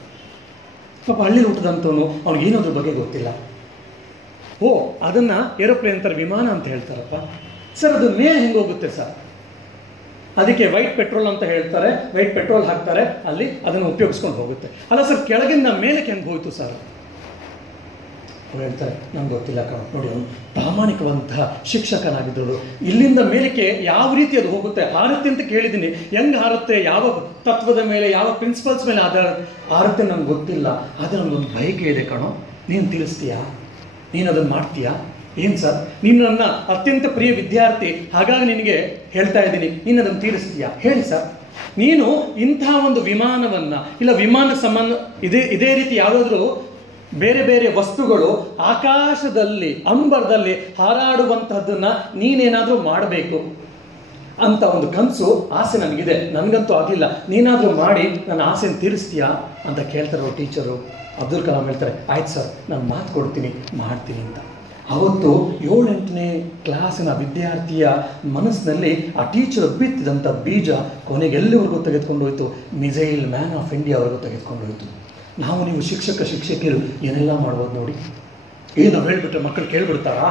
ಪಾಪ ಹಳ್ಳಿ ಹುಟ್ಟಿದಂತವನು, ಅವ್ನಿಗೇನೋದ್ರ ಬಗ್ಗೆ ಗೊತ್ತಿಲ್ಲ. ಅದನ್ನು ಏರೋಪ್ಲೇನ್ ಅಂತಾರೆ, ವಿಮಾನ ಅಂತ ಹೇಳ್ತಾರಪ್ಪ. ಸರ್ ಅದು ಮೇಲೆ ಹೆಂಗೆ ಹೋಗುತ್ತೆ ಸರ್? ಅದಕ್ಕೆ ವೈಟ್ ಪೆಟ್ರೋಲ್ ಅಂತ ಹೇಳ್ತಾರೆ, ವೈಟ್ ಪೆಟ್ರೋಲ್ ಹಾಕ್ತಾರೆ ಅಲ್ಲಿ, ಅದನ್ನು ಉಪಯೋಗಿಸ್ಕೊಂಡು ಹೋಗುತ್ತೆ. ಅಲ್ಲ ಸರ್, ಕೆಳಗಿಂದ ಮೇಲಕ್ಕೆ ಹೆಂಗೆ ಹೋಯ್ತು ಸರ್? ಅವ್ರು ಹೇಳ್ತಾರೆ, ನಂಗೆ ಗೊತ್ತಿಲ್ಲ ಕಣ. ನೋಡಿ, ಅವನು ಪ್ರಾಮಾಣಿಕವಂತಹ ಶಿಕ್ಷಕನಾಗಿದ್ದಳು. ಇಲ್ಲಿಂದ ಮೇಲಕ್ಕೆ ಯಾವ ರೀತಿ ಅದು ಹೋಗುತ್ತೆ, ಹಾರುತ್ತೆ ಅಂತ ಕೇಳಿದ್ದೀನಿ, ಹೆಂಗೆ ಹಾರುತ್ತೆ, ಯಾವ ತತ್ವದ ಮೇಲೆ, ಯಾವ ಪ್ರಿನ್ಸಿಪಲ್ಸ್ ಮೇಲೆ ಹಾರುತ್ತೆ ನನಗೆ ಗೊತ್ತಿಲ್ಲ. ಆದರೆ ನನಗೊಂದು ಬಯಕೆ ಇದೆ ಕಣೋ, ನೀನು ತಿಳಿಸ್ತೀಯಾ? ನೀನು ಅದನ್ನು ಮಾಡ್ತೀಯಾ? ಏನು ಸರ್, ನೀನು ನನ್ನ ಅತ್ಯಂತ ಪ್ರಿಯ ವಿದ್ಯಾರ್ಥಿ, ಹಾಗಾಗಿ ನಿನಗೆ ಹೇಳ್ತಾ ಇದ್ದೀನಿ, ನೀನು ಅದನ್ನು ತೀರಿಸ್ತೀಯಾ? ಹೇಳಿ ಸರ್. ನೀನು ಇಂಥ ಒಂದು ವಿಮಾನವನ್ನು, ಇಲ್ಲ ವಿಮಾನ ಸಂಬಂಧ ಇದೇ ರೀತಿ ಯಾವುದಾದ್ರೂ ಬೇರೆ ಬೇರೆ ವಸ್ತುಗಳು ಆಕಾಶದಲ್ಲಿ ಅಂಬರದಲ್ಲಿ ಹಾರಾಡುವಂತಹದ್ದನ್ನು ನೀನೇನಾದರೂ ಮಾಡಬೇಕು ಅಂತ ಒಂದು ಕನಸು, ಆಸೆ ನನಗಿದೆ. ನನಗಂತೂ ಆಗಲಿಲ್ಲ, ನೀನಾದರೂ ಮಾಡಿ ನನ್ನ ಆಸೆಯನ್ನು ತೀರಿಸ್ತೀಯಾ ಅಂತ ಕೇಳ್ತಾರೆ ಅವ್ರ ಟೀಚರು. ಅಬ್ದುಲ್ ಕಲಾಂ ಹೇಳ್ತಾರೆ, ಆಯ್ತು ಸರ್, ನಾನು ಮಾತು ಕೊಡ್ತೀನಿ, ಮಾಡ್ತೀನಿ ಅಂತ. ಅವತ್ತು 7-8ನೇ ಕ್ಲಾಸಿನ ವಿದ್ಯಾರ್ಥಿಯ ಮನಸ್ಸಿನಲ್ಲಿ ಆ ಟೀಚರ್ ಬಿತ್ತಿದಂಥ ಬೀಜ ಕೊನೆಗೆ ಎಲ್ಲಿವರೆಗೂ ತೆಗೆದುಕೊಂಡು ಹೋಯಿತು? ಮಿಸೈಲ್ ಮ್ಯಾನ್ ಆಫ್ ಇಂಡಿಯಾವರೆಗೂ ತೆಗೆದುಕೊಂಡು ಹೋಯಿತು. ನಾವು ನೀವು ಶಿಕ್ಷಕಿಯರು ಏನೆಲ್ಲ ಮಾಡ್ಬೋದು ನೋಡಿ. ನಾವು ಹೇಳಿಬಿಟ್ರೆ ಮಕ್ಕಳು ಕೇಳಿಬಿಡ್ತಾರಾ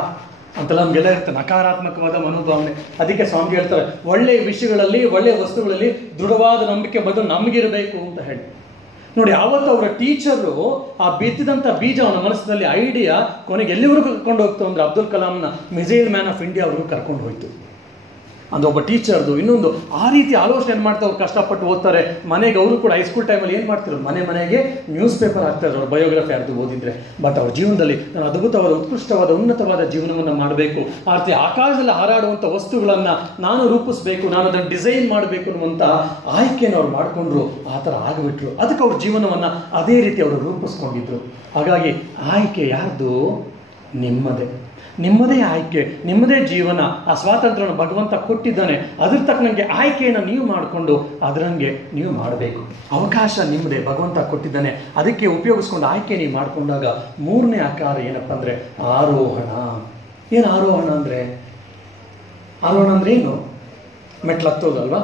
ಅಂತೆಲ್ಲ ನಮಗೆಲ್ಲ ಇರುತ್ತೆ, ನಕಾರಾತ್ಮಕವಾದ ಮನೋಭಾವನೆ. ಅದಕ್ಕೆ ಸ್ವಾಮಿ ಹೇಳ್ತಾರೆ, ಒಳ್ಳೆಯ ವಿಷಯಗಳಲ್ಲಿ, ಒಳ್ಳೆಯ ವಸ್ತುಗಳಲ್ಲಿ ದೃಢವಾದ ನಂಬಿಕೆ ಬಂದು ನಮಗಿರಬೇಕು ಅಂತ ಹೇಳಿ. ನೋಡಿ, ಆವತ್ತು ಅವರ ಟೀಚರು ಆ ಬಿತ್ತಿದಂಥ ಬೀಜ ಅವನ ಮನಸ್ಸಿನಲ್ಲಿ ಐಡಿಯಾ ಕೊನೆಗೆ ಎಲ್ಲಿವರೆಗೂ ಕರ್ಕೊಂಡು ಹೋಗ್ತು ಅಂದರೆ ಅಬ್ದುಲ್ ಕಲಾಂನ ಮಿಸೈಲ್ ಮ್ಯಾನ್ ಆಫ್ ಇಂಡಿಯಾ ಅವ್ರಿಗೂ ಕರ್ಕೊಂಡು ಹೋಯ್ತು. ಅದೊಬ್ಬ ಟೀಚರ್ದು ಇನ್ನೊಂದು ಆ ರೀತಿ ಆಲೋಚನೆ ಮಾಡ್ತಾ ಅವ್ರು ಕಷ್ಟಪಟ್ಟು ಓದ್ತಾರೆ. ಮನೆಗೆ ಅವರು ಕೂಡ ಹೈಸ್ಕೂಲ್ ಟೈಮಲ್ಲಿ ಏನು ಮಾಡ್ತಿದ್ರು, ಮನೆಗೆ ನ್ಯೂಸ್ ಪೇಪರ್ ಹಾಕ್ತಾಯಿದ್ರು ಅವ್ರ ಬಯೋಗ್ರಫಿ ಯಾರ್ದು ಓದಿದ್ರೆ. ಬಟ್ ಅವ್ರ ಜೀವನದಲ್ಲಿ ನಾನು ಅದ್ಭುತವಾದ, ಉತ್ಕೃಷ್ಟವಾದ, ಉನ್ನತವಾದ ಜೀವನವನ್ನು ಮಾಡಬೇಕು, ಆ ರೀತಿ ಆಕಾಶದಲ್ಲಿ ಹಾರಾಡುವಂಥ ವಸ್ತುಗಳನ್ನು ನಾನು ರೂಪಿಸಬೇಕು, ನಾನು ಅದನ್ನು ಡಿಸೈನ್ ಮಾಡಬೇಕು ಅನ್ನುವಂಥ ಆಯ್ಕೆಯನ್ನು ಅವ್ರು ಮಾಡಿಕೊಂಡ್ರು. ಆ ಥರ ಆಗಿಬಿಟ್ರು. ಅದಕ್ಕೆ ಅವ್ರ ಜೀವನವನ್ನು ಅದೇ ರೀತಿ ಅವರು ರೂಪಿಸ್ಕೊಂಡಿದ್ರು. ಹಾಗಾಗಿ ಆಯ್ಕೆ ಯಾರ್ದು? ನಿಮ್ಮದೇ ಆಯ್ಕೆ, ನಿಮ್ಮದೇ ಜೀವನ. ಆ ಸ್ವಾತಂತ್ರ್ಯವನ್ನು ಭಗವಂತ ಕೊಟ್ಟಿದ್ದಾನೆ. ಅದ್ರ ತಕ್ಕನಂಗೆ ಆಯ್ಕೆಯನ್ನು ನೀವು ಮಾಡಿಕೊಂಡು ಅದರಂಗೆ ನೀವು ಮಾಡಬೇಕು. ಅವಕಾಶ ನಿಮ್ಮದೇ, ಭಗವಂತ ಕೊಟ್ಟಿದ್ದಾನೆ. ಅದಕ್ಕೆ ಉಪಯೋಗಿಸ್ಕೊಂಡು ಆಯ್ಕೆ ನೀವು ಮಾಡಿಕೊಂಡಾಗ 3ನೇ ಆಕಾರ ಏನಪ್ಪ ಅಂದರೆ ಆರೋಹಣ. ಏನು ಆರೋಹಣ ಅಂದರೆ? ಏನು? ಮೆಟ್ಲು ಹತ್ತೋದಲ್ವಾ?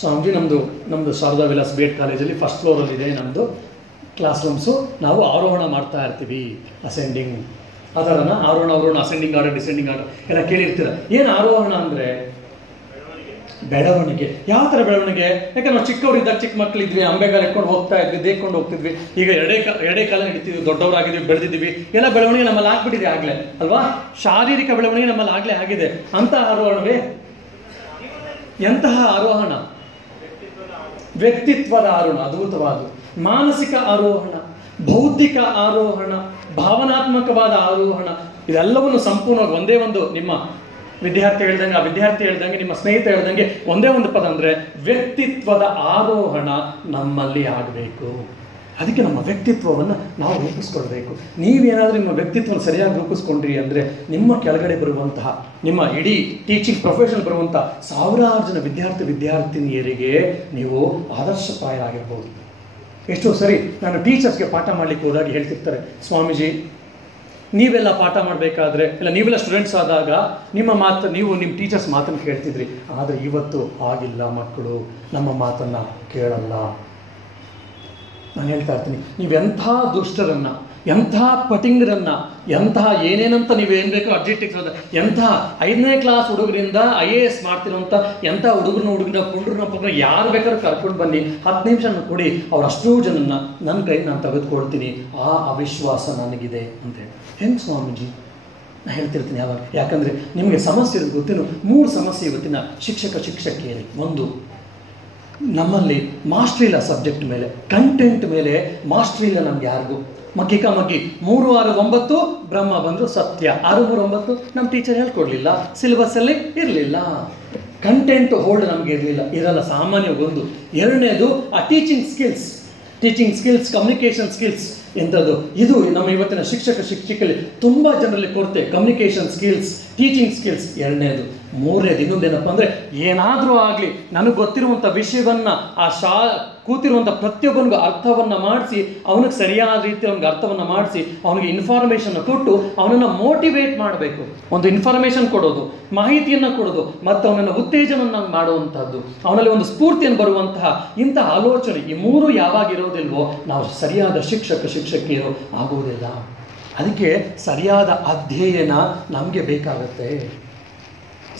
ಸ್ವಾಮೀಜಿ ನಮ್ಮದು ಶಾರದಾ ವಿಲಾಸ್ ಬೇಡ್ ಕಾಲೇಜಲ್ಲಿ ಫಸ್ಟ್ ಫ್ಲೋರಲ್ಲಿದೆ ನಮ್ಮದು ಕ್ಲಾಸ್ ರೂಮ್ಸು. ನಾವು ಆರೋಹಣ ಮಾಡ್ತಾ ಇರ್ತೀವಿ, ಅಸೆಂಡಿಂಗ್ ಅದರನ್ನು ಆರೋಹಣ, ಅಸೆಂಡಿಂಗ್ ಆರ್ಡರ್, ಡಿಸೆಂಡಿಂಗ್ ಆರ್ಡರ್ ಎಲ್ಲ ಕೇಳಿರ್ತೀರ. ಏನು ಆರೋಹಣ ಅಂದರೆ? ಬೆಳವಣಿಗೆ. ಯಾವ ಥರ ಬೆಳವಣಿಗೆ? ಯಾಕಂದ್ರೆ ನಾವು ಚಿಕ್ಕವರಿದ್ದಾಗ, ಚಿಕ್ಕ ಮಕ್ಕಳಿದ್ವಿ, ಅಂಬೆಗಾಲ ಇಟ್ಕೊಂಡು ಹೋಗ್ತಾ ಇದ್ವಿ, ದೇಕೊಂಡು ಹೋಗ್ತಿದ್ವಿ. ಈಗ ಎರಡೇ ಕಾಲ ಹಿಡಿತೀವಿ, ದೊಡ್ಡವರಾಗಿದ್ವಿ, ಬೆಳೆದಿದ್ದೀವಿ, ಎಲ್ಲ ಬೆಳವಣಿಗೆ ನಮ್ಮಲ್ಲಿ ಆಗ್ಬಿಟ್ಟಿದೆ ಆಗಲೇ ಅಲ್ವಾ? ಶಾರೀರಿಕ ಬೆಳವಣಿಗೆ ನಮ್ಮಲ್ಲಿ ಆಗಲೇ ಆಗಿದೆ. ಅಂತಹ ಆರೋಹಣವೇ? ಎಂತಹ ಆರೋಹಣ? ವ್ಯಕ್ತಿತ್ವದ ಆರೋಹಣ, ಅದ್ಭುತವಾದ ಮಾನಸಿಕ ಆರೋಹಣ, ಬೌದ್ಧಿಕ ಆರೋಹಣ, ಭಾವನಾತ್ಮಕವಾದ ಆರೋಹಣ. ಇದೆಲ್ಲವನ್ನು ಸಂಪೂರ್ಣವಾಗಿ ಒಂದೇ ಒಂದು ನಿಮ್ಮ ವಿದ್ಯಾರ್ಥಿ ಹೇಳ್ದಂಗೆ, ನಿಮ್ಮ ಸ್ನೇಹಿತ ಹೇಳ್ದಂಗೆ ಒಂದೇ ಒಂದು ಪದ ಅಂದರೆ ವ್ಯಕ್ತಿತ್ವದ ಆರೋಹಣ ನಮ್ಮಲ್ಲಿ ಆಗಬೇಕು. ಅದಕ್ಕೆ ನಮ್ಮ ವ್ಯಕ್ತಿತ್ವವನ್ನು ನಾವು ರೂಪಿಸ್ಕೊಳ್ಬೇಕು. ನೀವೇನಾದರೂ ನಿಮ್ಮ ವ್ಯಕ್ತಿತ್ವವನ್ನು ಸರಿಯಾಗಿ ರೂಪಿಸ್ಕೊಂಡ್ರಿ ಅಂದರೆ ನಿಮ್ಮ ಕೆಳಗಡೆ ಬರುವಂತಹ, ನಿಮ್ಮ ಇಡೀ ಟೀಚಿಂಗ್ ಪ್ರೊಫೆಷನ್ ಬರುವಂಥ ಸಾವಿರಾರು ಜನ ವಿದ್ಯಾರ್ಥಿನಿಯರಿಗೆ ನೀವು ಆದರ್ಶಪ್ರಾಯರಾಗಿರ್ಬೋದು. ಎಷ್ಟೋ ಸರಿ ನಾನು ಟೀಚರ್ಸ್ಗೆ ಪಾಠ ಮಾಡಲಿಕ್ಕೆ ಹೋದಾಗ ಹೇಳ್ತಿರ್ತಾರೆ, ಸ್ವಾಮೀಜಿ ನೀವೆಲ್ಲ ಪಾಠ ಮಾಡಬೇಕಾದ್ರೆ, ಇಲ್ಲ ನೀವೆಲ್ಲ ಸ್ಟೂಡೆಂಟ್ಸ್ ಆದಾಗ ನೀವು ನಿಮ್ಮ ಟೀಚರ್ಸ್ ಮಾತನ್ನು ಕೇಳ್ತಿದ್ರಿ. ಆದರೆ ಇವತ್ತು ಆಗಿಲ್ಲ, ಮಕ್ಕಳು ನಮ್ಮ ಮಾತನ್ನು ಕೇಳಲ್ಲ. ನಾನು ಹೇಳ್ತಾ ಇರ್ತೀನಿ, ನೀವೆಂಥ ದುಷ್ಟರನ್ನು, ಎಂಥ ಪಟಿಂಗರನ್ನು, ಎಂತಹ ಏನೇನಂತ ನೀವು ಏನು ಬೇಕೋ ಅಬ್ಜೆಕ್ಟಿವ್ಸ್, ಎಂತಹ 5ನೇ ಕ್ಲಾಸ್ ಹುಡುಗರಿಂದ IAS ಮಾಡ್ತಿರೋಂಥ ಎಂಥ ಹುಡುಗರನ್ನ ಪುಂಡ್ರನ್ನ ಯಾರು ಬೇಕಾದ್ರೂ ಕರ್ಕೊಂಡು ಬನ್ನಿ, 10 ನಿಮಿಷ ಕೊಡಿ, ಅವ್ರು ಅಷ್ಟೂ ಜನನ್ನ ನನ್ನ ಕೈ ನಾನು ತೆಗೆದುಕೊಳ್ತೀನಿ, ಆ ಅವಿಶ್ವಾಸ ನನಗಿದೆ ಅಂತೇಳಿ. ಹೆಂಗೆ ಸ್ವಾಮೀಜಿ? ನಾನು ಹೇಳ್ತಿರ್ತೀನಿ ಯಾವಾಗ, ಯಾಕಂದರೆ ನಿಮಗೆ ಸಮಸ್ಯೆ ಇರೋದು ಗೊತ್ತೇನು? 3 ಸಮಸ್ಯೆ ಇವತ್ತಿನ ಶಿಕ್ಷಕಿಯರಿಗೆ. ಒಂದು, ನಮ್ಮಲ್ಲಿ ಮಾಸ್ಟ್ರಿ ಇಲ್ಲ ಸಬ್ಜೆಕ್ಟ್ ಮೇಲೆ, ಕಂಟೆಂಟ್ ಮೇಲೆ ಮಾಸ್ಟ್ರಿ ಇಲ್ಲ ನಮ್ಗೆ ಯಾರಿಗೂ. ಮಗ್ಗಿ 3, 6, 9 ಬ್ರಹ್ಮ ಬಂದರು ಸತ್ಯ, 6, 3, 9 ನಮ್ಮ ಟೀಚರ್ ಹೇಳ್ಕೊಡ್ಲಿಲ್ಲ, ಸಿಲೆಬಸ್ಸಲ್ಲಿ ಇರಲಿಲ್ಲ, ಕಂಟೆಂಟ್ ಹೋಲ್ಡ್ ನಮಗೆ ಇರಲ್ಲ ಸಾಮಾನ್ಯವಾಗಿ. ಒಂದು. ಎರಡನೇದು ಆ ಟೀಚಿಂಗ್ ಸ್ಕಿಲ್ಸ್, ಕಮ್ಯುನಿಕೇಷನ್ ಸ್ಕಿಲ್ಸ್ ಎಂಥದ್ದು, ಇದು ನಮ್ಮ ಇವತ್ತಿನ ಶಿಕ್ಷಕರಲ್ಲಿ ತುಂಬ ಜನರಲ್ಲಿ ಕೊರತೆ. ಕಮ್ಯುನಿಕೇಷನ್ ಸ್ಕಿಲ್ಸ್, ಟೀಚಿಂಗ್ ಸ್ಕಿಲ್ಸ್ ಎರಡನೇದು. ಮೂರನೇದು ಇನ್ನೊಂದೇನಪ್ಪ ಅಂದರೆ, ಏನಾದರೂ ಆಗಲಿ ನನಗೆ ಗೊತ್ತಿರುವಂಥ ವಿಷಯವನ್ನು ಕೂತಿರುವಂಥ ಪ್ರತಿಯೊಬ್ಬನಿಗೂ ಅರ್ಥವನ್ನು ಮಾಡಿಸಿ, ಅವನಿಗೆ ಸರಿಯಾದ ರೀತಿ ಅವನಿಗೆ ಅರ್ಥವನ್ನು ಮಾಡಿಸಿ, ಅವನಿಗೆ ಇನ್ಫಾರ್ಮೇಷನ್ ಕೊಟ್ಟು ಅವನನ್ನು ಮೋಟಿವೇಟ್ ಮಾಡಬೇಕು. ಒಂದು ಇನ್ಫಾರ್ಮೇಷನ್ ಕೊಡೋದು, ಮಾಹಿತಿಯನ್ನು ಕೊಡೋದು, ಮತ್ತು ಅವನನ್ನು ಉತ್ತೇಜನವನ್ನು ಮಾಡುವಂಥದ್ದು, ಅವನಲ್ಲಿ ಒಂದು ಸ್ಫೂರ್ತಿಯನ್ನು ಬರುವಂತಹ ಇಂತಹ ಆಲೋಚನೆ, ಈ 3 ಯಾವಾಗ ಇರೋದಿಲ್ವೋ ನಾವು ಸರಿಯಾದ ಶಿಕ್ಷಕಿಯರು ಆಗುವುದಿಲ್ಲ. ಅದಕ್ಕೆ ಸರಿಯಾದ ಅಧ್ಯಯನ ನಮಗೆ ಬೇಕಾಗತ್ತೆ,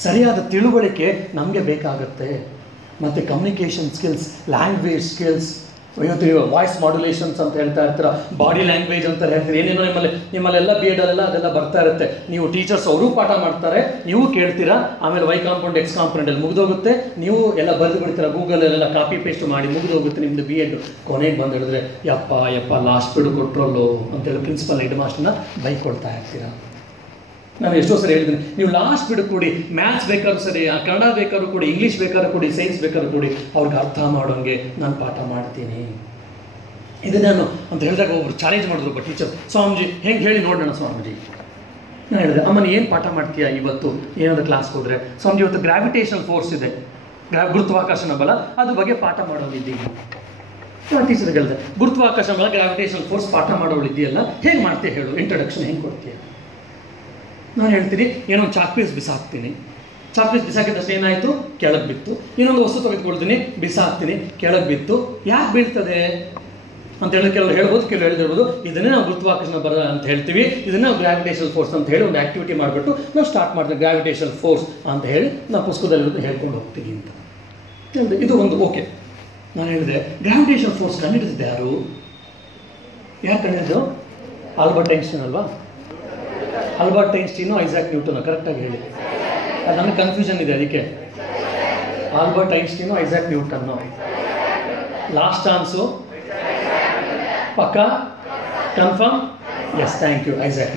ಸರಿಯಾದ ತಿಳುವಳಿಕೆ ನಮಗೆ ಬೇಕಾಗತ್ತೆ, ಮತ್ತು ಕಮ್ಯುನಿಕೇಷನ್ ಸ್ಕಿಲ್ಸ್, ಲ್ಯಾಂಗ್ವೇಜ್ ಸ್ಕಿಲ್ಸ್. ಇವತ್ತು ವಾಯ್ಸ್ ಮಾಡ್ಯುಲೇಷನ್ಸ್ ಅಂತ ಹೇಳ್ತಾ ಇರ್ತೀರ, ಬಾಡಿ ಲ್ಯಾಂಗ್ವೇಜ್ ಅಂತ ಹೇಳ್ತೀರಿ, ಏನೇನೋ ನಿಮ್ಮಲ್ಲೆಲ್ಲ BEd ಅಲ್ಲೆಲ್ಲ ಅದೆಲ್ಲ ಬರ್ತಾ ಇರುತ್ತೆ. ನೀವು ಟೀಚರ್ಸ್ ಅವರು ಪಾಠ ಮಾಡ್ತಾರೆ, ನೀವು ಕೇಳ್ತೀರಾ, ಆಮೇಲೆ Y ಕಾಂಪೌಂಡ್ X ಕಾಂಪೌಂಡಲ್ಲಿ ಮುಗಿದೋಗುತ್ತೆ, ನೀವು ಎಲ್ಲ ಬರೆದು ಬಿಡ್ತೀರಾ, ಗೂಗಲಲ್ಲೆಲ್ಲ ಕಾಪಿ ಪೇಸ್ಟ್ ಮಾಡಿ ಮುಗಿದೋಗುತ್ತೆ ನಿಮ್ಮದು BEd. ಕೊನೆಗೆ ಬಂದು ಹೇಳಿದ್ರೆ ಯಪ್ಪ ಲಾಸ್ಟ್ ಬಿಡು ಕೊಟ್ರಲ್ಲೋ ಅಂತೇಳಿ ಪ್ರಿನ್ಸಿಪಲ್ ಹೆಡ್ ಮಾಸ್ಟರ್ನ ಬೈಕ್ ಕೊಡ್ತಾ ಇರ್ತೀರಾ. ನಾನು ಎಷ್ಟೋ ಸರಿ ಹೇಳಿದ್ದೀನಿ, ನೀವು ಲಾಸ್ಟ್ ಬಿಡು ಕೊಡಿ, ಮ್ಯಾಥ್ಸ್ ಬೇಕಾದ್ರೂ ಸರಿ, ಕನ್ನಡ ಬೇಕಾದ್ರೂ ಕೊಡಿ, ಇಂಗ್ಲೀಷ್ ಬೇಕಾದ್ರೂ ಕೊಡಿ, ಸೈನ್ಸ್ ಬೇಕಾದ್ರೂ ಕೊಡಿ, ಅವ್ರಿಗೆ ಅರ್ಥ ಮಾಡೋಂಗೆ ನಾನು ಪಾಠ ಮಾಡ್ತೀನಿ. ಇದು ನಾನು ಅಂತ ಹೇಳಿದಾಗ ಒಬ್ರು ಚಾಲೆಂಜ್ ಮಾಡಿದ್ರು ಒಬ್ಬ ಟೀಚರ್, ಸ್ವಾಮೀಜಿ ಹೆಂಗೆ ಹೇಳಿ ನೋಡೋಣ ಸ್ವಾಮೀಜಿ. ನಾನು ಹೇಳಿದೆ, ಅಮ್ಮನ ಏನು ಪಾಠ ಮಾಡ್ತೀಯಾ ಇವತ್ತು ಏನಾದರೂ ಕ್ಲಾಸ್ಗೆ ಹೋದರೆ? ಸ್ವಾಮೀಜಿ ಇವತ್ತು ಗ್ರಾವಿಟೇಷನಲ್ ಫೋರ್ಸ್ ಇದೆ, ಗುರುತ್ವಾಕರ್ಷಣ ಬಲ, ಅದ್ರ ಬಗ್ಗೆ ಪಾಠ ಮಾಡೋದಿದ್ದೀವಿ. ಟೀಚರ್ಗೆ ಹೇಳಿದೆ, ಗುರುತ್ವಾಕರ್ಷಣ ಬಲ, ಗ್ರಾವಿಟೇಷನಲ್ ಫೋರ್ಸ್ ಪಾಠ ಮಾಡೋಳಿದೆಯಲ್ಲ, ಹೇಗೆ ಮಾಡ್ತೀಯ ಹೇಳು, ಇಂಟ್ರಡಕ್ಷನ್ ಹೆಂಗೆ ಕೊಡ್ತೀಯ? ನಾನು ಹೇಳ್ತೀನಿ, ಏನೋ ಒಂದು ಚಾಕ್ ಪೀಸ್ ಬಿಸಾಕ್ತೀನಿ, ಚಾಕ್ ಪೀಸ್ ಬಿಸಾಕಿದ ತಕ್ಷಣ ಏನಾಯಿತು, ಕೆಳಗೆ ಬಿತ್ತು. ಇನ್ನೊಂದು ವಸ್ತು ತೆಗೆದುಕೊಳ್ತೀನಿ, ಬಿಸಾಕ್ತೀನಿ, ಕೆಳಗೆ ಬಿತ್ತು. ಯಾಕೆ ಬೀಳ್ತದೆ ಅಂತ ಹೇಳಿ ಕೆಲವರು ಹೇಳ್ಬೋದು, ಕೆಲವರು ಹೇಳಿದಿರ್ಬೋದು, ಇದನ್ನೇ ನಾವು ಗುರುತ್ವಾಕರ್ಷಣ ಬಲ ಅಂತ ಹೇಳ್ತೀವಿ, ಇದನ್ನೇ ನಾವು ಗ್ರಾವಿಟೇಷನಲ್ ಫೋರ್ಸ್ ಅಂತ ಹೇಳಿ ಒಂದು ಆ್ಯಕ್ಟಿವಿಟಿ ಮಾಡಿಬಿಟ್ಟು ನಾವು ಸ್ಟಾರ್ಟ್ ಮಾಡ್ತೀವಿ, ಗ್ರಾವಿಟೇಷನಲ್ ಫೋರ್ಸ್ ಅಂತ ಹೇಳಿ ನಾವು ಪುಸ್ತಕದಲ್ಲಿ ಹೇಳ್ಕೊಂಡು ಹೋಗ್ತೀವಿ ಅಂತ ಹೇಳಿದೆ. ಇದು ಒಂದು ಓಕೆ. ನಾನು ಹೇಳಿದೆ, ಗ್ರಾವಿಟೇಷನಲ್ ಫೋರ್ಸ್ ಕಂಡುಹಿಡಿದಿದ್ದೆ ಯಾರು ಕಂಡುಹಿಡಿದು? ಆಲ್ಬರ್ಟ್ ಐನ್ಸ್ಟೈನ್ ಅಲ್ವಾ? Albert Einstein Isaac Newton? ಕರೆಕ್ಟಾಗಿ ಹೇಳಿ, ನನಗೆ ಕನ್ಫ್ಯೂಷನ್ ಇದೆ ಅದಕ್ಕೆ. Albert Einstein Isaac Newton? Last chance, ಪಕ್ಕ confirm? Yes, thank you. Isaac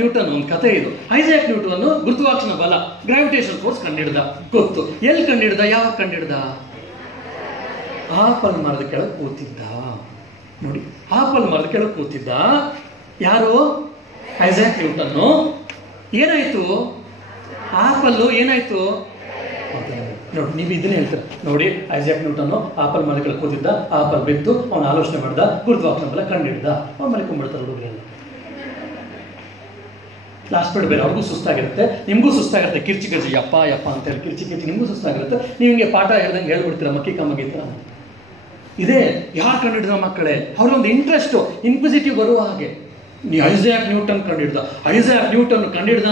Newton ಒಂದು ಕಥೆ ಇದು. ಐಸಾಕ್ ನ್ಯೂಟನ್ ಗುರುತ್ವಾಕರ್ಷಣ ಬಲ, ಗ್ರಾವಿಟೇಷನ್ ಫೋರ್ಸ್ ಕಂಡಿಡ್ದ, ಗೊತ್ತು. ಎಲ್ಲಿ ಕಂಡಿಡ್ದ, ಯಾವಾಗ ಕಂಡಿಡ್ದ? ಆಪಲ್ ಮರದ ಕೆಳಗೆ ಕೂತಿದ್ದ. ನೋಡಿ, ಆಪಲ್ ಮರದ ಕೆಳಗೆ ಕೂತಿದ್ದ ಯಾರು? ಐಸಾಕ್ ನ್ಯೂಟನ್ನು. ಏನಾಯಿತು? ಆಪಲ್ಲು ಏನಾಯಿತು ನೋಡಿ, ನೀವು ಇದನ್ನೇ ಹೇಳ್ತೀರ ನೋಡಿ. ಐಸಾಕ್ ನ್ಯೂಟನ್ನು ಆಪಲ್ ಮರದ ಕೆಳಗೆ ಕೂತಿದ್ದ, ಆಪಲ್ ಬಿತ್ತು, ಅವನು ಆಲೋಚನೆ ಮಾಡ್ದ, ಗುರುತ್ವಾಕರ್ಷಣ ಬಲ ಕಂಡಿಡ್ದ, ಅವ್ನು ಮಲ್ಕೊಂಡ್ಬಿಡ್ತಾರೆ ಹುಡುಗರೆಲ್ಲ. ಲಾಸ್ಟ್ ಬಿಡ್ ಬೇರೆ, ಅವ್ರಿಗೂ ಸುಸ್ತಾಗಿರುತ್ತೆ, ನಿಮಗೂ ಸುಸ್ತಾಗಿರುತ್ತೆ, ಕಿರ್ಚಿ ಯಪ್ಪ ಅಂತ ಹೇಳಿ ಕಿರ್ಚಿ ನಿಮಗೂ ಸುಸ್ತಾಗಿರುತ್ತೆ. ನೀವು ಹಿಂಗೆ ಪಾಠ ಹೇಳ್ದಂಗೆ ಹೇಳ್ಬಿಡ್ತೀರ, ಮಗ್ಗಿತರ. ಇದೇ ಯಾರು ಕಂಡಿಡ್ದ ಮಕ್ಕಳೇ, ಅವ್ರೊಂದು ಇಂಟ್ರೆಸ್ಟು, ಇನ್ಕ್ವಿಸಿಟಿವ್ ಬರುವ ಹಾಗೆ. ನೀವು ಐಸಾಕ್ ನ್ಯೂಟನ್ ಕಂಡಿಡ್ದ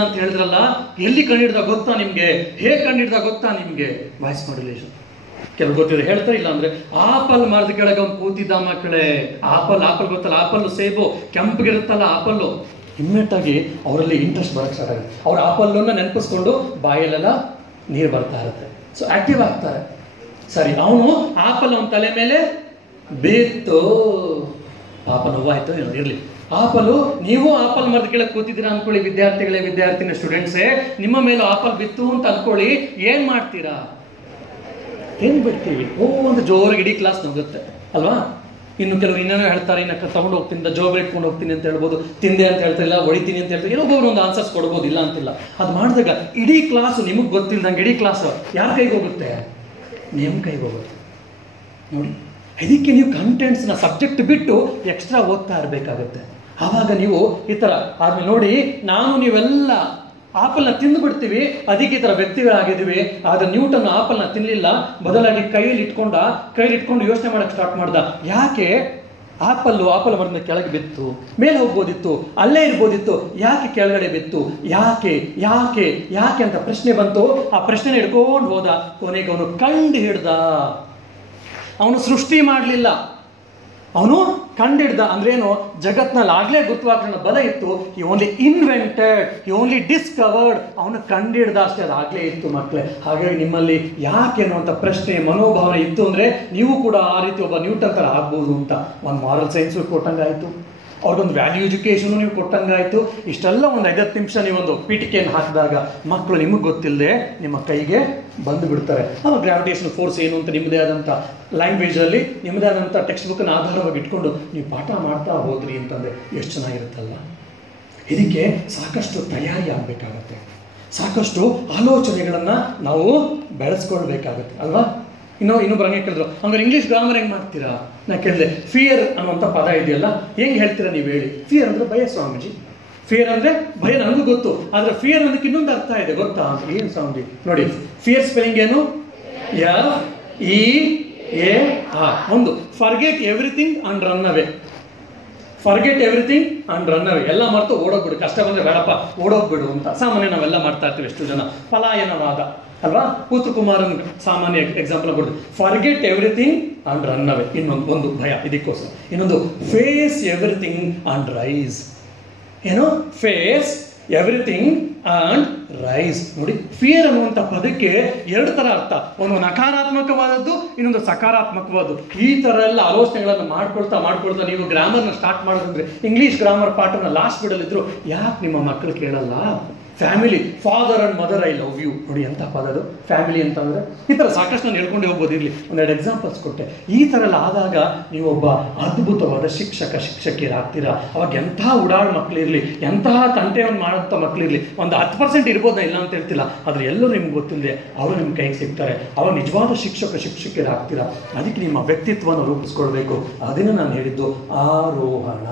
ಅಂತ ಹೇಳಿದ್ರಲ್ಲ, ಎಲ್ಲಿ ಕಂಡಿಡ್ದ ಗೊತ್ತಾ ನಿಮಗೆ? ಹೇಗೆ ಕಂಡಿಡ್ದ ಗೊತ್ತಾ ನಿಮಗೆ? Voice modulation. ಕೆಲವು ಗೊತ್ತಿದೆ, ಹೇಳ್ತಾರೆ. ಇಲ್ಲ ಅಂದರೆ ಆಪಲ್ ಮರದ ಕೆಳಗೆ ಅವ್ನು ಕೂತಿದ್ದ ಮಕ್ಕಳೇ. ಆಪಲ್ ಗೊತ್ತಲ್ಲ, ಆಪಲ್ಲು ಸೇಬು ಕೆಂಪಗಿರುತ್ತಲ್ಲ ಆಪಲ್ಲು. ಇಮ್ಮಿಡಿಯೇಟಾಗಿ ಅವರಲ್ಲಿ ಇಂಟ್ರೆಸ್ಟ್ ಬರೋಕ್ಕೆ ಸ್ಟಾರ್ಟ್ ಆಗುತ್ತೆ. ಅವ್ರು ಆಪಲ್ಲನ್ನು ನೆನಪಿಸ್ಕೊಂಡು ಬಾಯಲ್ಲೆಲ್ಲ ನೀರು ಬರ್ತಾ ಇರುತ್ತೆ. ಸೊ ಆ್ಯಕ್ಟಿವ್ ಆಗ್ತಾರೆ. ಸರಿ, ಅವನು ಆಪಲ್ ಅವನ ತಲೆ ಮೇಲೆ ಬೇತ್ತು, ಪಾಪ ನೋವಾಯ್ತು, ಇರಲಿ. ಆಪಲು, ನೀವು ಆಪಲ್ ಮರದ ಕೆಳಗೆ ಕೂತಿದ್ದೀರಾ ಅಂದ್ಕೊಳ್ಳಿ, ವಿದ್ಯಾರ್ಥಿನಿ ಸ್ಟೂಡೆಂಟ್ಸೇ, ನಿಮ್ಮ ಮೇಲೂ ಆಪಲ್ ಬಿತ್ತು ಅಂತ ಅಂದ್ಕೊಳ್ಳಿ, ಏನು ಮಾಡ್ತೀರಾ? ಏನು ಬಿಡ್ತೀವಿ? ಒಂದು ಜೋರಾಗಿ ಇಡೀ ಕ್ಲಾಸ್ ನಗುತ್ತೆ ಅಲ್ವಾ? ಇನ್ನು ಕೆಲವರು ಇನ್ನೇನೋ ಹೇಳ್ತಾರೆ, ಇನ್ನು ತಗೊಂಡು ಹೋಗ್ತೀನಿ, ಜೋಬ್ರೆ ಇಟ್ಕೊಂಡು ಹೋಗ್ತೀನಿ ಅಂತ ಹೇಳ್ಬೋದು, ತಿಂದೆ ಅಂತ ಹೇಳ್ತಾರಿಲ್ಲ, ಹೊಡಿತೀನಿ ಅಂತ ಹೇಳ್ತಾರೆ, ಏನೋ ಒಬ್ಬರು ಒಂದು ಆನ್ಸರ್ಸ್ ಕೊಡ್ಬೋದು, ಇಲ್ಲ ಅಂತಿಲ್ಲ. ಅದು ಮಾಡಿದಾಗ ಇಡೀ ಕ್ಲಾಸು ನಿಮಗೆ ಗೊತ್ತಿಲ್ದಂಗೆ ಇಡೀ ಕ್ಲಾಸು ಯಾರ ಕೈಗೆ ಹೋಗುತ್ತೆ? ನಿಮ್ಮ ಕೈಗೆ ಹೋಗುತ್ತೆ. ನೋಡಿ, ಇದಕ್ಕೆ ನೀವು ಕಂಟೆಂಟ್ಸ್ನ ಸಬ್ಜೆಕ್ಟ್ ಬಿಟ್ಟು ಎಕ್ಸ್ಟ್ರಾ ಓದ್ತಾ ಇರಬೇಕಾಗುತ್ತೆ. ಆವಾಗ ನೀವು ಈ ಥರ ಆದ್ಮೇಲೆ ನೋಡಿ, ನೀವೆಲ್ಲ ಆಪಲ್ನ ತಿಂದುಬಿಡ್ತೀವಿ, ಅದಕ್ಕೆ ಈ ಥರ ವ್ಯಕ್ತಿಗಳಾಗಿದ್ದೀವಿ. ಆದರೆ ನ್ಯೂಟನ್ ಆಪಲ್ನ ತಿನ್ನಲಿಲ್ಲ, ಬದಲಾಗಿ ಕೈಯಲ್ಲಿ ಇಟ್ಕೊಂಡು ಯೋಚನೆ ಮಾಡೋಕ್ಕೆ ಸ್ಟಾರ್ಟ್ ಮಾಡ್ದ. ಯಾಕೆ? ಆಪಲ್ ಮರದಿಂದ ಕೆಳಗೆ ಬಿತ್ತು, ಮೇಲೆ ಹೋಗ್ಬೋದಿತ್ತು, ಅಲ್ಲೇ ಇರ್ಬೋದಿತ್ತು, ಯಾಕೆ ಕೆಳಗಡೆ ಬಿತ್ತು, ಯಾಕೆ ಯಾಕೆ ಯಾಕೆ ಅಂತ ಪ್ರಶ್ನೆ ಬಂತು. ಆ ಪ್ರಶ್ನೆ ಹಿಡ್ಕೊಂಡು ಹೋದ, ಕೊನೆಗೆ ಅವನು ಕಂಡು ಹಿಡ್ದ. ಅವನು ಸೃಷ್ಟಿ ಮಾಡಲಿಲ್ಲ, ಅವನು ಕಂಡಿಡ್ದ. ಅಂದ್ರೇನು, ಜಗತ್ನಲ್ಲಿ ಆಗ್ಲೇ ಗುರುತ್ವಾಕರ್ಷಣ ಬಲ ಇತ್ತು. ಹಿ ಓನ್ಲಿ ಇನ್ವೆಂಟೆಡ್, ಹಿ ಓನ್ಲಿ ಡಿಸ್ಕವರ್ಡ್. ಅವನು ಕಂಡಿಡ್ದ ಅಷ್ಟೇ, ಅದು ಆಗ್ಲೇ ಇತ್ತು ಮಕ್ಕಳೇ. ಹಾಗಾಗಿ ನಿಮ್ಮಲ್ಲಿ ಯಾಕೆ ಅನ್ನುವಂಥ ಪ್ರಶ್ನೆ ಮನೋಭಾವನೆ ಇತ್ತು ಅಂದರೆ ನೀವು ಕೂಡ ಆ ರೀತಿ ಒಬ್ಬ ನ್ಯೂಟನ್ ಥರ ಆಗ್ಬೋದು ಅಂತ. ಒಂದು ಮಾರಲ್ ಸೈನ್ಸು ಕೊಟ್ಟಂಗಾಯಿತು, ಅವ್ರಿಗೊಂದು ವ್ಯಾಲ್ಯೂ ಎಜುಕೇಷನು ನೀವು ಕೊಟ್ಟಂಗಾಯಿತು. ಇಷ್ಟೆಲ್ಲ ಒಂದು 5-10 ನಿಮಿಷ ನೀವೊಂದು ಪೀಠಿಕೆಯನ್ನು ಹಾಕಿದಾಗ ಮಕ್ಕಳು ನಿಮಗೆ ಗೊತ್ತಿಲ್ಲದೆ ನಿಮ್ಮ ಕೈಗೆ ಬಂದು ಬಿಡ್ತಾರೆ. ಆವಾಗ ಗ್ರಾವಿಟೇಷನ್ ಫೋರ್ಸ್ ಏನು ಅಂತ ನಿಮ್ಮದೇ ಆದಂಥ ಲ್ಯಾಂಗ್ವೇಜಲ್ಲಿ ನಿಮ್ಮದೇ ಆದಂಥ ಟೆಕ್ಸ್ಟ್ ಬುಕ್ಕನ್ನು ಆಧಾರವಾಗಿ ಇಟ್ಕೊಂಡು ನೀವು ಪಾಠ ಮಾಡ್ತಾ ಹೋದ್ರಿ ಅಂತಂದರೆ ಎಷ್ಟು ಚೆನ್ನಾಗಿರುತ್ತಲ್ಲ. ಇದಕ್ಕೆ ಸಾಕಷ್ಟು ತಯಾರಿ ಆಗಬೇಕಾಗತ್ತೆ, ಸಾಕಷ್ಟು ಆಲೋಚನೆಗಳನ್ನು ನಾವು ಬೆಳೆಸ್ಕೊಳ್ಬೇಕಾಗತ್ತೆ ಅಲ್ವಾ. ಇನ್ನೊಬ್ರು ಹಂಗೆ ಕೇಳಿದ್ರು, ಹಂಗಾರೆ ಇಂಗ್ಲೀಷ್ ಗ್ರಾಮರ್ ಹೆಂಗೆ ಮಾಡ್ತೀರಾ? ನಾ ಕೇಳಿದೆ, ಫಿಯರ್ ಅನ್ನುವಂಥ ಪದ ಇದೆಯಲ್ಲ, ಹೆಂಗೆ ಹೇಳ್ತೀರಾ ನೀವು ಹೇಳಿ. ಫಿಯರ್ ಅಂದರೆ ಭಯ ಸ್ವಾಮೀಜಿ. ಫಿಯರ್ ಅಂದರೆ ಭಯ, ನನಗೂ ಗೊತ್ತು. ಆದರೆ ಫಿಯರ್ ಅನ್ನೋದಕ್ಕೆ ಇನ್ನೊಂದು ಅರ್ಥ ಇದೆ ಗೊತ್ತಾ ಅಂತ. ಏನು ಸ್ವಾಮೀಜಿ? ನೋಡಿ, ಫಿಯರ್ ಸ್ಪೆಲ್ಲಿಂಗ್ ಏನು? FEAR. ಒಂದು, forget everything and run away. Forget everything and run ಅವೇ. ಎಲ್ಲ ಮರೆತು ಓಡೋಗ್ಬಿಡು, ಕಷ್ಟ ಬಂದರೆ ಬೇಡಪ್ಪ ಓಡೋಗ್ಬಿಡು ಅಂತ ಸಾಮಾನ್ಯ ನಾವೆಲ್ಲ ಮಾಡ್ತಾ ಇರ್ತೀವಿ. ಎಷ್ಟು ಜನ ಪಲಾಯನವಾದ ಅಲ್ವಾ. ಪುತ್ರಕುಮಾರನ್ ಸಾಮಾನ್ಯ ಎಕ್ಸಾಂಪಲ್ ಕೊಡ್ತೀವಿ. Forget everything and run away. ಇನ್ನೊಂದು ಭಯ ಇದಕ್ಕೋಸ್ಕರ. ಇನ್ನೊಂದು ಫೇಸ್ ಎವ್ರಿಥಿಂಗ್ ಅಂಡ್ ರೈಸ್. ಏನು? Face everything and rise. ನೋಡಿ, ಫಿಯರ್ ಅನ್ನುವಂಥ ಪದಕ್ಕೆ 2 ಥರ ಅರ್ಥ. ಒಂದು ನಕಾರಾತ್ಮಕವಾದದ್ದು, ಇನ್ನೊಂದು ಸಕಾರಾತ್ಮಕವಾದದ್ದು. ಈ ಥರ ಎಲ್ಲ ಆಲೋಚನೆಗಳನ್ನು ಮಾಡ್ಕೊಳ್ತಾ ನೀವು ಗ್ರಾಮರ್ನ ಸ್ಟಾರ್ಟ್ ಮಾಡೋದಂದ್ರೆ, ಇಂಗ್ಲೀಷ್ ಗ್ರಾಮರ್ ಪಾಠನ ಲಾಸ್ಟ್ ಬಿಡಲಿದ್ರು ಯಾಕೆ ನಿಮ್ಮ ಮಕ್ಕಳು ಕೇಳಲ್ಲ? Family, father and mother I love you. ನೋಡಿ ಎಂಥ ಪದ ಅದು, ಫ್ಯಾಮಿಲಿ ಅಂತಂದರೆ. ಈ ಥರ ಸಾಕಷ್ಟು ನಾನು ಹೇಳ್ಕೊಂಡೇ ಹೋಗ್ಬೋದು. ಇರಲಿ, 2 ಎಕ್ಸಾಂಪಲ್ಸ್ ಕೊಟ್ಟೆ. ಈ ಥರ ಎಲ್ಲ ಆದಾಗ ನೀವೊಬ್ಬ ಅದ್ಭುತವಾದ ಶಿಕ್ಷಕಿಯರಾಗ್ತೀರಾ. ಅವಾಗ ಎಂಥ ಉಡಾಳ್ ಮಕ್ಕಳಿರಲಿ, ಎಂತಹ ತಂಟೆಯನ್ನು ಮಾಡೋಂಥ ಮಕ್ಕಳಿರಲಿ, ಒಂದು 10% ಇರ್ಬೋದಾ, ಇಲ್ಲ ಅಂತ ಹೇಳ್ತಿಲ್ಲ, ಆದರೆ ಎಲ್ಲರೂ ನಿಮ್ಗೆ ಗೊತ್ತಿಲ್ಲದೆ ಅವರು ನಿಮ್ಮ ಕೈಗೆ ಸಿಗ್ತಾರೆ. ಅವಾಗ ನಿಜವಾದ ಶಿಕ್ಷಕಿಯರಾಗ್ತೀರಾ. ಅದಕ್ಕೆ ನಿಮ್ಮ ವ್ಯಕ್ತಿತ್ವವನ್ನು ರೂಪಿಸ್ಕೊಳ್ಬೇಕು. ಅದನ್ನು ನಾನು ಹೇಳಿದ್ದು ಆರೋಹಣ.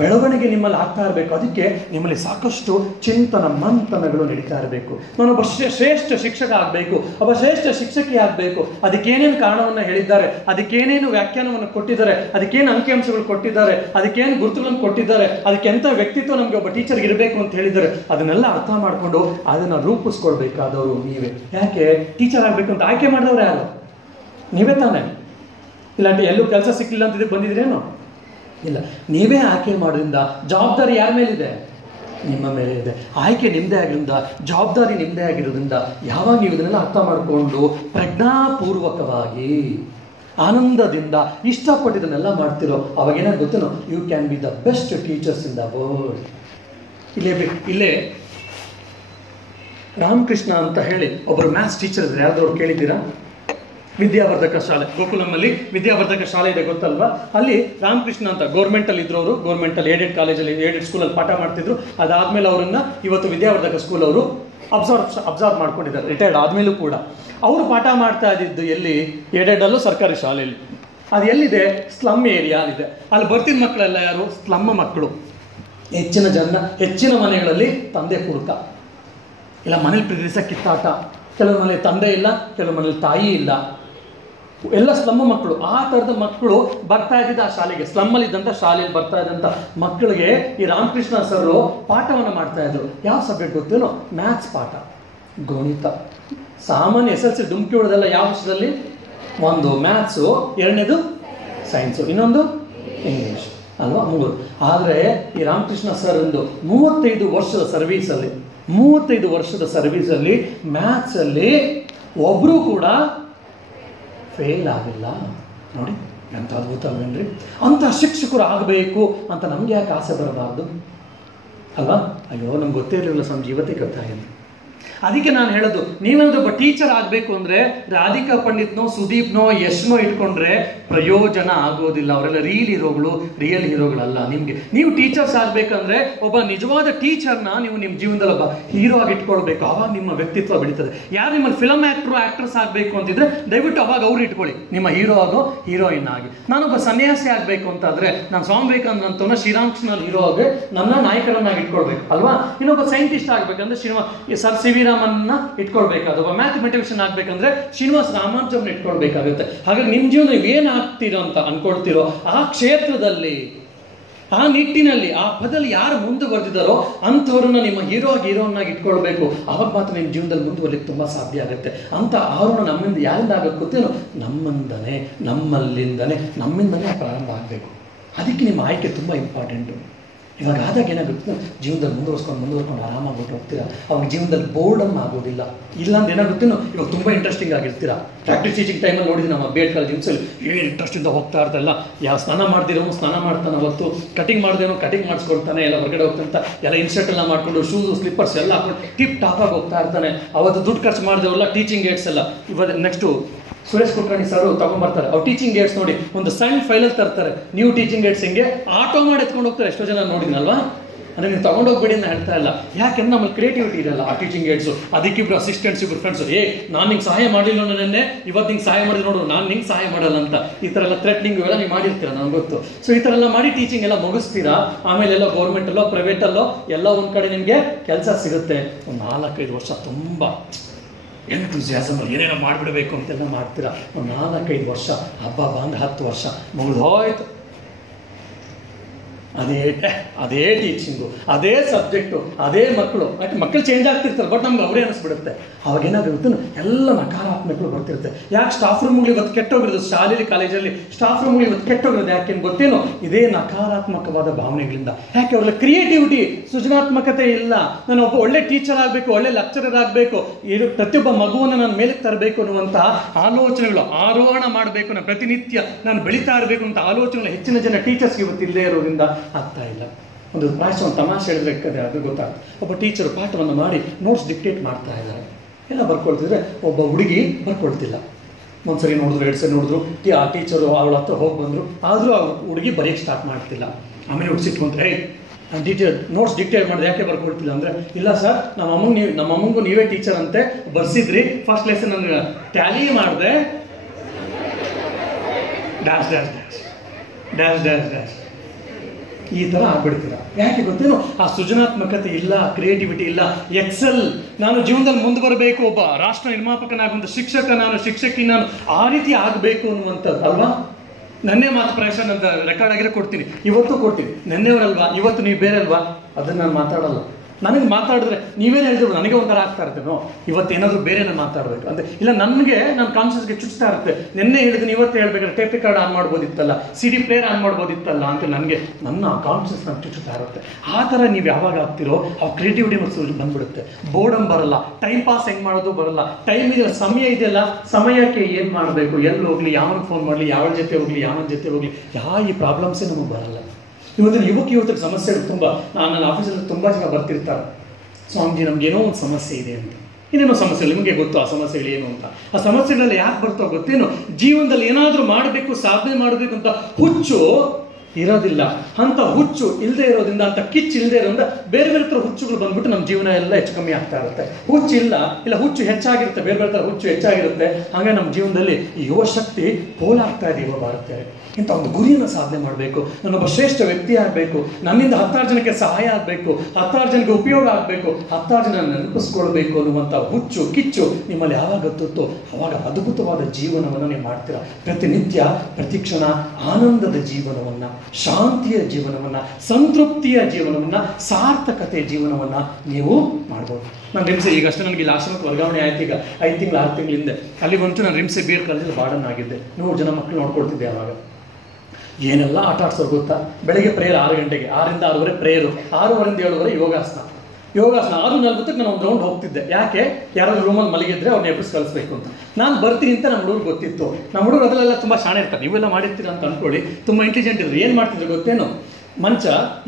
ಬೆಳವಣಿಗೆ ನಿಮ್ಮಲ್ಲಿ ಆಗ್ತಾ ಇರಬೇಕು. ಅದಕ್ಕೆ ನಿಮ್ಮಲ್ಲಿ ಸಾಕಷ್ಟು ಚಿಂತನ ಮಂಥನಗಳು ನಡೀತಾ ಇರಬೇಕು. ನಾನೊಬ್ಬ ಶ್ರೇಷ್ಠ ಶಿಕ್ಷಕ ಆಗಬೇಕು, ಒಬ್ಬ ಶ್ರೇಷ್ಠ ಶಿಕ್ಷಕಿ ಆಗಬೇಕು. ಅದಕ್ಕೇನೇನು ಕಾರಣವನ್ನು ಹೇಳಿದ್ದಾರೆ, ಅದಕ್ಕೇನೇನು ವ್ಯಾಖ್ಯಾನವನ್ನು ಕೊಟ್ಟಿದ್ದಾರೆ, ಅದಕ್ಕೇನು ಅಂಕಿಅಂಶಗಳು ಕೊಟ್ಟಿದ್ದಾರೆ, ಅದಕ್ಕೇನು ಗುರುತುಗಳನ್ನು ಕೊಟ್ಟಿದ್ದಾರೆ, ಅದಕ್ಕೆ ಎಂಥ ವ್ಯಕ್ತಿತ್ವ ನಮಗೆ ಒಬ್ಬ ಟೀಚರ್ಗೆ ಇರಬೇಕು ಅಂತ ಹೇಳಿದ್ದಾರೆ, ಅದನ್ನೆಲ್ಲ ಅರ್ಥ ಮಾಡಿಕೊಂಡು ಅದನ್ನು ರೂಪಿಸ್ಕೊಳ್ಬೇಕಾದವರು ನೀವೇ. ಯಾಕೆ ಟೀಚರ್ ಆಗಬೇಕು ಅಂತ ಆಯ್ಕೆ ಮಾಡಿದವರು ಯಾರು? ನೀವೇ ತಾನೇ. ಇಲ್ಲಾಂಟಿ ಎಲ್ಲೂ ಕೆಲಸ ಸಿಕ್ಕಿಲ್ಲ ಅಂತ ಇದಕ್ಕೆ ಬಂದಿದ್ರೇನು? ಇಲ್ಲ, ನೀವೇ ಆಯ್ಕೆ ಮಾಡೋದ್ರಿಂದ ಜವಾಬ್ದಾರಿ ಯಾರ ಮೇಲಿದೆ? ನಿಮ್ಮ ಮೇಲೆ ಇದೆ. ಆಯ್ಕೆ ನಿಮ್ಮದೇ ಆಗಿರೋದ್ರಿಂದ, ಜವಾಬ್ದಾರಿ ನಿಮ್ಮದೇ ಆಗಿರೋದ್ರಿಂದ ಯಾವಾಗ ನೀವು ಇದನ್ನೆಲ್ಲ ಅರ್ಥ ಮಾಡಿಕೊಂಡು ಪ್ರಜ್ಞಾಪೂರ್ವಕವಾಗಿ ಆನಂದದಿಂದ ಇಷ್ಟಪಟ್ಟಿದ್ದನ್ನೆಲ್ಲ ಮಾಡ್ತಿರೋ, ಅವಾಗೇನಾದ್ರು ಗೊತ್ತೇನೋ, you can be the best teachers in the world. ಇಲ್ಲೇ ರಾಮಕೃಷ್ಣ ಅಂತ ಹೇಳಿ ಒಬ್ಬರು ಮ್ಯಾಥ್ಸ್ ಟೀಚರ್ ಇದ್ದಾರೆ. ಯಾರ್ದವ್ರು ಕೇಳಿದ್ದೀರಾ? ವಿದ್ಯಾವರ್ಧಕ ಶಾಲೆ, ಗೋಕುಲಮಲ್ಲಿ ವಿದ್ಯಾವರ್ಧಕ ಶಾಲೆ ಇದೆ ಗೊತ್ತಲ್ವಾ? ಅಲ್ಲಿ ರಾಮಕೃಷ್ಣ ಅಂತ ಗೌರ್ಮೆಂಟಲ್ಲಿ ಇದ್ರು. ಅವರು ಗೌರ್ಮೆಂಟಲ್ಲಿ ಏಡೆಡ್ ಕಾಲೇಜಲ್ಲಿ, ಏಡೆಡ್ ಸ್ಕೂಲಲ್ಲಿ ಪಾಠ ಮಾಡ್ತಿದ್ರು. ಅದಾದಮೇಲೆ ಅವರನ್ನು ಇವತ್ತು ವಿದ್ಯಾವರ್ಧಕ ಸ್ಕೂಲ್ ಅವರು ಅಬ್ಸರ್ವ್ ಮಾಡ್ಕೊಂಡಿದ್ದಾರೆ, ರಿಟೈರ್ಡ್ ಆದಮೇಲೂ ಕೂಡ. ಅವರು ಪಾಠ ಮಾಡ್ತಾ ಇದ್ದಿದ್ದು ಎಲ್ಲಿ? ಏಡೆಡಲ್ಲೂ ಸರ್ಕಾರಿ ಶಾಲೆಯಲ್ಲಿ. ಅದು ಎಲ್ಲಿದೆ? ಸ್ಲಮ್ ಏರಿಯಾ ಇದೆ. ಅಲ್ಲಿ ಬರ್ತಿದ್ದ ಮಕ್ಕಳೆಲ್ಲ ಯಾರು? ಸ್ಲಮ್ ಮಕ್ಕಳು. ಹೆಚ್ಚಿನ ಮನೆಗಳಲ್ಲಿ ತಂದೆ ಕುಡುಕ, ಇಲ್ಲ ಮನೇಲಿ ಪ್ರದೇಶ ಕಿತ್ತಾಟ, ಕೆಲವು ಮನೇಲಿ ತಂದೆ ಇಲ್ಲ, ಕೆಲವು ಮನೇಲಿ ತಾಯಿ ಇಲ್ಲ, ಎಲ್ಲ ಸ್ಲಮ್ ಮಕ್ಕಳು. ಆ ಥರದ ಮಕ್ಕಳು ಬರ್ತಾ ಇದ್ದಿದ್ದು ಆ ಶಾಲೆಗೆ. ಸ್ಲಮ್ಮಲ್ಲಿ ಇದ್ದಂಥ ಶಾಲೆಯಲ್ಲಿ ಬರ್ತಾ ಇದ್ದಂಥ ಮಕ್ಕಳಿಗೆ ಈ ರಾಮಕೃಷ್ಣ ಸರ್ ಪಾಠವನ್ನು ಮಾಡ್ತಾ ಇದ್ರು. ಯಾವ ಸಬ್ಜೆಕ್ಟ್ ಗೊತ್ತೇನೋ? ಮ್ಯಾಥ್ಸ್ ಪಾಠ, ಗಣಿತ. ಸಾಮಾನ್ಯ SLC ಡುಮ್ಕಿ ಹೊಡೆದೆಲ್ಲ ಯಾವ ವರ್ಷದಲ್ಲಿ? ಒಂದು ಮ್ಯಾಥ್ಸು, ಎರಡನೇದು ಸೈನ್ಸು, ಇನ್ನೊಂದು ಇಂಗ್ಲೀಷ್ ಅಲ್ವಾ, 3. ಆದರೆ ಈ ರಾಮಕೃಷ್ಣ ಸರ್ ಒಂದು 35 ವರ್ಷದ ಸರ್ವೀಸಲ್ಲಿ ಮ್ಯಾಥ್ಸಲ್ಲಿ ಒಬ್ಬರೂ ಕೂಡ ಫೇಲ್ ಆಗಿಲ್ಲ. ನೋಡಿ ಎಂಥ ಅದ್ಭುತ ಅಲ್ವೇನ್ರಿ? ಅಂಥ ಶಿಕ್ಷಕರು ಆಗಬೇಕು ಅಂತ ನಮ್ಗೆ ಯಾಕೆ ಆಸೆ ಬರಬಾರ್ದು ಅಲ್ವಾ? ಅಯ್ಯೋ, ನಮ್ಗೆ ಗೊತ್ತೇ ಇರಲಿಲ್ಲ ಸ್ವಾಮಿ, ಇವತ್ತೇ ಗೊತ್ತಾಗಿದೆ. ಅದಕ್ಕೆ ನಾನು ಹೇಳೋದು, ನೀವೇನಾದ್ರೂ ಒಬ್ಬ ಟೀಚರ್ ಆಗಬೇಕು ಅಂದರೆ ರಾಧಿಕಾ ಪಂಡಿತ್ನೋ, ಸುದೀಪ್ನೋ, ಯಶ್ನೋ ಇಟ್ಕೊಂಡ್ರೆ ಪ್ರಯೋಜನ ಆಗೋದಿಲ್ಲ. ಅವರೆಲ್ಲ ರಿಯಲ್ ಹೀರೋಗಳಲ್ಲ. ನೀವು ಟೀಚರ್ಸ್ ಆಗಬೇಕಂದ್ರೆ ಒಬ್ಬ ನಿಜವಾದ ಟೀಚರ್ನ ನೀವು ನಿಮ್ಮ ಜೀವನದಲ್ಲಿ ಒಬ್ಬ ಹೀರೋ ಆಗಿ ಇಟ್ಕೊಳ್ಬೇಕು. ಆವಾಗ ನಿಮ್ಮ ವ್ಯಕ್ತಿತ್ವ ಬೆಳೀತದೆ. ಯಾರು ನಿಮ್ಮಲ್ಲಿ ಫಿಲಮ್ ಆ್ಯಕ್ಟ್ರೆಸ್ ಆಗಬೇಕು ಅಂತಿದ್ರೆ ದಯವಿಟ್ಟು ಅವಾಗ ಅವ್ರು ಇಟ್ಕೊಳ್ಳಿ, ನಿಮ್ಮ ಹೀರೋ ಆಗೋ ಹೀರೋಯಿನ್ ಆಗಿ. ನಾನೊಬ್ಬ ಸನ್ಯಾಸಿ ಆಗಬೇಕು ಅಂತಾದರೆ ನಾನು ಸ್ವಾಮಿ ವಿವೇಕಾನಂದನ ಶ್ರೀರಾಮಕೃಷ್ಣ ಹೀರೋ ಆಗಿ ನನ್ನ ನಾಯಕರನ್ನಾಗಿ ಇಟ್ಕೊಳ್ಬೇಕು ಅಲ್ವಾ? ಇನ್ನೊಬ್ಬ ಸೈಂಟಿಸ್ಟ್ ಆಗಬೇಕಂದ್ರೆ ಸರ್ ಸಿ ವಿ ರಾಮನ್ನ ಇಟ್ಕೊಳ್ಬೇಕಾದ್ರೆ, ಒಬ್ಬ ಮ್ಯಾಥಮೆಟಿಷಿಯನ್ ಆಗ್ಬೇಕಂದ್ರೆ ಶ್ರೀನಿವಾಸ ರಾಮಾನುಜಮ್ನ ಇಟ್ಕೊಳ್ಬೇಕಾಗುತ್ತೆ. ಹಾಗಾಗಿ ನಿಮ್ಮ ಜೀವನ ನೀವು ಏನು ಆಗ್ತೀರೋ ಅಂತ ಅನ್ಕೊಳ್ತೀರೋ ಆ ಕ್ಷೇತ್ರದಲ್ಲಿ, ಆ ನಿಟ್ಟಿನಲ್ಲಿ, ಆ ಪದದಲ್ಲಿ ಯಾರು ಮುಂದುವರೆದಿದ್ದಾರೋ ಅಂಥವ್ರನ್ನ ನಿಮ್ಮ ಹೀರೋನ್ನಾಗಿ ಇಟ್ಕೊಳ್ಬೇಕು. ಅವಾಗ ಮಾತ್ರ ನಿಮ್ಮ ಜೀವನದಲ್ಲಿ ಮುಂದುವರಲಿಕ್ಕೆ ತುಂಬ ಸಾಧ್ಯ ಆಗುತ್ತೆ. ಅಂತ ಆರೋಹಣ ನಮ್ಮಿಂದ ಯಾರಿಂದ ಆಗಬೇಕು ಗೊತ್ತೇನೋ? ನಮ್ಮಿಂದನೇ ಪ್ರಾರಂಭ ಆಗಬೇಕು. ಅದಕ್ಕೆ ನಿಮ್ಮ ಆಯ್ಕೆ ತುಂಬ ಇಂಪಾರ್ಟೆಂಟು. ಇವಾಗ ಆದಾಗ ಏನಾಗುತ್ತೆ, ಜೀವನದಲ್ಲಿ ಮುಂದುವರ್ಸ್ಕೊಂಡು ಆರಾಮಾಗ್ಬಿಟ್ಟು ಹೋಗ್ತೀರಾ. ಅವಾಗ ಜೀವನದಲ್ಲಿ ಬೋರ್ಡಮ್ ಆಗೋದಿಲ್ಲ. ಇಲ್ಲಾಂದ್ರೆ ಏನಾಗುತ್ತೇನೋ, ಇವಾಗ ತುಂಬ ಇಂಟ್ರೆಸ್ಟಿಂಗ್ ಆಗಿರ್ತೀರಾ. ಪ್ರಾಕ್ಟೀಸ್ ಟೀಚಿಂಗ್ ಟೈಮಲ್ಲಿ ನೋಡಿದ್ವಿ ನಮ್ಮ ಬೇಡ್ ಕಾಲೇಜ್ ಜಿಮ್ಸಲ್ಲಿ ಏನು ಇಂಟ್ರೆಸ್ಟಿಂದ ಹೋಗ್ತಾ ಇರ್ತಲ್ಲ. ಯಾವ ಸ್ನಾನ ಮಾಡ್ದಿರೋನು ಸ್ನಾನ ಮಾಡ್ತಾನೆ, ಅವತ್ತು ಕಟಿಂಗ್ ಮಾಡ್ದೇನೋ ಕಟಿಂಗ್ ಮಾಡಿಸ್ಕೊಳ್ತಾನೆ, ಎಲ್ಲ ಹೊರಗಡೆ ಹೋಗ್ತಂತ ಎಲ್ಲ ಇನ್ಸ್ಟರ್ಟ್ ಎಲ್ಲ ಮಾಡ್ಕೊಂಡು ಶೂಸು ಸ್ಲಿಪ್ಪರ್ಸ್ ಎಲ್ಲ ಹಾಕೊಂಡು ಟಿಪ್ ಟಾಪಾಗಿ ಹೋಗ್ತಾ ಇರ್ತಾನೆ. ಅವತ್ತು ದುಡ್ಡು ಖರ್ಚು ಮಾಡಿದೆವಲ್ಲ ಟೀಚಿಂಗ್ ಏಡ್ಸ್ ಎಲ್ಲ. ಇವಾಗ ನೆಕ್ಸ್ಟು ಸುರೇಶ್ ಕುಲಕರ್ಣಿ ಸರ್ ತಗೊಂಡ್ಬರ್ತಾರೆ. ಅವ್ರು ಟೀಚಿಂಗ್ ಏಡ್ಸ್ ನೋಡಿ ಒಂದು ಸಣ್ಣ ಫೈಲಲ್ಲಿ ತರ್ತಾರೆ. ನೀವು ಟೀಚಿಂಗ್ ಏಡ್ಸ್ ಹಿಂಗೆ ಆಟೋ ಮಾಡಿ ಎತ್ಕೊಂಡು ಹೋಗ್ತಾರೆ. ಎಷ್ಟೋ ಜನ ನೋಡಿದ್ನಲ್ವಾ? ಅಂದರೆ ನೀವು ತೊಗೊಂಡೋಗ್ಬೇಡಿ ಅಂತ ಹೇಳ್ತಾ ಇಲ್ಲ. ಯಾಕೆಂದ್ರೆ ನಮ್ಮಲ್ಲಿ ಕ್ರಿಯೇಟಿವಿಟಿ ಇರಲ್ಲ ಆ ಟೀಚಿಂಗ್ ಏಡ್ಸು. ಅದಕ್ಕಿಬ್ರು ಅಸಿಸ್ಟೆಂಟ್ಸ್, ಇಬ್ರು ಫ್ರೆಂಡ್ಸು, ನಾನು ನಿಂಗೆ ಸಹಾಯ ಮಾಡಿಲ್ಲ ನೆನ್ನೆ, ಇವತ್ತು ನಿಂಗೆ ಸಹಾಯ ಮಾಡಿದ್ರೆ ನೋಡು ನಾನು ನಿಂಗೆ ಸಹಾಯ ಮಾಡಲ್ಲ ಅಂತ ಈ ಥರ ಎಲ್ಲ ಥ್ರೆಟ್ನಿಂಗ್ ಇವೆಲ್ಲ ನೀವು ಮಾಡಿರ್ತೀರ, ನನಗೆ ಗೊತ್ತು. ಸೊ ಈ ಥರ ಎಲ್ಲ ಮಾಡಿ ಟೀಚಿಂಗ್ ಎಲ್ಲ ಮುಗಿಸ್ತೀರಾ. ಆಮೇಲೆ ಎಲ್ಲೋ ಗೌರ್ಮೆಂಟಲ್ಲೋ ಪ್ರೈವೇಟಲ್ಲೋ ಎಲ್ಲೋ ಒಂದು ಕಡೆ ನಿಮಗೆ ಕೆಲಸ ಸಿಗುತ್ತೆ. ಒಂದು 4-5 ವರ್ಷ ತುಂಬ ಎಂಥೂಸಿಯಾಸಮಲ್ಲಿ ಏನೇನೋ ಮಾಡಿಬಿಡಬೇಕು ಅಂತೆಲ್ಲ ಮಾಡ್ತೀರಾ. ಒಂದು 4-5 ವರ್ಷ, ಹಬ್ಬ ಬಂದು 10 ವರ್ಷ ಮುಗಿದು ಹೋಯ್ತು. ಅದೇ ಟೀಚಿಂಗು, ಅದೇ ಸಬ್ಜೆಕ್ಟು, ಅದೇ ಮಕ್ಕಳು ಚೇಂಜ್ ಆಗ್ತಿರ್ತಾರೆ. ಬಟ್ ನಮ್ಗೆ ಅವರೇ ಅನಿಸ್ಬಿಡುತ್ತೆ. ಅವಾಗ ಏನಾಗುತ್ತೆ, ಎಲ್ಲ ನಕಾರಾತ್ಮಕಗಳು ಬರ್ತಿರುತ್ತೆ. ಯಾಕೆ ಸ್ಟಾಫ್ ರೂಮ್ಗಳು ಇವತ್ತು ಕೆಟ್ಟೋಗಿರೋದು, ಶಾಲೆಯಲ್ಲಿ ಕಾಲೇಜಲ್ಲಿ ಸ್ಟಾಫ್ ರೂಮ್ಗಳು ಇವತ್ತು ಕೆಟ್ಟೋಗಿರೋದು ಯಾಕೆಂದು ಗೊತ್ತೇನೋ? ಇದೇ ನಕಾರಾತ್ಮಕವಾದ ಭಾವನೆಗಳಿಂದ. ಯಾಕೆ ಅವ್ರಲ್ಲಿ ಕ್ರಿಯೇಟಿವಿಟಿ, ಸೃಜನಾತ್ಮಕತೆ ಇಲ್ಲ. ನಾನು ಒಬ್ಬ ಒಳ್ಳೆ ಟೀಚರ್ ಆಗಬೇಕು, ಒಳ್ಳೆ ಲೆಕ್ಚರರ್ ಆಗಬೇಕು, ಪ್ರತಿಯೊಬ್ಬ ಮಗುವನ್ನು ನಾನು ಮೇಲಕ್ಕೆ ತರಬೇಕು ಅನ್ನುವಂತಹ ಆಲೋಚನೆಗಳು, ಆರೋಹಣ ಮಾಡಬೇಕು, ನಾನು ಪ್ರತಿನಿತ್ಯ ನಾನು ಬೆಳೀತಾ ಇರಬೇಕು ಅಂತ ಆಲೋಚನೆಗಳು ಹೆಚ್ಚಿನ ಜನ ಟೀಚರ್ಸ್ಗೆ ಇವತ್ತು ಇಲ್ಲದೆ ಇರೋದ್ರಿಂದ ಆಗ್ತಾ ಇಲ್ಲ. ಒಂದು ಪ್ರಾಯಶಃ ಒಂದು ತಮಾಷೆ ಹೇಳಿದ್ರೆ ಅದು ಗೊತ್ತಾಗುತ್ತೆ. ಒಬ್ಬ ಟೀಚರು ಪಾಠವನ್ನು ಮಾಡಿ ನೋಟ್ಸ್ ಡಿಕ್ಟೇಟ್ ಮಾಡ್ತಾ ಇದ್ದಾರೆ, ಎಲ್ಲ ಬರ್ಕೊಳ್ತಿದ್ರೆ ಒಬ್ಬ ಹುಡುಗಿ ಬರ್ಕೊಳ್ತಿಲ್ಲ. ಒಂದ್ಸರಿ ನೋಡಿದ್ರು, 2 ಸರಿ ನೋಡಿದ್ರು, ಆ ಟೀಚರು ಅವಳ ಹತ್ರ ಹೋಗಿ ಬಂದರು. ಆದರೂ ಆ ಹುಡುಗಿ ಬರೆಯೋಕ್ಕೆ ಸ್ಟಾರ್ಟ್ ಮಾಡ್ತಿಲ್ಲ. ಆಮೇಲೆ ಹುಡ್ಸಿಟ್ಕೊಂಡ್ರೆ, ನಾನು ಟೀಚರ್ ನೋಟ್ಸ್ ಡಿಕ್ಟೇಟ್ ಮಾಡಿದೆ, ಯಾಕೆ ಬರ್ಕೊಳ್ತಿಲ್ಲ ಅಂದರೆ, ಇಲ್ಲ ಸರ್ ನಮ್ಮ ಅಮ್ಮಂಗೂ ನೀವೇ ಟೀಚರ್ ಅಂತೆ, ಬರ್ಸಿದ್ರಿ, ಫಸ್ಟ್ ಲೆಸನ್ ನಾನು ಟ್ಯಾಲಿ ಮಾಡಿದೆ, dash dash dash dash dash dash ಈ ಥರ ಆಗ್ಬಿಡ್ತೀರ. ಯಾಕೆ ಗೊತ್ತೇನು? ಆ ಸೃಜನಾತ್ಮಕತೆ ಇಲ್ಲ, ಕ್ರಿಯೇಟಿವಿಟಿ ಇಲ್ಲ. ಎಕ್ಸೆಲ್, ನಾನು ಜೀವನದಲ್ಲಿ ಮುಂದೆ ಬರಬೇಕು, ಒಬ್ಬ ರಾಷ್ಟ್ರ ನಿರ್ಮಾಪಕನಾಗಿ, ಒಂದು ಶಿಕ್ಷಕಿ ನಾನು ಆ ರೀತಿ ಆಗಬೇಕು ಅನ್ನುವಂಥದ್ದು ಅಲ್ವಾ? ನನ್ನೇ ಮಾತು ಪ್ರಾಯಶಃ ನನ್ನ ರೆಕಾರ್ಡ್ ಆಗಿರೋ ಕೊಡ್ತೀನಿ, ಇವತ್ತು ಕೊಡ್ತೀನಿ. ನೆನ್ನೆಯವರಲ್ವಾ, ಇವತ್ತು ನೀವು ಬೇರೆ ಅಲ್ವಾ, ಅದನ್ನು ನಾನು ಮಾತಾಡಲ್ಲ. ನನಗೆ ಮಾತಾಡಿದ್ರೆ ನೀವೇನು ಹೇಳಿದ್ರು ನನಗೆ ಒಂಥರ ಆಗ್ತಾ ಇರ್ತೇನೋ, ಇವತ್ತೇನಾದರೂ ಬೇರೆನೇ ಮಾತಾಡಬೇಕು ಅಂತ ಇಲ್ಲ. ನನಗೆ ನನ್ನ ಕಾನ್ಷಿಯಸ್ಗೆ ಚುಚ್ತಾ ಇರುತ್ತೆ. ನಿನ್ನೆ ಹೇಳಿದ್ದೀನಿ, ಇವತ್ತು ಹೇಳ್ಬೇಕಾದ್ರೆ ಟೇಪ್ ರೆಕಾರ್ಡ್ ಆನ್ ಮಾಡ್ಬೋದಿತ್ತಲ್ಲ, CD ಪ್ಲೇಯರ್ ಆನ್ ಮಾಡ್ಬೋದಿತ್ತಲ್ಲ ಅಂತ ನನಗೆ ನನ್ನ ಕಾನ್ಷಿಯಸ್ ನನಗೆ ಚುಚ್ಚುತ್ತಾ ಇರುತ್ತೆ. ಆ ಥರ ನೀವು ಯಾವಾಗ ಆಗ್ತಿರೋ ಆ ಕ್ರಿಯೇಟಿವಿಟಿ ಮತ್ತು ಬಂದ್ಬಿಡುತ್ತೆ. ಬೋರ್ಡಮ್ ಬರಲ್ಲ, ಟೈಮ್ ಪಾಸ್ ಹೆಂಗೆ ಮಾಡೋದು ಬರಲ್ಲ. ಟೈಮ್ ಇದೆಯಲ್ಲ, ಸಮಯ ಇದೆಯಲ್ಲ, ಸಮಯಕ್ಕೆ ಏನು ಮಾಡಬೇಕು, ಎಲ್ಲಿ ಹೋಗಲಿ, ಯಾವನಿಗೆ ಫೋನ್ ಮಾಡಲಿ, ಯಾವಳ ಜೊತೆ ಹೋಗಲಿ, ಯಾವನ ಜೊತೆ ಹೋಗಲಿ, ಈ ಪ್ರಾಬ್ಲಮ್ಸೇ ನಮಗೆ ಬರಲ್ಲ. ಇವತ್ತಿನ ಯುವಕರಿಗೆ ಸಮಸ್ಯೆಗಳು ತುಂಬ. ನನ್ನ ಆಫೀಸಲ್ಲಿ ತುಂಬ ಜನ ಬರ್ತಿರ್ತಾರೆ, ಸ್ವಾಮೀಜಿ ನಮಗೇನೋ ಒಂದು ಸಮಸ್ಯೆ ಇದೆ ಅಂತ. ಇದೇನೋ ಸಮಸ್ಯೆ, ನಿಮಗೆ ಗೊತ್ತು ಆ ಸಮಸ್ಯೆಗಳು ಏನು ಅಂತ. ಆ ಸಮಸ್ಯೆಗಳೆಲ್ಲ ಯಾಕೆ ಬರ್ತಾವ ಗೊತ್ತೇನು? ಜೀವನದಲ್ಲಿ ಏನಾದರೂ ಮಾಡಬೇಕು, ಸಾಧನೆ ಮಾಡಬೇಕು ಅಂತ ಹುಚ್ಚು ಇರೋದಿಲ್ಲ. ಅಂತ ಹುಚ್ಚು ಇಲ್ಲದೆ ಇರೋದ್ರಿಂದ, ಅಂತ ಕಿಚ್ಚು ಇಲ್ಲದೆ ಇರೋದ್ರಿಂದ ಬೇರೆ ಬೇರೆ ಥರ ಹುಚ್ಚುಗಳು ಬಂದ್ಬಿಟ್ಟು ನಮ್ಮ ಜೀವನ ಎಲ್ಲ ಹೆಚ್ಚು ಕಮ್ಮಿ ಆಗ್ತಾ ಇರುತ್ತೆ. ಹುಚ್ಚು ಇಲ್ಲ ಹುಚ್ಚು ಹೆಚ್ಚಾಗಿರುತ್ತೆ, ಬೇರೆ ಬೇರೆ ಥರ ಹುಚ್ಚು ಹೆಚ್ಚಾಗಿರುತ್ತೆ. ಹಾಗೆ ನಮ್ಮ ಜೀವನದಲ್ಲಿ ಯುವ ಶಕ್ತಿ ಪೋಲಾಗ್ತಾ ಇದೆ. ಯುವ ಭಾರತ ಇಂಥ ಒಂದು ಗುರಿಯನ್ನು ಸಾಧನೆ ಮಾಡಬೇಕು, ನಾನೊಬ್ಬ ಶ್ರೇಷ್ಠ ವ್ಯಕ್ತಿ ಆಗಬೇಕು, ನನ್ನಿಂದ 10 ಜನಕ್ಕೆ ಸಹಾಯ ಆಗಬೇಕು, 10 ಜನಕ್ಕೆ ಉಪಯೋಗ ಆಗಬೇಕು, 10 ಜನ ನೆನಪಿಸ್ಕೊಳ್ಬೇಕು ಅನ್ನುವಂಥ ಹುಚ್ಚು ಕಿಚ್ಚು ನಿಮ್ಮಲ್ಲಿ ಯಾವಾಗ ಗೊತ್ತುತ್ತೋ ಅವಾಗ ಅದ್ಭುತವಾದ ಜೀವನವನ್ನು ನೀವು ಮಾಡ್ತೀರಾ. ಪ್ರತಿನಿತ್ಯ ಪ್ರತಿಕ್ಷಣ ಆನಂದದ ಜೀವನವನ್ನು, ಶಾಂತಿಯ ಜೀವನವನ್ನು, ಸಂತೃಪ್ತಿಯ ಜೀವನವನ್ನು, ಸಾರ್ಥಕತೆಯ ಜೀವನವನ್ನು ನೀವು ಮಾಡ್ಬೋದು. ನಾನು ರಿಮ್ಸೆ ಈಗಷ್ಟೇ ನನಗೆ ಇಲ್ಲಿ ಆಶ್ರಮಕ್ಕೆ ವರ್ಗಾವಣೆ ಆಯ್ತು. ಈಗ 5 ತಿಂಗಳು 6 ತಿಂಗಳಿಂದ ಅಲ್ಲಿಗಂತೂ ನಾನು ರಿಮ್ಸೆ BED ಕಾಲೇಜಲ್ಲಿ ಬಾರ್ಡನ್ ಆಗಿದ್ದೆ. 100 ಜನ ಮಕ್ಕಳು ನೋಡ್ಕೊಳ್ತಿದ್ದೆ. ಆವಾಗ ಏನೆಲ್ಲ ಆಟ ಆಡ್ಸೋರು ಗೊತ್ತಾ? ಬೆಳಗ್ಗೆ ಪ್ರೇಯರ್ 6 ಗಂಟೆಗೆ, 6ರಿಂದ 6:30 ಪ್ರೇಯರು, 6:30 7:30 ಯೋಗಾಸನ 6:40 ನಾನು ಒಂದು ರೌಂಡ್ ಹೋಗ್ತಿದ್ದೆ. ಯಾಕೆ? ಯಾರಾದ್ರೂ ರೂಮಲ್ಲಿ ಮಲಗಿದ್ರೆ ಅವ್ರನ್ನ ಎಬ್ಬಿಸಿ ಕಳಿಸ್ಬೇಕು ಅಂತ. ನಾನು ಬರ್ತೀನಿ ಅಂತ ನಮ್ಮ ಹುಡುಗರು ಗೊತ್ತಿತ್ತು. ನಮ್ಮ ಹುಡುಗರು ಅದರಲ್ಲೆಲ್ಲ ತುಂಬ ಶಾಣೆ ಇರ್ತಾರೆ. ನೀವೆಲ್ಲ ಮಾಡಿರ್ತೀರ ಅಂತ ಅಂದ್ಕೊಳ್ಳಿ, ತುಂಬ ಇಂಟೆಲಿಜೆಂಟ್ ಇದ್ರು. ಏನು ಮಾಡ್ತಿದ್ರು ಗೊತ್ತೇನು?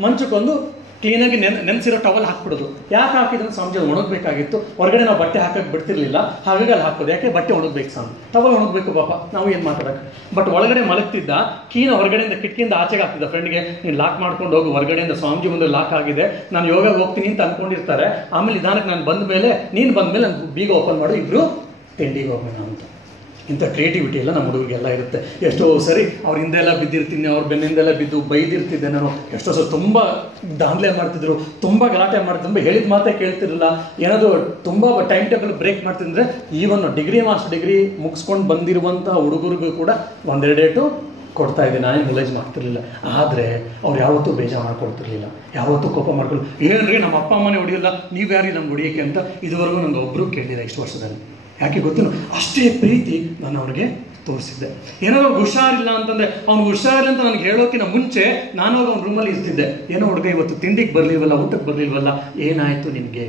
ಮಂಚಕ್ಕೊಂದು ಕ್ಲೀನಾಗಿ ನೆನೆಸಿರೋ ಟವಲ್ ಹಾಕ್ಬಿಡೋದು. ಯಾಕೆ ಹಾಕಿದ್ರೆ ಸ್ವಾಮೀಜಿ ಅದು ಒಣಗಬೇಕಾಗಿತ್ತು, ಹೊರಗಡೆ ನಾವು ಬಟ್ಟೆ ಹಾಕಕ್ಕೆ ಬಿಡ್ತಿರ್ಲಿಲ್ಲ, ಹಾಗಾಗಿ ಅಲ್ಲಿ ಹಾಕೋದು. ಯಾಕೆ? ಬಟ್ಟೆ ಒಣಗಬೇಕು ಸ್ವಾಮಿ, ಟವಲ್ ಒಣಗಬೇಕು ಪಾಪ, ನಾವು ಏನು ಮಾತಾಡೋಕ್ಕೆ. ಬಟ್ ಒಳಗಡೆ ಮಲಗ್ತಿದ್ದ, ಕೀನ ಹೊರಗಡೆಯಿಂದ ಕಿಟಕಿಯಿಂದ ಆಚೆಗೆ ಹಾಕ್ತಿದ್ದ. ಫ್ರೆಂಡ್ಗೆ ನೀನು ಲಾಕ್ ಮಾಡ್ಕೊಂಡು ಹೋಗು, ಹೊರಗಡೆಯಿಂದ ಸ್ವಾಮೀಜಿ ಮುಂದೆ ಲಾಕ್ ಆಗಿದೆ, ನಾನು ಯೋಗ ಹೋಗ್ತೀನಿ ಅಂತ ಅಂದ್ಕೊಂಡಿರ್ತಾರೆ. ಆಮೇಲೆ ನಿಧಾನಕ್ಕೆ ನಾನು ಬಂದ ಮೇಲೆ, ನೀನು ಬಂದ ಮೇಲೆ ನಾನು ಬೀಗ ಓಪನ್ ಮಾಡು, ಇಬ್ಬರು ತಿಂಡಿಗೆ ಹೋಗೋಣ ಅಂತ. ಇಂಥ ಕ್ರಿಯೇಟಿವಿಟಿ ಎಲ್ಲ ನಮ್ಮ ಹುಡುಗರಿಗೆಲ್ಲ ಇರುತ್ತೆ. ಎಷ್ಟೋ ಸರಿ ಅವ್ರ ಹಿಂದೆಲ್ಲ ಬಿದ್ದಿರ್ತೀನಿ, ಅವ್ರ ಬೆನ್ನಿಂದೆಲ್ಲ ಬಿದ್ದು ಬೈದಿರ್ತಿದ್ದೆ ನಾನು. ಎಷ್ಟೋ ಸರಿ ತುಂಬ ದಾಂಧಲೆ ಮಾಡ್ತಿದ್ರು, ತುಂಬ ಗಲಾಟೆ ಮಾಡ್ತಿದ್ರು, ತುಂಬ ಹೇಳಿದ ಮಾತೇ ಕೇಳ್ತಿರಲಿಲ್ಲ. ಏನಾದರೂ ತುಂಬ ಟೈಮ್ ಟೇಬಲ್ ಬ್ರೇಕ್ ಮಾಡ್ತಿದ್ರೆ ಈವನ್ ಮಾಸ್ಟರ್ ಡಿಗ್ರಿ ಮುಗಿಸ್ಕೊಂಡು ಬಂದಿರುವಂಥ ಹುಡುಗರಿಗೂ ಕೂಡ ಒಂದೆರಡು ಡೇಟು ಕೊಡ್ತಾ ಇದ್ದೆ. ನಾನೇನು ರಿಲೈಸ್ ಮಾಡ್ತಿರ್ಲಿಲ್ಲ. ಆದರೆ ಅವ್ರು ಯಾವತ್ತೂ ಬೇಜಾರು ಮಾಡ್ಕೊಳ್ತಿರ್ಲಿಲ್ಲ, ಯಾವತ್ತೂ ಕೋಪ ಮಾಡ್ಕೊಳ್ಳಿ. ಏನ್ರಿ ನಮ್ಮ ಅಪ್ಪ ಅಮ್ಮನೇ ಹೊಡಿಯಲ್ಲ, ನೀವು ಯಾರು ನಮ್ಗೆ ಹೊಡಿಯೋಕ್ಕೆ ಅಂತ ಇದುವರೆಗೂ ನಂಗೆ ಒಬ್ಬರು ಕೇಳಿಲ್ಲ ಇಷ್ಟು ವರ್ಷದಲ್ಲಿ. ಯಾಕೆ ಗೊತ್ತಿಲ್ಲ, ಅಷ್ಟೇ ಪ್ರೀತಿ ನಾನು ಅವ್ರಿಗೆ ತೋರಿಸಿದ್ದೆ. ಏನಾದ್ರು ಹುಷಾರಿಲ್ಲ ಅಂತಂದರೆ ಅವ್ನಿಗೆ ಹುಷಾರಿಲ್ಲ ಅಂತ ನನಗೆ ಹೇಳೋಕ್ಕಿಂತ ಮುಂಚೆ ನಾನು ಅವ್ನು ರೂಮಲ್ಲಿ ಇರ್ತಿದ್ದೆ. ಏನೋ ಹುಡುಗ ಇವತ್ತು ತಿಂಡಿಗೆ ಬರಲಿಲ್ವಲ್ಲ, ಊಟಕ್ಕೆ ಬರಲಿಲ್ವಲ್ಲ, ಏನಾಯಿತು ನಿನಗೆ,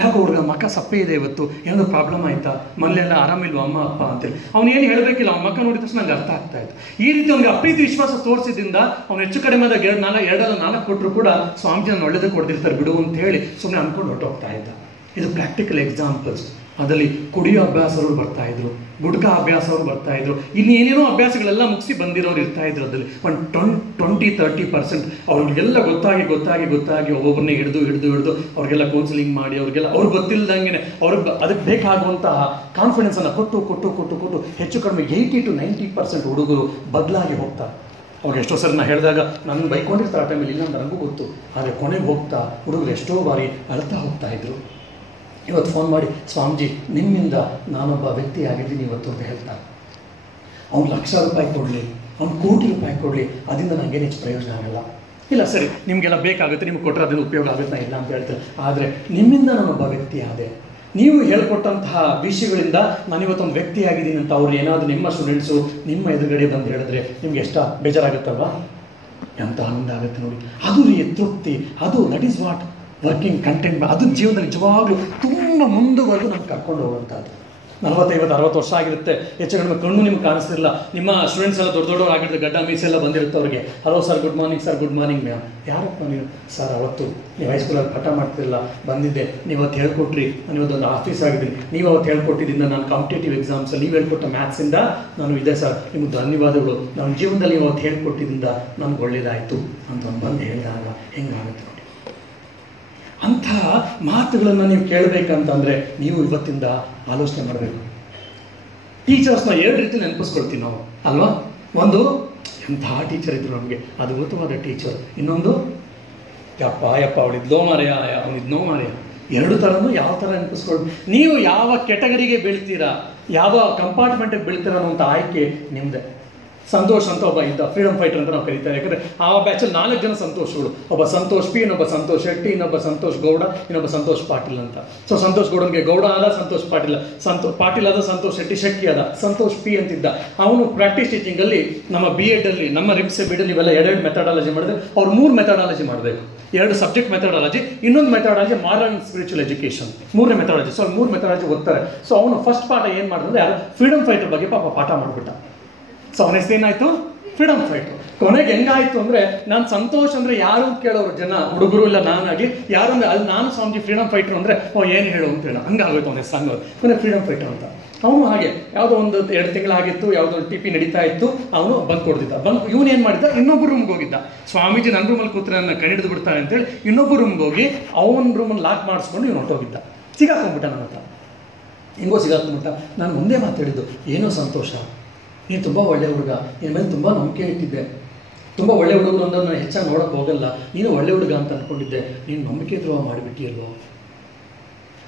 ಯಾಕೋ ಹುಡುಗ ಮಕ್ಕ ಸಪ್ಪೆ ಇದೆ, ಇವತ್ತು ಏನಾದರೂ ಪ್ರಾಬ್ಲಮ್ ಆಯಿತಾ, ಮನೆಯೆಲ್ಲ ಆರಾಮಿಲ್ವ ಅಮ್ಮ ಅಪ್ಪ ಅಂತೇಳಿ ಅವ್ನು ಏನು ಹೇಳಬೇಕಿಲ್ಲ. ಅವ್ನ ಮಕ್ಕ ನೋಡಿದ ತಕ್ಷಣ ನಂಗೆ ಅರ್ಥ ಆಗ್ತಾ ಇತ್ತು. ಈ ರೀತಿ ಅವ್ನಿಗೆ ಅಪ್ರೀತಿ ವಿಶ್ವಾಸ ತೋರಿಸಿದ್ರಿಂದ ಅವ್ನು ಹೆಚ್ಚು ಕಡಿಮೆ ಆದಾಗ ಎರಡಲ್ಲ ನಾಲ್ಕು ಕೊಟ್ಟರು ಕೂಡ ಸ್ವಾಮೀಜಿ ನಾನು ಒಳ್ಳೇದಕ್ಕೆ ಕೊಡ್ತಿರ್ತಾರೆ ಬಿಡು ಅಂತ ಹೇಳಿ ಸುಮ್ಮನೆ ಅಂದ್ಕೊಂಡು ಹೊರಟೋಗ್ತಾ ಇದ್ದ. ಇದು ಪ್ರಾಕ್ಟಿಕಲ್ ಎಕ್ಸಾಂಪಲ್ಸ್. ಅದರಲ್ಲಿ ಕುಡಿಯೋ ಅಭ್ಯಾಸಗಳು ಬರ್ತಾಯಿದ್ರು, ಗುಟ್ಕಾ ಅಭ್ಯಾಸವರು ಬರ್ತಾಯಿದ್ರು, ಇನ್ನೇನೇನೋ ಅಭ್ಯಾಸಗಳೆಲ್ಲ ಮುಗಿಸಿ ಬಂದಿರೋರು ಇರ್ತಾಯಿದ್ರು. ಅದರಲ್ಲಿ ಒಂದು 20-30% ಅವ್ರಿಗೆಲ್ಲ ಗೊತ್ತಾಗಿ ಒಬ್ಬೊಬ್ಬರನ್ನೇ ಹಿಡಿದು ಅವ್ರಿಗೆಲ್ಲ ಕೌನ್ಸಿಲಿಂಗ್ ಮಾಡಿ ಅವ್ರಿಗೆ ಗೊತ್ತಿಲ್ಲದಂಗೆ ಅವ್ರಿಗೆ ಅದಕ್ಕೆ ಬೇಕಾಗುವಂತಹ ಕಾನ್ಫಿಡೆನ್ಸನ್ನು ಕೊಟ್ಟು ಹೆಚ್ಚು ಕಡಿಮೆ 80-90% ಹುಡುಗರು ಬದಲಾಗಿ ಹೋಗ್ತಾರೆ. ಅವ್ರಿಗೆ ಎಷ್ಟೋ ಸರಿ ನಾನು ಹೇಳಿದಾಗ ನನ್ನ ಬೈಕೊಂಡಿರ್ತಾರೆ ಆ ಟೈಮಲ್ಲಿ, ಇಲ್ಲ ನನಗೂ ಗೊತ್ತು. ಆದರೆ ಕೊನೆಗೆ ಹೋಗ್ತಾ ಹುಡುಗರು ಎಷ್ಟೋ ಬಾರಿ ಅಳ್ತಾ ಹೋಗ್ತಾಯಿದ್ರು. ಇವತ್ತು ಫೋನ್ ಮಾಡಿ, ಸ್ವಾಮೀಜಿ ನಿಮ್ಮಿಂದ ನಾನೊಬ್ಬ ವ್ಯಕ್ತಿ ಆಗಿದ್ದೀನಿ ಇವತ್ತು ಅಂತ ಹೇಳ್ತಾರೆ. ಅವ್ನು ₹1,00,000 ಕೊಡಲಿ, ಅವ್ನು ₹1,00,00,000 ಕೊಡಲಿ, ಅದರಿಂದ ನನಗೇನು ಹೆಚ್ಚು ಪ್ರಯೋಜನ ಆಗಲ್ಲ. ಇಲ್ಲ ಸರಿ, ನಿಮಗೆಲ್ಲ ಬೇಕಾಗುತ್ತೆ, ನಿಮ್ಗೆ ಕೊಟ್ಟರೆ ಅದರಿಂದ ಉಪಯೋಗ ಆಗುತ್ತೆ, ಇಲ್ಲ ಅಂತ ಹೇಳ್ತಾರೆ. ಆದರೆ ನಿಮ್ಮಿಂದ ನಾನೊಬ್ಬ ವ್ಯಕ್ತಿ ಆದೆ, ನೀವು ಹೇಳ್ಕೊಟ್ಟಂತಹ ವಿಷಯಗಳಿಂದ ನಾನಿವತ್ತೊಂದು ವ್ಯಕ್ತಿ ಆಗಿದ್ದೀನಿ ಅಂತ ಅವ್ರು ಏನಾದರೂ ನಿಮ್ಮ ಸ್ಟೂಡೆಂಟ್ಸು ನಿಮ್ಮ ಎದುರುಗಡೆ ಬಂದು ಹೇಳಿದ್ರೆ ನಿಮ್ಗೆ ಎಷ್ಟು ಬೇಜಾರಾಗುತ್ತಲ್ವಾ, ಎಂಥ ಆನಂದ ಆಗುತ್ತೆ ನೋಡಿ. ಅದು ತೃಪ್ತಿ, ಅದು that is what working content. ಅದು ಜೀವನದಲ್ಲಿ ನಿಜವಾಗ್ಲೂ ತುಂಬ ಮುಂದುವರೆಗೂ ನಮ್ಗೆ ಕರ್ಕೊಂಡು ಹೋಗುವಂಥದ್ದು. 40-50-60 ವರ್ಷ ಆಗಿರುತ್ತೆ, ಹೆಚ್ಚು ಕಡಿಮೆ ಕಣ್ಣು ನಿಮ್ಗೆ ಕಾಣಿಸ್ತಿರಲ್ಲ. ನಿಮ್ಮ ಸ್ಟೂಡೆಂಟ್ಸ್ ಎಲ್ಲ ದೊಡ್ಡವರು ಆಗಿರುತ್ತೆ, ಗಡ್ಡ ಮೀಸೆಲ್ಲ ಬಂದಿರುತ್ತೆ ಅವ್ರಿಗೆ. Hello sir, good morning sir, good morning ma'am. ಯಾರಪ್ಪ ನೀವು? ಸರ್ ಅವತ್ತು ನೀವು ಹೈಸ್ಕೂಲಲ್ಲಿ ಪಾಠ ಮಾಡ್ತಿರಲ್ಲ, ಬಂದಿದ್ದೆ, ನೀವು ಅವತ್ತು ಹೇಳ್ಕೊಟ್ರಿ, ನಾನು ಇವತ್ತೊಂದು ಆಫೀಸ್ ಆಗಿದ್ದೀನಿ, ನೀವು ಅವತ್ತು ಹೇಳ್ಕೊಟ್ಟಿದ್ದರಿಂದ ನಾನು ಕಾಂಪಿಟೇಟಿವ್ ಎಕ್ಸಾಮ್ಸಲ್ಲಿ ನೀವು ಹೇಳ್ಕೊಟ್ಟ ಮ್ಯಾಥ್ಸಿಂದ ನಾನು ಇದೆ ಸರ್, ನಿಮಗೆ ಧನ್ಯವಾದಗಳು, ನನ್ನ ಜೀವನದಲ್ಲಿ ನೀವು ಅವತ್ತು ಹೇಳ್ಕೊಟ್ಟಿದ್ದರಿಂದ ನನಗೆ ಒಳ್ಳೇದಾಯಿತು ಅಂತ ಬಂದು ಹೇಳಿದಾಗ ಹೆಂಗಾಗುತ್ತೆ ನೋಡಿ. ಅಂಥ ಮಾತುಗಳನ್ನು ನೀವು ಕೇಳಬೇಕಂತಂದರೆ ನೀವು ಇವತ್ತಿಂದ ಆಲೋಚನೆ ಮಾಡಬೇಕು. ಟೀಚರ್ಸ್ನ 2 ರೀತಿ ನೆನಪಿಸ್ಕೊಳ್ತೀವಿ ನಾವು ಅಲ್ವಾ. ಒಂದು, ಎಂಥ ಟೀಚರ್ ಇದ್ರು ನಮಗೆ, ಅದ್ಭುತವಾದ ಟೀಚರ್. ಇನ್ನೊಂದು, ಯಪ್ಪ ಅವಳಿದ್ನೋ ಮಾರ್ಯ, ಅವನಿದ್ನೋ ಮಾರ್ಯ. 2 ಥರನೂ ಯಾವ ಥರ ನೆನಪಿಸ್ಕೊಳ್ಬೇಕು. ನೀವು ಯಾವ ಕೆಟಗರಿಗೆ ಬೀಳ್ತೀರಾ, ಯಾವ ಕಂಪಾರ್ಟ್ಮೆಂಟಿಗೆ ಬೀಳ್ತೀರಾ ಅನ್ನೋಂಥ ಆಯ್ಕೆ ನಿಮ್ಮದೇ. ಸಂತೋಷ್ ಅಂತ ಒಬ್ಬ ಇದ್ದ, ಫ್ರೀಡಮ್ ಫೈಟರ್ ಅಂತ ನಾವು ಕರೀತಾರೆ. ಯಾಕಂದರೆ ಆ ಬ್ಯಾಚಲ್ಲಿ 4 ಜನ ಸಂತೋಷ್ಗಳು, ಒಬ್ಬ ಸಂತೋಷ್ ಪಿ, ಇನ್ನೊಬ್ಬ ಸಂತೋಷ್ ಶೆಟ್ಟಿ, ಇನ್ನೊಬ್ಬ ಸಂತೋಷ್ ಗೌಡ, ಇನ್ನೊಬ್ಬ ಸಂತೋಷ್ ಪಾಟೀಲ್ ಅಂತ. ಸೊ ಸಂತೋಷ್ ಗೌಡನಿಗೆ ಗೌಡ ಆದ, ಸಂತೋಷ್ ಪಾಟೀಲ್ ಪಾಟೀಲ್ ಆದ, ಸಂತೋಷ್ ಶೆಟ್ಟಿ ಆದ, ಸಂತೋಷ್ ಪಿ ಅಂತಿದ್ದ. ಅವನು ಪ್ರಾಕ್ಟೀಸ್ ಟೀಚಿಂಗಲ್ಲಿ ನಮ್ಮ BEd ಅಲ್ಲಿ, ನಮ್ಮ RIMSE BEd ಇವೆಲ್ಲ 2 ಮೆಥಡಾಲಜಿ ಮಾಡಿದ್ರೆ ಅವ್ರು 3 ಮೆಥಡಾಲಜಿ ಮಾಡಬೇಕು. 2 ಸಬ್ಜೆಕ್ಟ್ ಮೆಥಡಾಲಜಿ, ಇನ್ನೊಂದು ಮೆಥಡಾಲಜಿ ಮಾರಲ್ ಸ್ಪಿರಿಚುವಲ್ ಎಜುಕೇಷನ್, 3ನೇ ಮೆಥಡಾಲಜಿ. ಸೊ 3 ಮೆಥಡಾಲಜಿ ಓದ್ತಾರೆ. ಸೊ ಅವನು ಫಸ್ಟ್ ಪಾಠ ಏನು ಮಾಡಿದ್ರೆ, ಯಾರು ಫ್ರೀಡಮ್ ಫೈಟರ್ ಬಗ್ಗೆ ಪಾಠ ಮಾಡಿಬಿಟ್ಟ. ಸೊ ಅವನ ಹೆಸರೇನಾಯಿತು, ಫ್ರೀಡಮ್ ಫೈಟರ್. ಕೊನೆಗೆ ಹೆಂಗಾಯಿತು ಅಂದರೆ, ನಾನು ಸಂತೋಷ್ ಅಂದರೆ ಯಾರು ಕೇಳೋರು ಜನ, ಹುಡುಗರು ಇಲ್ಲ ನಾನಾಗಿ, ಯಾರು ಅಂದರೆ ಅಲ್ಲಿ ನಾನು ಸ್ವಾಮೀಜಿ ಫ್ರೀಡಮ್ ಫೈಟರ್ ಅಂದರೆ ಏನು ಹೇಳು ಅಂತ ಹೇಳ, ಹಂಗಾಗೋಯ್ತು ಅವನ ಹೆಸರು. ಹಂಗೋದು ಕೊನೆ ಫ್ರೀಡಮ್ ಫೈಟರ್ ಅಂತ. ಅವನು ಹಾಗೆ ಯಾವುದೋ ಒಂದು 2 ತಿಂಗಳಾಗಿತ್ತು, ಯಾವುದೋ ಒಂದು TP ನಡೀತಾ ಇತ್ತು, ಅವನು ಬಂದು ಕೊಡ್ತಿದ್ದ. ಇವನು ಏನು ಮಾಡಿದ್ದ, ಇನ್ನೊಬ್ಬರು ರೂಮ್ಗೆ ಹೋಗಿದ್ದ. ಸ್ವಾಮೀಜಿ ನನ್ನ ರೂಮಲ್ಲಿ ಕೂತ್ರೆ ನನ್ನ ಕಣ್ಣಿಡಿದು ಬಿಡ್ತಾನೆ ಅಂತೇಳಿ ಇನ್ನೊಬ್ಬರು ರೂಮ್ಗೆ ಹೋಗಿ ಅವನ ರೂಮಲ್ಲಿ ಲಾಕ್ ಮಾಡಿಸ್ಕೊಂಡು ಇವನು ಹೊರಟೋಗಿದ್ದ. ಸಿಗಾಕೊಂಡ್ಬಿಟ್ಟ ನನ್ನ ಹತ್ರ. ಹೆಂಗೋ ಸಿಗಾಕೊಂಡ್ಬಿಟ್ಟ. ನಾನು ಮುಂದೆ ಮಾತಾಡಿದ್ದು, ಏನೋ ಸಂತೋಷ, ನೀನು ತುಂಬ ಒಳ್ಳೆಯ ಹುಡುಗ, ನಿನ್ನ ಮೇಲೆ ತುಂಬ ನಂಬಿಕೆ ಇಟ್ಟಿದ್ದೆ, ತುಂಬ ಒಳ್ಳೆ ಹುಡುಗರು ಅಂದ್ರೆ ನಾನು ಹೆಚ್ಚಾಗಿ ನೋಡೋಕ್ಕೆ ಹೋಗಲ್ಲ, ನೀನು ಒಳ್ಳೆ ಹುಡುಗ ಅಂತ ಅಂದ್ಕೊಂಡಿದ್ದೆ, ನೀನು ನಂಬಿಕೆ ದ್ರೋಹ ಮಾಡಿಬಿಟ್ಟಿಯಲ್ವೋ,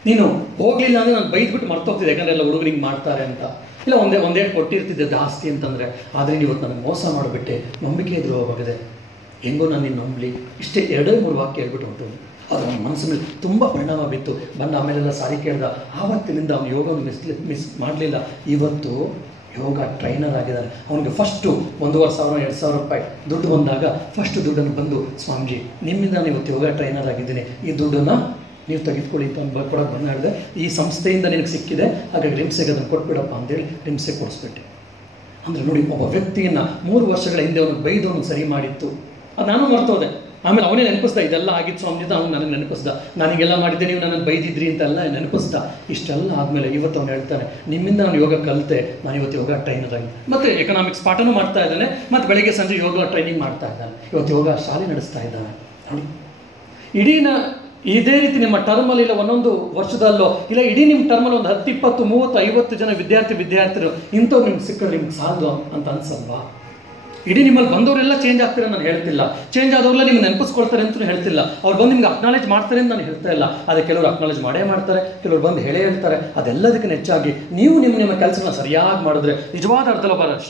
ನೀನು ಹೋಗಲಿಲ್ಲ ಅಂದರೆ ನಾನು ಬೈದ್ಬಿಟ್ಟು ಮರ್ತೋಗ್ತಿದ್ದೆ, ಯಾಕಂದರೆ ಎಲ್ಲ ಹುಡುಗರಿಗೆ ಮಾಡ್ತಾರೆ ಅಂತ. ಇಲ್ಲ ಒಂದೇ ಕೊಟ್ಟಿರ್ತಿದ್ದೆ ಜಾಸ್ತಿ ಅಂತಂದರೆ, ಆದರೆ ಇವತ್ತು ನನಗೆ ಮೋಸ ಮಾಡಿಬಿಟ್ಟೆ, ನಂಬಿಕೆ ದ್ರೋಹವಾಗಿದೆ, ಹೆಂಗೋ ನಾನು ನೀನು ನಂಬಲಿ. ಇಷ್ಟೇ 2-3 ವಾಕ್ಯ ಹೇಳ್ಬಿಟ್ಟು ಹೊಂಟೋದು. ಅದು ನನ್ನ ಮನಸ್ಸು ಮೇಲೆ ತುಂಬ ಪರಿಣಾಮ ಬಿತ್ತು. ಬಂದು ಆಮೇಲೆಲ್ಲ ಸಾರಿ ಕೇಳ್ದ. ಆವತ್ತಿನಿಂದ ಅವನು ಯೋಗವನ್ನು ಮಿಸ್ ಮಾಡಲಿಲ್ಲ. ಇವತ್ತು ಯೋಗ ಟ್ರೈನರ್ ಆಗಿದ್ದಾರೆ. ಅವನಿಗೆ ಫಸ್ಟು 1,500-2,000 ರೂಪಾಯಿ ದುಡ್ಡು ಬಂದಾಗ ಫಸ್ಟ್ ದುಡ್ಡನ್ನು ಬಂದು, ಸ್ವಾಮೀಜಿ ನಿಮ್ಮಿಂದ ನಾನು ಇವತ್ತು ಯೋಗ ಟ್ರೈನರ್ ಆಗಿದ್ದೀನಿ, ಈ ದುಡ್ಡನ್ನು ನೀವು ತೆಗೆದುಕೊಳ್ಳಿ ಅಂತ ಕೊಡೋಕೆ ಬಂದು ಹೇಳಿದೆ. ಈ ಸಂಸ್ಥೆಯಿಂದ ನಿನಗೆ ಸಿಕ್ಕಿದೆ, ಹಾಗಾಗಿ RIMSEಗೆ ಅದನ್ನು ಕೊಟ್ಬಿಡಪ್ಪ ಅಂತೇಳಿ RIMSEಗೆ ಕೊಡಿಸ್ಬಿಟ್ಟೆ. ಅಂದರೆ ನೋಡಿ, ಒಬ್ಬ ವ್ಯಕ್ತಿಯನ್ನು 3 ವರ್ಷಗಳ ಹಿಂದೆ ಅವನು ಬೈದವನು ಸರಿ ಮಾಡಿತ್ತು, ಅದು ನಾನು ಮರ್ತೋದೆ. ಆಮೇಲೆ ಅವನೇ ನೆನಪಿಸ್ದ, ಇದೆಲ್ಲ ಆಗಿತ್ತು ಸ್ವಾಮೀಜಿ, ಅವನು ನನಗೆ ನೆನಪಿಸ್ದ, ನನಗೆಲ್ಲ ಮಾಡಿದ್ದೆ, ನೀವು ನನ್ನನ್ನು ಬೈದಿದ್ರಿ ಅಂತೆಲ್ಲ ನೆನಪಿಸ್ದ. ಇಷ್ಟೆಲ್ಲ ಆದಮೇಲೆ ಇವತ್ತು ಅವನು ಹೇಳ್ತಾನೆ, ನಿಮ್ಮಿಂದ ನಾನು ಯೋಗ ಕಲಿತೆ, ನಾನು ಇವತ್ತು ಯೋಗ ಟ್ರೈನರ್ ಆಗಿ, ಮತ್ತು ಎಕನಾಮಿಕ್ಸ್ ಪಾಠನೂ ಮಾಡ್ತಾ ಇದ್ದಾನೆ, ಮತ್ತು ಬೆಳಗ್ಗೆ ಸಂಜೆ ಯೋಗ ಟ್ರೈನಿಂಗ್ ಮಾಡ್ತಾ ಇದ್ದಾನೆ. ಇವತ್ತು ಯೋಗ ಶಾಲೆ ನಡೆಸ್ತಾ ಇದ್ದಾನೆ. ನೋಡಿ, ಇಡೀ ಇದೇ ರೀತಿ ನಿಮ್ಮ ಟರ್ಮಲ್ಲಿ ಇಲ್ಲ ಒಂದೊಂದು ವರ್ಷದಲ್ಲೋ ಇಲ್ಲ ಇಡೀ ನಿಮ್ಮ ಟರ್ಮಲ್ಲಿ ಒಂದು 10, 20, 30, 50 ಜನ ವಿದ್ಯಾರ್ಥಿಗಳು ಇಂಥವ್ರು ನಿಮ್ಗೆ ಸಿಕ್ಕರು ನಿಮ್ಗೆ ಸಾಲದು ಅಂತ ಅನ್ಸಲ್ವಾ? ಇಡೀ ನಿಮ್ಮಲ್ಲಿ ಬಂದವರೆಲ್ಲ ಚೇಂಜ್ ಆಗ್ತಾರೆ ನಾನು ಹೇಳ್ತಿಲ್ಲ, ಚೇಂಜ್ ಆದವ್ರೆಲ್ಲ ನಿಮ್ಗೆ ನೆನಪಿಸ್ಕೊಳ್ತಾರೆ ಅಂತಲೂ ಹೇಳ್ತಿಲ್ಲ, ಅವ್ರು ಬಂದು ನಿಮ್ಗೆ ಅಕ್ನಾಲೇಜ್ ಮಾಡ್ತಾರೆ ಅಂತ ನಾನು ಹೇಳ್ತಾ ಇಲ್ಲ. ಅದೇ ಕೆಲವರು ಅಕ್ನಾಲೇಜ್ ಮಾಡೇ ಮಾಡ್ತಾರೆ, ಕೆಲವರು ಬಂದು ಹೇಳ್ತಾರೆ. ಅದೆಲ್ಲದಕ್ಕಿಂತ ಹೆಚ್ಚಾಗಿ ನೀವು ನಿಮ್ಮ ಕೆಲಸಗಳನ್ನ ಸರಿಯಾಗಿ ಮಾಡಿದ್ರೆ, ನಿಜವಾದ ಅರ್ಥದಲ್ಲಿ ಒಬ್ಬ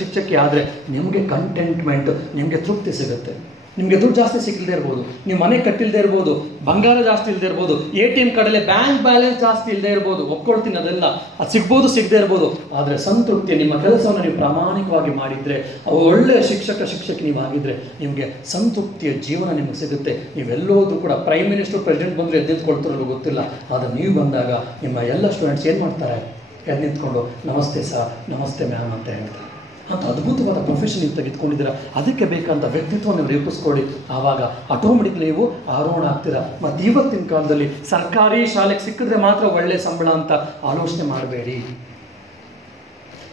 ಶಿಕ್ಷಕಿ ಆದರೆ ನಿಮಗೆ ಕಂಟೆಂಟ್ಮೆಂಟ್, ನಿಮಗೆ ತೃಪ್ತಿ ಸಿಗುತ್ತೆ. ನಿಮಗೆ ದುಡ್ಡು ಜಾಸ್ತಿ ಸಿಗಲ್ದೇ ಇರ್ಬೋದು, ನೀವು ಮನೆ ಕಟ್ಟಿಲ್ಲದೆ ಇರ್ಬೋದು, ಬಂಗಾರ ಜಾಸ್ತಿ ಇಲ್ಲದೆ ಇರ್ಬೋದು, ATM ಕಾರ್ಡಲ್ಲಿ ಬ್ಯಾಂಕ್ ಬ್ಯಾಲೆನ್ಸ್ ಜಾಸ್ತಿ ಇಲ್ಲದೆ ಇರ್ಬೋದು, ಒಪ್ಕೊಳ್ತೀನಿ ಅದೆಲ್ಲ, ಅದು ಸಿಗ್ಬೋದು ಸಿಗದೆ ಇರ್ಬೋದು. ಆದರೆ ಸಂತೃಪ್ತಿ, ನಿಮ್ಮ ಕೆಲಸವನ್ನು ನೀವು ಪ್ರಾಮಾಣಿಕವಾಗಿ ಮಾಡಿದರೆ, ಒಳ್ಳೆಯ ಶಿಕ್ಷಕಿ ನೀವು ಆಗಿದ್ರೆ ನಿಮಗೆ ಸಂತೃಪ್ತಿಯ ಜೀವನ ನಿಮಗೆ ಸಿಗುತ್ತೆ. ನೀವೆಲ್ಲೋದ್ರೂ ಕೂಡ ಪ್ರೈಮ್ ಮಿನಿಸ್ಟರ್ ಪ್ರೆಸಿಡೆಂಟ್ ಬಂದರೆ ಎದ್ದು ನಿಂತ್ಕೊಳ್ತಿರೋದು ಗೊತ್ತಿಲ್ಲ, ಆದರೆ ನೀವು ಬಂದಾಗ ನಿಮ್ಮ ಎಲ್ಲ ಸ್ಟೂಡೆಂಟ್ಸ್ ಏನು ಮಾಡ್ತಾರೆ? ಎದ್ದು ನಿಂತ್ಕೊಂಡು ನಮಸ್ತೆ ಸರ್, ನಮಸ್ತೆ ಮ್ಯಾಮ್ ಅಂತ ಹೇಳ್ತಾರೆ. ಅಂತ ಅದ್ಭುತವಾದ ಪ್ರೊಫೆಷನ್ ನೀವು ತೆಗೆದುಕೊಂಡಿದ್ದೀರಾ. ಅದಕ್ಕೆ ಬೇಕಾದಂಥ ವ್ಯಕ್ತಿತ್ವ ನೀವು ರೂಪಿಸ್ಕೊಳ್ಳಿ. ಆವಾಗ ಆಟೋಮೆಟಿಕ್ಲಿ ನೀವು ಆರೋಹಣ ಆಗ್ತೀರಾ. ಮತ್ತು ಇವತ್ತಿನ ಕಾಲದಲ್ಲಿ ಸರ್ಕಾರಿ ಶಾಲೆಗೆ ಸಿಕ್ಕಿದ್ರೆ ಮಾತ್ರ ಒಳ್ಳೆ ಸಂಬಳ ಅಂತ ಆಲೋಚನೆ ಮಾಡಬೇಡಿ.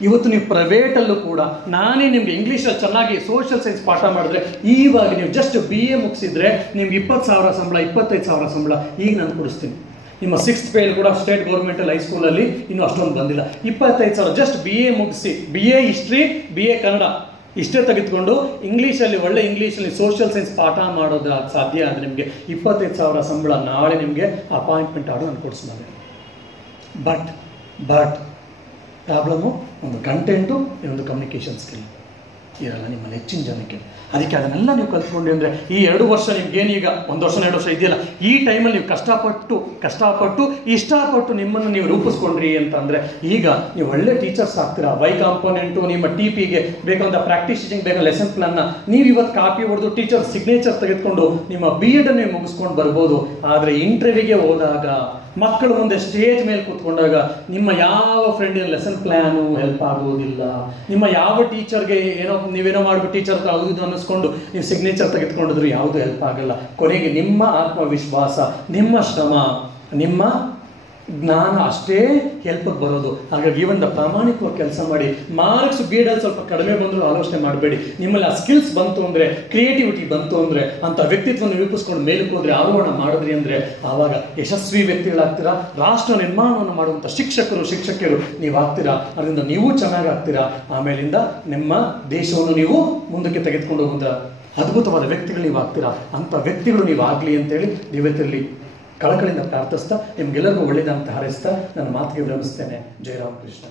ಇವತ್ತು ನೀವು ಪ್ರೈವೇಟಲ್ಲೂ ಕೂಡ ನಾನೇ ನಿಮಗೆ ಇಂಗ್ಲೀಷಲ್ಲಿ ಚೆನ್ನಾಗಿ ಸೋಷಿಯಲ್ ಸೈನ್ಸ್ ಪಾಠ ಮಾಡಿದ್ರೆ, ಇವಾಗ ನೀವು ಜಸ್ಟ್ BA ಮುಗಿಸಿದ್ರೆ ನಿಮ್ಗೆ 20,000 ಸಂಬಳ, 25,000 ಸಂಬಳ ಈಗ ನಾನು ಕೊಡಿಸ್ತೀನಿ. ನಿಮ್ಮ 6th ಪೇಲ್ ಕೂಡ ಸ್ಟೇಟ್ ಗೌರ್ಮೆಂಟಲ್ಲಿ ಹೈಸ್ಕೂಲಲ್ಲಿ ಇನ್ನೂ ಅಷ್ಟೊಂದು ಬಂದಿಲ್ಲ. 25,000 ಜಸ್ಟ್ BA ಮುಗಿಸಿ, BA ಹಿಸ್ಟ್ರಿ, BA ಕನ್ನಡ ಇಷ್ಟೇ ತೆಗೆದುಕೊಂಡು ಇಂಗ್ಲೀಷಲ್ಲಿ ಒಳ್ಳೆ ಇಂಗ್ಲೀಷಲ್ಲಿ ಸೋಷಿಯಲ್ ಸೈನ್ಸ್ ಪಾಠ ಮಾಡೋದು ಸಾಧ್ಯ ಆದರೆ ನಿಮಗೆ 25,000 ಸಂಬಳ ನಾಳೆ ನಿಮಗೆ ಅಪಾಯಿಂಟ್ಮೆಂಟ್ ಆರ್ಡರ್ ನಾನು ಕೊಡಿಸ್ತಾರೆ. ಬಟ್ ಪ್ರಾಬ್ಲಮ್ಮು ಒಂದು ಕಂಟೆಂಟು, ಇನ್ನೊಂದು ಕಮ್ಯುನಿಕೇಷನ್ ಸ್ಕಿಲ್ ಇರಲ್ಲ ನಿಮ್ಮಲ್ಲಿ ಹೆಚ್ಚಿನ ಜನಕ್ಕೆ. ಅದಕ್ಕೆ ಅದನ್ನೆಲ್ಲ ನೀವು ಕಲ್ತ್ಕೊಂಡ್ರಿ ಅಂದರೆ ಈ 2 ವರ್ಷ ನಿಮ್ಗೇನೀಗ 1 ವರ್ಷ 2 ವರ್ಷ ಇದೆಯಲ್ಲ, ಈ ಟೈಮಲ್ಲಿ ನೀವು ಕಷ್ಟಪಟ್ಟು ಇಷ್ಟಪಟ್ಟು ನಿಮ್ಮನ್ನು ನೀವು ರೂಪಿಸ್ಕೊಂಡ್ರಿ ಅಂತಂದರೆ ಈಗ ನೀವು ಒಳ್ಳೆ ಟೀಚರ್ಸ್ ಆಗ್ತೀರಾ. ವೈ ಕಾಂಪೋನೆಂಟು, ನಿಮ್ಮ TPಗೆ ಬೇಕಾದಂಥ ಪ್ರಾಕ್ಟೀಸ್ ಟೀಚಿಂಗ್ ಬೇಕಾದ ಲೆಸನ್ ಪ್ಲಾನ್ನ ನೀವು ಇವತ್ತು ಕಾಪಿ ಹೊಡೆದು ಟೀಚರ್ ಸಿಗ್ನೇಚರ್ ತೆಗೆದುಕೊಂಡು ನಿಮ್ಮ B.Ed ನೀವು ಮುಗಿಸ್ಕೊಂಡು ಬರ್ಬೋದು. ಆದರೆ ಇಂಟರ್ವ್ಯೂಗೆ ಹೋದಾಗ ಮಕ್ಕಳು ಮುಂದೆ ಸ್ಟೇಜ್ ಮೇಲೆ ಕೂತ್ಕೊಂಡಾಗ ನಿಮ್ಮ ಯಾವ ಫ್ರೆಂಡಿನ ಲೆಸನ್ ಪ್ಲ್ಯಾನು ಹೆಲ್ಪ್ ಆಗೋದಿಲ್ಲ. ನಿಮ್ಮ ಯಾವ ಟೀಚರ್ಗೆ ನೀವೇನೋ ಮಾಡಿಬಿಟ್ಟು ಟೀಚರ್ ಅದು ಅನ್ನಿಸ್ಕೊಂಡು ನೀವು ಸಿಗ್ನೇಚರ್ ತೆಗೆದುಕೊಂಡಿದ್ರು ಯಾವುದು ಹೆಲ್ಪ್ ಆಗಲ್ಲ. ಕೊನೆಗೆ ನಿಮ್ಮ ಆತ್ಮವಿಶ್ವಾಸ, ನಿಮ್ಮ ಶ್ರಮ, ನಿಮ್ಮ ಜ್ಞಾನ ಅಷ್ಟೇ ಹೆಲ್ಪಿಗೆ ಬರೋದು. ಹಾಗಾಗಿ ಒಂದು ಪ್ರಾಮಾಣಿಕವಾಗಿ ಕೆಲಸ ಮಾಡಿ. ಮಾರ್ಕ್ಸ್ B.Ed ಸ್ವಲ್ಪ ಕಡಿಮೆ ಬಂದರೂ ಆಲೋಚನೆ ಮಾಡಬೇಡಿ. ನಿಮ್ಮಲ್ಲಿ ಆ ಸ್ಕಿಲ್ಸ್ ಬಂತು ಅಂದರೆ, ಕ್ರಿಯೇಟಿವಿಟಿ ಬಂತು ಅಂದರೆ, ಅಂಥ ವ್ಯಕ್ತಿತ್ವವನ್ನು ರೂಪಿಸ್ಕೊಂಡು ಮೇಲಕ್ಕೆ ಹೋದರೆ, ಆರೋಹಣ ಮಾಡಿದ್ರಿ ಅಂದರೆ ಆವಾಗ ಯಶಸ್ವಿ ವ್ಯಕ್ತಿಗಳಾಗ್ತೀರಾ. ರಾಷ್ಟ್ರ ನಿರ್ಮಾಣವನ್ನು ಮಾಡುವಂಥ ಶಿಕ್ಷಕಿಯರು ನೀವು ಆಗ್ತೀರಾ. ಅದರಿಂದ ನೀವು ಚೆನ್ನಾಗಿ ಆಗ್ತೀರಾ. ಆಮೇಲಿಂದ ನಿಮ್ಮ ದೇಶವನ್ನು ನೀವು ಮುಂದಕ್ಕೆ ತೆಗೆದುಕೊಂಡು ಹೋಗುವಂಥ ಅದ್ಭುತವಾದ ವ್ಯಕ್ತಿಗಳು ನೀವು ಆಗ್ತೀರಾ. ಅಂಥ ವ್ಯಕ್ತಿಗಳು ನೀವು ಆಗಲಿ ಅಂತೇಳಿ ದೇವತೆಯಲ್ಲಿ ಕಳಕಳಿಯಿಂದ ಪ್ರಾರ್ಥಿಸ್ತಾ ನಿಮ್ಗೆಲ್ಲರಿಗೂ ಒಳ್ಳೆಯದಂತ ಹಾರೈಸ್ತಾ ನನ್ನ ಮಾತಿಗೆ ವಿರಮಿಸ್ತೇನೆ. ಜೈ ರಾಮಕೃಷ್ಣ.